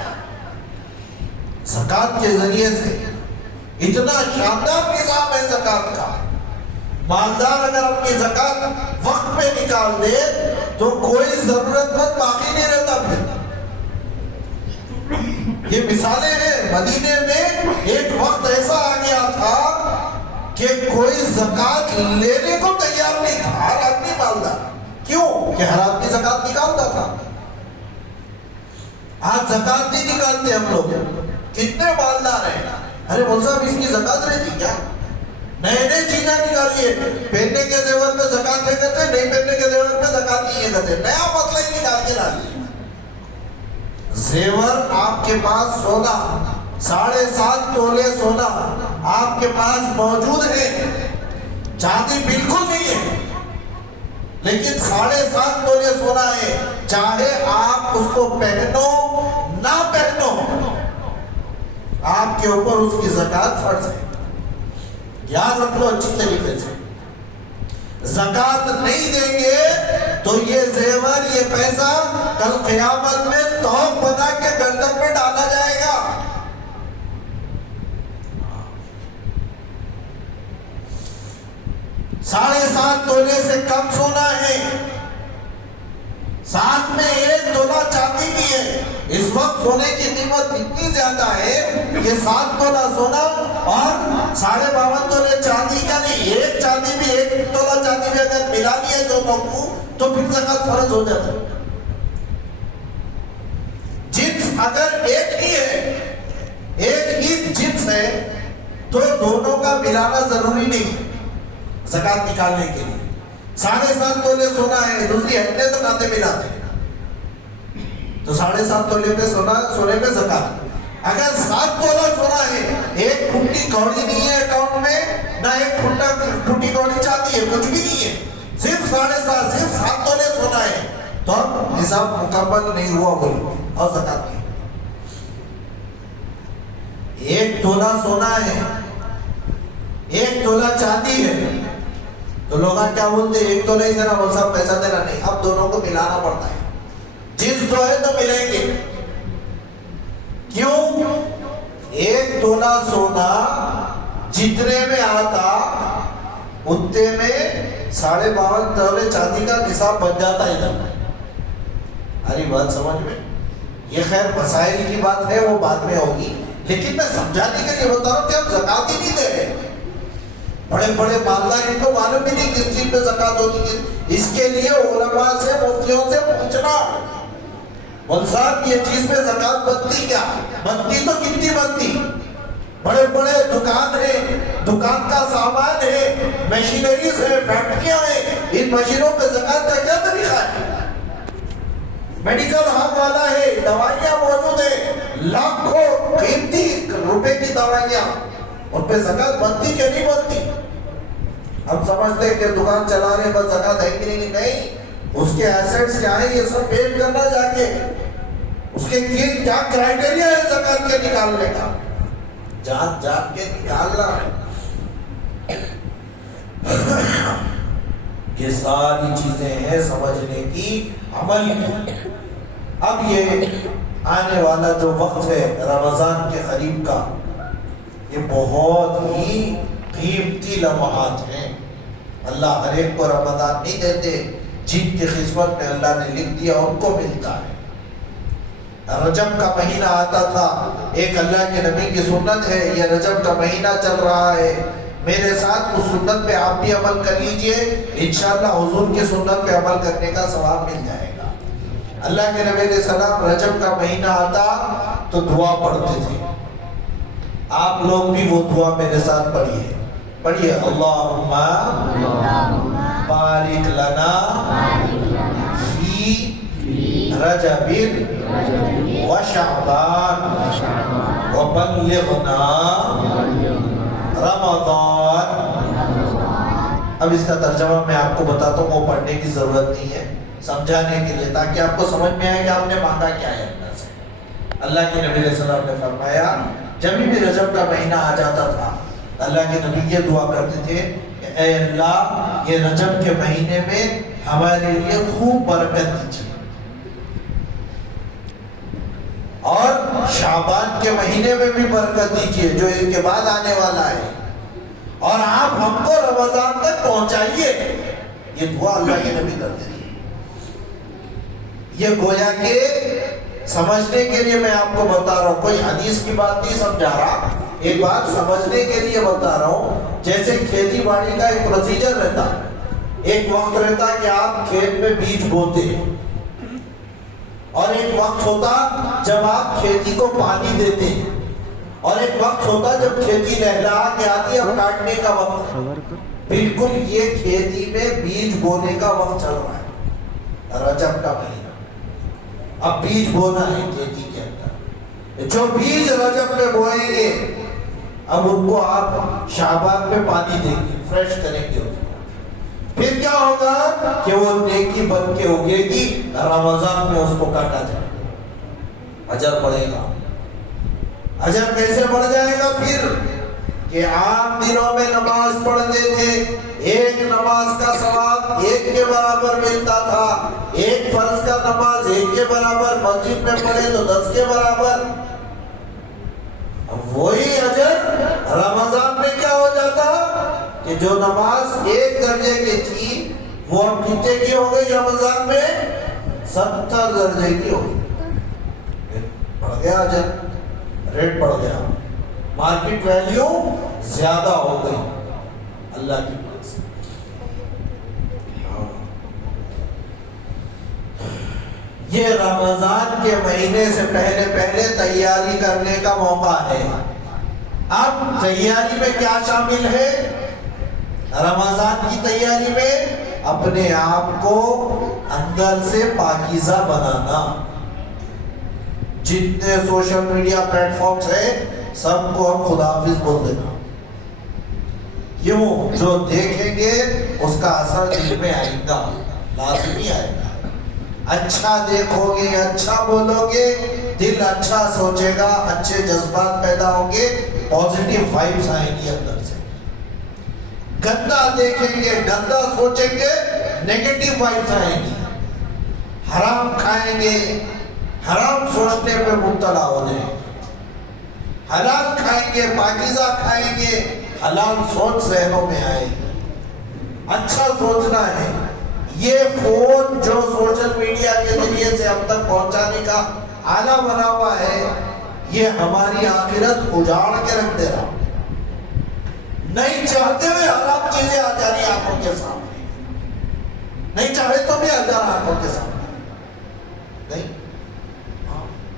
زکات کے ذریعے سے. اتنا شاندار نظام ہے زکات کا. مالدار اگر اپنی زکات وقت پہ نکال دے تو کوئی ضرورت مند باقی نہیں رہتا. پھر یہ مثالیں ہیں. مدینے میں ایک وقت ایسا آ گیا تھا کہ کوئی زکات لینے کو تیار نہیں تھا. ہر آدمی مالدار. کیوں؟ کہ ہر آدمی زکات نکالتا تھا. آج زکات نہیں نکالتے ہم لوگ. کتنے مالدار ہیں. ارے مول صاحب اس کی زکات رہتی کیا؟ نئے نئے چیزیں نکالیے. پہننے کے زیور پہ زکات ہے کہتے، نہیں پہننے کے زیور پہ زکات نہیں ہے کہتے. نیا مسئلہ ہی نکال کے ڈالیے. زیور آپ کے پاس سونا 7.5 تولے سونا آپ کے پاس موجود ہے. چاندی بالکل نہیں ہے لیکن 7.5 تولے سونا ہے. چاہے آپ اس کو پہنو نہ پہنو، آپ کے اوپر اس کی زکات فرض ہے. یاد رکھ لو اچھی طریقے سے. زکات نہیں دیں گے تو یہ زیور، یہ پیسہ کل قیامت میں توق بنا کے گردن میں ڈالا جائے گا. 7.5 تولے سے کم سونا ہے، ساتھ میں 1 تولہ چاندی بھی ہے. اس وقت سونے کی قیمت اتنی زیادہ ہے کہ 7 تولہ سونا اور 52.5 تولے چاندی کا نہیں. 1 چاندی بھی 1 تولہ چاندی بھی اگر ملا لیے دونوں کو تو پھر زکات فرض ہو جاتا ہے. جنس اگر ایک ہی ہے، ایک ہی جنس ہے تو دونوں کا ملانا ضروری نہیں ہے. زکات نکالنے کے لیے. 7.5 تولے سونا ہے, دوسری ہڈیاں تو کھاتے ملاتے ہیں, تو 7.5 تولے پہ سونے پہ زکات. اگر 7 تولہ سونا ہے, ایک پھٹی کوڑی نہیں ہے اکاؤنٹ میں, نہ ایک پھٹی کوڑی چاہتی ہے, کچھ بھی نہیں ہے, صرف 7.5 صرف 7 تولے سونا ہے, تو نصاب مکمل نہیں ہوا بولو اور زکات نہیں. 1 تولہ سونا ہے, 1 تولہ چاندی ہے, تو لوگ کیا بولتے ہیں 1 تولہ ہی دینا, بول صاحب پیسہ دینا نہیں, اب دونوں کو ملانا پڑتا ہے. جنس تو ہے تو ملیں گے. کیوں؟ 1 تولہ سونا جتنے میں آتا اتنے میں 52.5 تولے چاندی کا نصاب بن جاتا ہے. ادھر ہری بات سمجھ میں, یہ خیر مسائل کی بات ہے, وہ بعد میں ہوگی, لیکن میں سمجھانے کے لیے بتا رہا ہوں کہ ہم زکات ہی نہیں دے رہے. بڑے بڑے مالدار ان کو معلوم بھی نہیں کس چیز پہ زکات ہوتی ہے. اس کے لیے علماء سے مفتیوں سے پوچھنا, بول صاحب یہ چیز پہ زکات بنتی کیا؟ بنتی تو کتنی بنتی؟ بڑے بڑے دکان ہیں, دکان کا سامان ہے, مشینریز ہے, فیکٹریاں ہیں, ان مشینوں پہ زکات کا کیا طریقہ ہے؟ میڈیکل ہاں والا ہے, دوائیاں موجود ہیں, لاکھوں قیمتی روپے کی دوائیاں, ان پہ زکات بنتی کہ نہیں بنتی؟ ہم سمجھتے ہیں کہ دکان چلا رہے بس زکات ہے کہ نہیں, اس کے ایسیٹس کیا ہیں یہ سب پیش کرنا جا کے, اس کے کیا کرائیٹیریا ہے زکات کے نکالنے کا, جان جان کے نکالنا. یہ ساری چیزیں ہیں سمجھنے کی, عمل کی. اب یہ آنے والا جو وقت ہے رمضان کے قریب کا, یہ بہت ہی قیمتی لمحات ہیں. اللہ ہر ایک کو رمضان نہیں دیتے, جن کی قسمت میں اللہ نے لکھ دیا ان کو ملتا ہے. رجب کا مہینہ آتا تھا, ایک اللہ کے نبی کی سنت ہے, یہ رجب کا مہینہ چل رہا ہے, میرے ساتھ اس سنت پہ آپ بھی عمل کر لیجئے, انشاءاللہ حضور کی سنت پہ عمل کرنے کا ثواب مل جائے گا. اللہ کے نبی علیہ السلام رجب کا مہینہ آتا تو دعا پڑھتے تھے. آپ لوگ بھی وہ دعا میرے ساتھ پڑھیے, اللہم بارک لنا فی رجب و شعبان وبلغنا رمضان. اب اس کا ترجمہ میں آپ کو بتاتا ہوں, وہ پڑھنے کی ضرورت نہیں ہے, سمجھانے کے لیے, تاکہ آپ کو سمجھ میں آئے کہ آپ نے مانگا کیا ہے اللہ سے. اللہ کے نبی علیہ السلام نے فرمایا, جب بھی رجب کا مہینہ آ جاتا تھا اللہ کے نبی یہ دعا کرتے تھے کہ اے اللہ یہ رجب کے مہینے میں ہمارے لیے خوب برکت دیجیے, اور شعبان کے مہینے میں بھی برکت دیجیے جو اس کے بعد آنے والا ہے, اور آپ ہم کو رمضان تک پہنچائیے. یہ دعا اللہ کے نبی کرتے تھے. یہ گویا کہ سمجھنے کے لیے میں آپ کو بتا رہا ہوں, کوئی حدیث کی بات نہیں سمجھا رہا, ایک بات سمجھنے کے لیے بتا رہا ہوں. جیسے کھیتی باڑی کا ایک پروسیجر رہتا, ایک وقت رہتا کہ آپ کھیت میں بیج بوتے, اور ایک وقت ہوتا جب آپ کھیتی کو پانی دیتے, اور ایک وقت ہوتا جب کھیتی لہلہا کے آتی اب کاٹنے کا وقت. بالکل یہ کھیتی میں بیج بونے کا وقت چل رہا ہے, رجب کا مہینہ. اب بیج بونا ہے کھیتی کے اندر, جو بیج رجب میں بوئیں گے اب ان کو آپ شعبان میں پانی دیں گے, فریش کریں گے اس کو. پھر کیا ہوگا کہ وہ نیکی بن کے اگے گی, رمضان میں اس کو کاٹا جائے گا, اجر بڑھے گا. اجر کیسے بڑھ جائے گا؟ پھر کہ عام دنوں میں نماز پڑھتے تھے, ایک نماز کا ثواب 1 کے برابر ملتا تھا, ایک فرض کا نماز 1 کے برابر, مسجد میں پڑھے تو 10 کے برابر. وہی اجر رمضان میں کیا ہو جاتا کہ جو نماز 1 درجے کی تھی وہ اب کتنے کی ہو گئی رمضان میں؟ 70 درجے کی ہو گئی. بڑھ گیا اجر, ریٹ بڑھ گیا, مارکیٹ ویلیو زیادہ ہو گئی اللہ کی پاس. یہ رمضان کے مہینے سے پہلے تیاری کرنے کا موقع ہے. اب تیاری میں کیا شامل ہے؟ رمضان کی تیاری میں اپنے آپ کو اندر سے پاکیزہ بنانا. جتنے سوشل میڈیا پلیٹ فارمز ہیں سب کو ہم خدا حافظ بول دینا. کیوں؟ جو دیکھیں گے اس کا اثر دل میں آئے گا، لازمی آئے گا. اچھا دیکھو گے، اچھا بولو گے، دل اچھا سوچے گا، اچھے جذبات پیدا ہوں گے، پازیٹیو وائبس آئیں گی اندر سے. گندا دیکھیں گے، گندا سوچیں گے، نیگیٹو وائبس آئیں گی. حرام کھائیں گے، حرام سوچنے پہ مبتلا ہونے. حلال کھائیں گے، پاکیزہ کھائیں گے، حلال سوچ ذہنوں میں آئے گی. اچھا سوچنا ہے. یہ فون جو سوشل میڈیا کے ذریعے سے ہم تک پہنچانے کا آلہ بنا ہوا ہے، یہ ہماری آخرت اجاڑ کے رکھ دے رہا. نہیں چاہتے ہوئے حرام چیزیں آ جا رہی آنکھوں کے سامنے، نہیں چاہے تو بھی آ جا رہا آنکھوں کے سامنے. نہیں،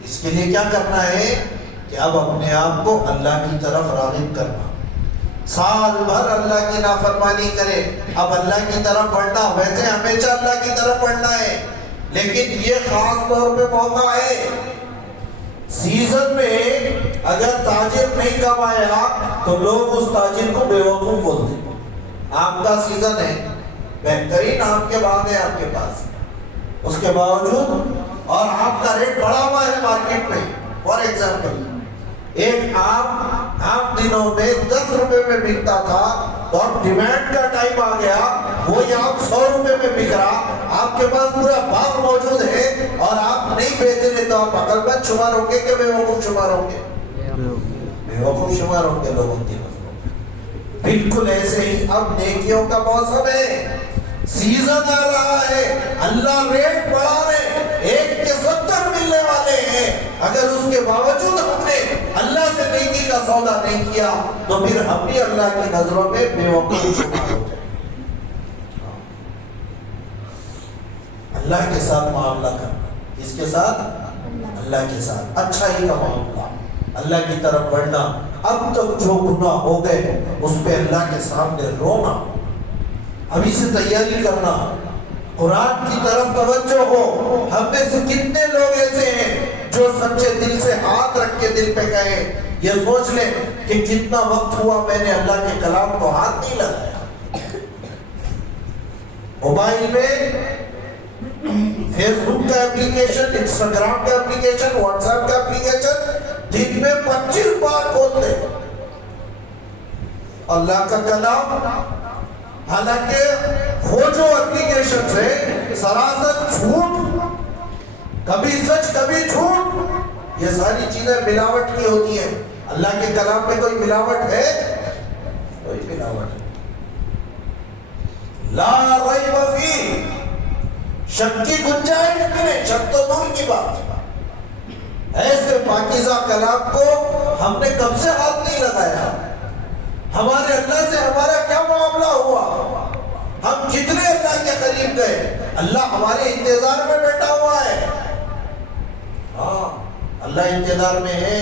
اس کے لیے کیا کرنا ہے کہ اب اپنے آپ کو اللہ کی طرف راغب کرنا. سال بھر اللہ کی نافرمانی کرے، اب اللہ کی طرف بڑھنا. ویسے ہمیشہ اللہ کی طرف بڑھنا ہے، لیکن یہ خاص طور پہ موقع ہے. سیزن میں اگر تاجر نہیں کمایا تو لوگ اس تاجر کو بیوقوف بولتے ہیں. آم کا سیزن ہے، بہترین آم کے باغ ہے آپ کے پاس، اس کے باوجود اور آم کا ریٹ بڑا ہوا ہے مارکیٹ میں. فار ایگزامپل ایک آم دنوں میں 10 روپے میں بکتا تھا، تو اب ڈیمانڈ کا ٹائم آ گیا، وہی آم 100 روپے میں بک رہا. آپ کے پاس پورا باغ موجود ہے اور آپ نہیں بیچ رہے، تو آپ عقل مند شمار ہوں گے کہ بیوقوف شمار ہوں گے؟ بیوقوف شمار ہوں گے لوگوں کی نظروں. بالکل ایسے ہی اب نیکیوں کا موسم ہے، سیزن آ رہا ہے، اللہ ریٹ بڑھا رہے. 1 کے 70 ملنے والے ہیں، اگر اس کے باوجود ہم نے اللہ سے نیکی کا سودا نہیں کیا تو پھر ہم بھی اللہ کی نظروں میں بے وقوف شمار ہو جائیں. اللہ کے ساتھ معاملہ کرنا، اس کے ساتھ اللہ کے ساتھ اچھائی کا معاملہ، اللہ کی طرف بڑھنا. اب تک جو گناہ ہو گئے اس پہ اللہ کے سامنے رونا، ابھی سے تیاری کرنا، قرآن کی طرف توجہ ہو. ہم میں سے کتنے لوگ ایسے ہیں جو سچے دل سے ہاتھ رکھ کے دل پہ گئے، یہ سوچ لیں کہ کتنا وقت ہوا میں نے اللہ کے کلام کو ہاتھ نہیں لگایا. موبائل میں فیس بک کا اپلیکیشن، انسٹاگرام کا اپلیکیشن، واٹس ایپ کا اپلیکیشن دن میں 25 بار کھولتے اللہ کا کلام. حالانکہ وہ جو اپلیکیشن ہے سراسر جھوٹ، کبھی سچ کبھی جھوٹ، یہ ساری چیزیں ملاوٹ کی ہوتی ہیں. اللہ کے کلام میں کوئی ملاوٹ ہے؟ کوئی ملاوٹ نہیں. لا ریب فیہ، شک کی گنجائش نہیں، شک تو دور کی بات. ایسے پاکیزہ کلام کو ہم نے کب سے ہاتھ نہیں لگایا. ہمارے اللہ سے ہمارا کیا معاملہ ہوا؟ ہم کتنے اللہ کے قریب گئے؟ اللہ ہمارے انتظار میں بیٹھا ہوا ہے. ہاں، اللہ انتظار میں ہے.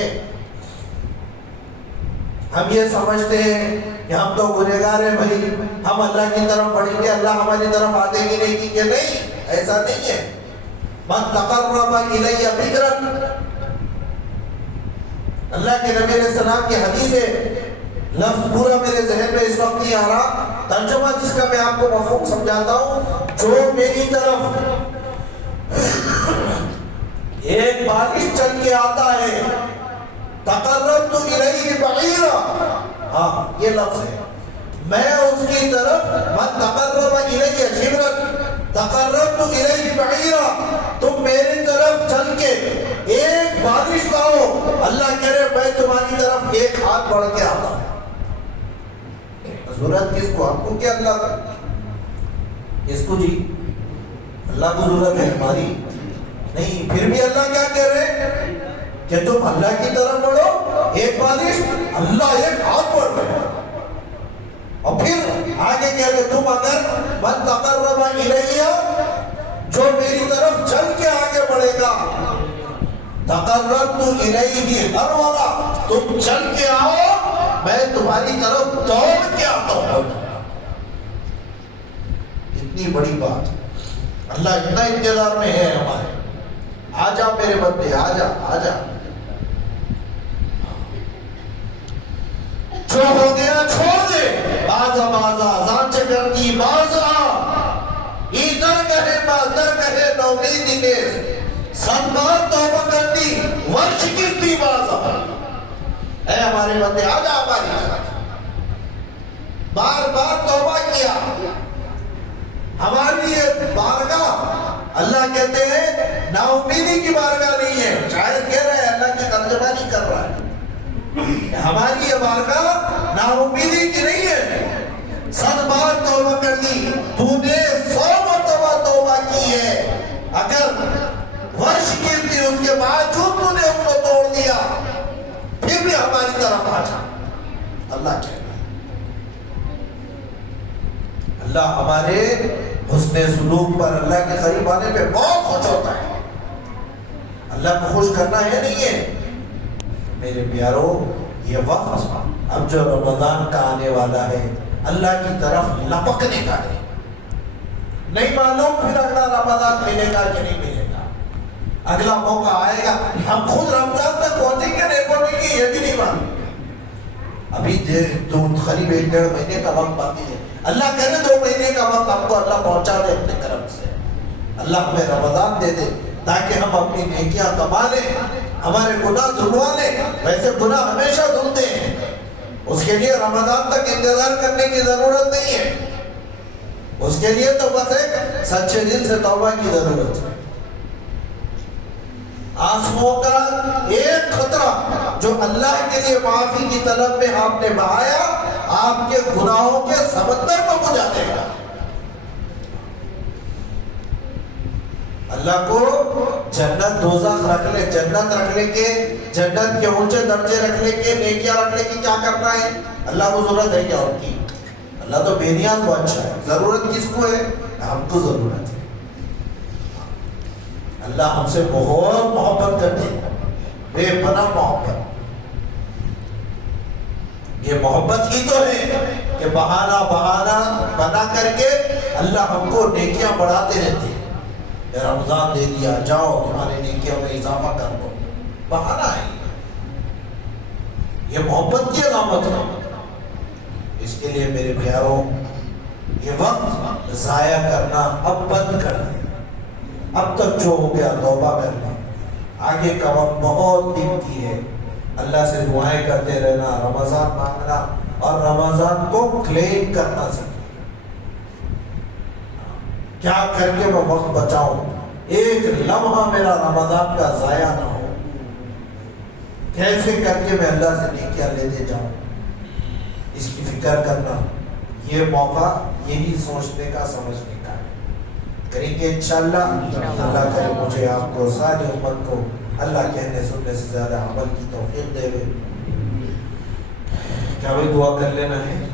ہم یہ سمجھتے ہیں کہ ہم تو گنہگار ہیں بھائی، ہم اللہ کی طرف بڑھیں گے، اللہ ہماری طرف آتے ہی نہیں کہ نہیں، ایسا نہیں ہے. من تقرب الی بکرا، اللہ کے نبی علیہ السلام کی حدیث ہے، لفظ پورا میرے ذہن میں اس وقت نہیں آ رہا، ترجمہ جس کا میں آپ کو مفہوم سمجھاتا ہوں. جو میری طرف ایک بارش چل کے آتا ہے، تقربت الیہ بعیرا، ہاں یہ لفظ ہے، میں اس کی طرف، من تقرب الیہ شبرا تقربت الیہ بعیرا، تم میری طرف چل کے ایک بارش لاؤ، اللہ کہہ رہے میں تمہاری طرف ایک ہاتھ بڑھ کے آتا ہوں. ضرورت کس کو؟ ہم کو کیا اللہ کا؟ اس کو جی اللہ کو ضرورت ہے، ہماری نہیں. پھر بھی اللہ کیا کہہ رہے کہ تم اللہ کی طرف بڑھو، ایک بارش، اللہ ایک ہاتھ بڑھ رہے. اور پھر آگے کہہ رہے تم اگر من تقرب الیہ، جو میری طرف چل کے آگے بڑھے گا، تقربت الیہ ہرولہ، تم چل کے آؤ میں تمہاری طرف دوڑ کے آتا ہوں. کتنی بڑی بات. اللہ اتنا انتظار میں ہے ہمارے. آ جا میرے بندے, آ جا, آ جا. جو ہو گیا چھوڑ دے. بازا بازا زانچے کرتی بازا ای در گہے ما در گہے نومیدی نیز سن بار توبہ کرتی ورش کستی بازا. اے ہمارے بندے آ جا ہماری طرف. بار بار توبہ کیا. ہماری یہ بارگاہ اللہ کہتے ہیں نا امیدی کی بارگاہ نہیں ہے. شاید کہہ رہے ہیں اللہ کی ترجمانی کر رہا ہے. ہماری یہ بارگاہ نا امیدی کی نہیں ہے. 100 بار توبہ کر دی, تو نے 100 مرتبہ توبہ کی ہے. اگر ورش کی تھی اس کے باوجود تو نے اس کو توڑ دیا, پھر بھی ہماری طرف آ جا. اللہ کہہ رہا ہے. اللہ ہمارے حسن سلوک پر, اللہ کے قریب آنے پہ بہت خوش ہوتا ہے. اللہ کو خوش کرنا ہے نہیں ہے. میرے پیارو, یہ وقت اب جو رمضان کا آنے والا ہے اللہ کی طرف لپکنے کا ہے. نہیں معلوم پھر اگلا رمضان ملے گا کہ نہیں ملے گا, اگلا موقع آئے گا. ہم خود رمضان تک پہنچیں گے نہیں پہنچیں گے یہ بھی نہیں معلوم. ابھی تو قریب 1-1.5 مہینے کا وقت باقی ہے. اللہ کرے 2 مہینے کا وقت آپ کو اللہ پہنچا دے اپنے کرم سے. اللہ ہمیں رمضان دے دے تاکہ ہم اپنی نیکیاں کما لیں, ہمارے گناہ دھلوا لیں. ویسے گناہ ہمیشہ دھلتے ہیں, اس کے لیے رمضان تک انتظار کرنے کی ضرورت نہیں ہے. اس کے لیے تو بس ایک سچے دل سے توبہ کی ضرورت ہے. آنسوؤں کا ایک قطرہ جو اللہ کے لیے معافی کی طلب میں آپ نے بہایا, آپ کے گناہوں کے سمندر کو بجھا دے گا. اللہ کو جنت دوزخ رکھنے, جنت رکھنے کے, جنت کے اونچے درجے رکھنے کے, نیکیاں رکھنے کی کیا کرنا ہے؟ اللہ کو ضرورت ہے کیا ان کی؟ اللہ تو بے نیاز بادشاہ ہے. ضرورت کس کو ہے؟ ہم کو ضرورت ہے. اللہ ہم سے بہت محبت کرتے ہیں, بے پناہ محبت. یہ محبت ہی تو ہے کہ بہانہ بنا کر کے اللہ ہم کو نیکیاں بڑھاتے رہتے ہیں. رمضان دے دیا, جاؤ تمہارے نیکیوں میں اضافہ کر دو. بہانہ ہے یہ محبت کی علامت ہے. اس کے لیے میرے پیاروں, یہ وقت ضائع کرنا اب بند کرنا. اب تک جو ہو گیا توبہ کرنا. آگے کا وقت بہت قیمتی ہے. اللہ سے دعائیں کرتے رہنا, رمضان مانگنا اور رمضان کو کلیم کرنا سیکھنا. کیا کر کے میں وقت بچاؤں, ایک لمحہ میرا رمضان کا ضائع نہ ہو. کیسے کر کے میں اللہ سے نیکیاں لیتے جاؤں, اس کی فکر کرنا. یہ موقع یہی سوچنے کا, سمجھنے کا ہے. کریں گے انشاءاللہ. اللہ کرے مجھے آپ کو ساری امت کو اللہ کہنے سننے سے زیادہ عمل کی توفیق دے. کیا بھائی دعا کر لینا ہے؟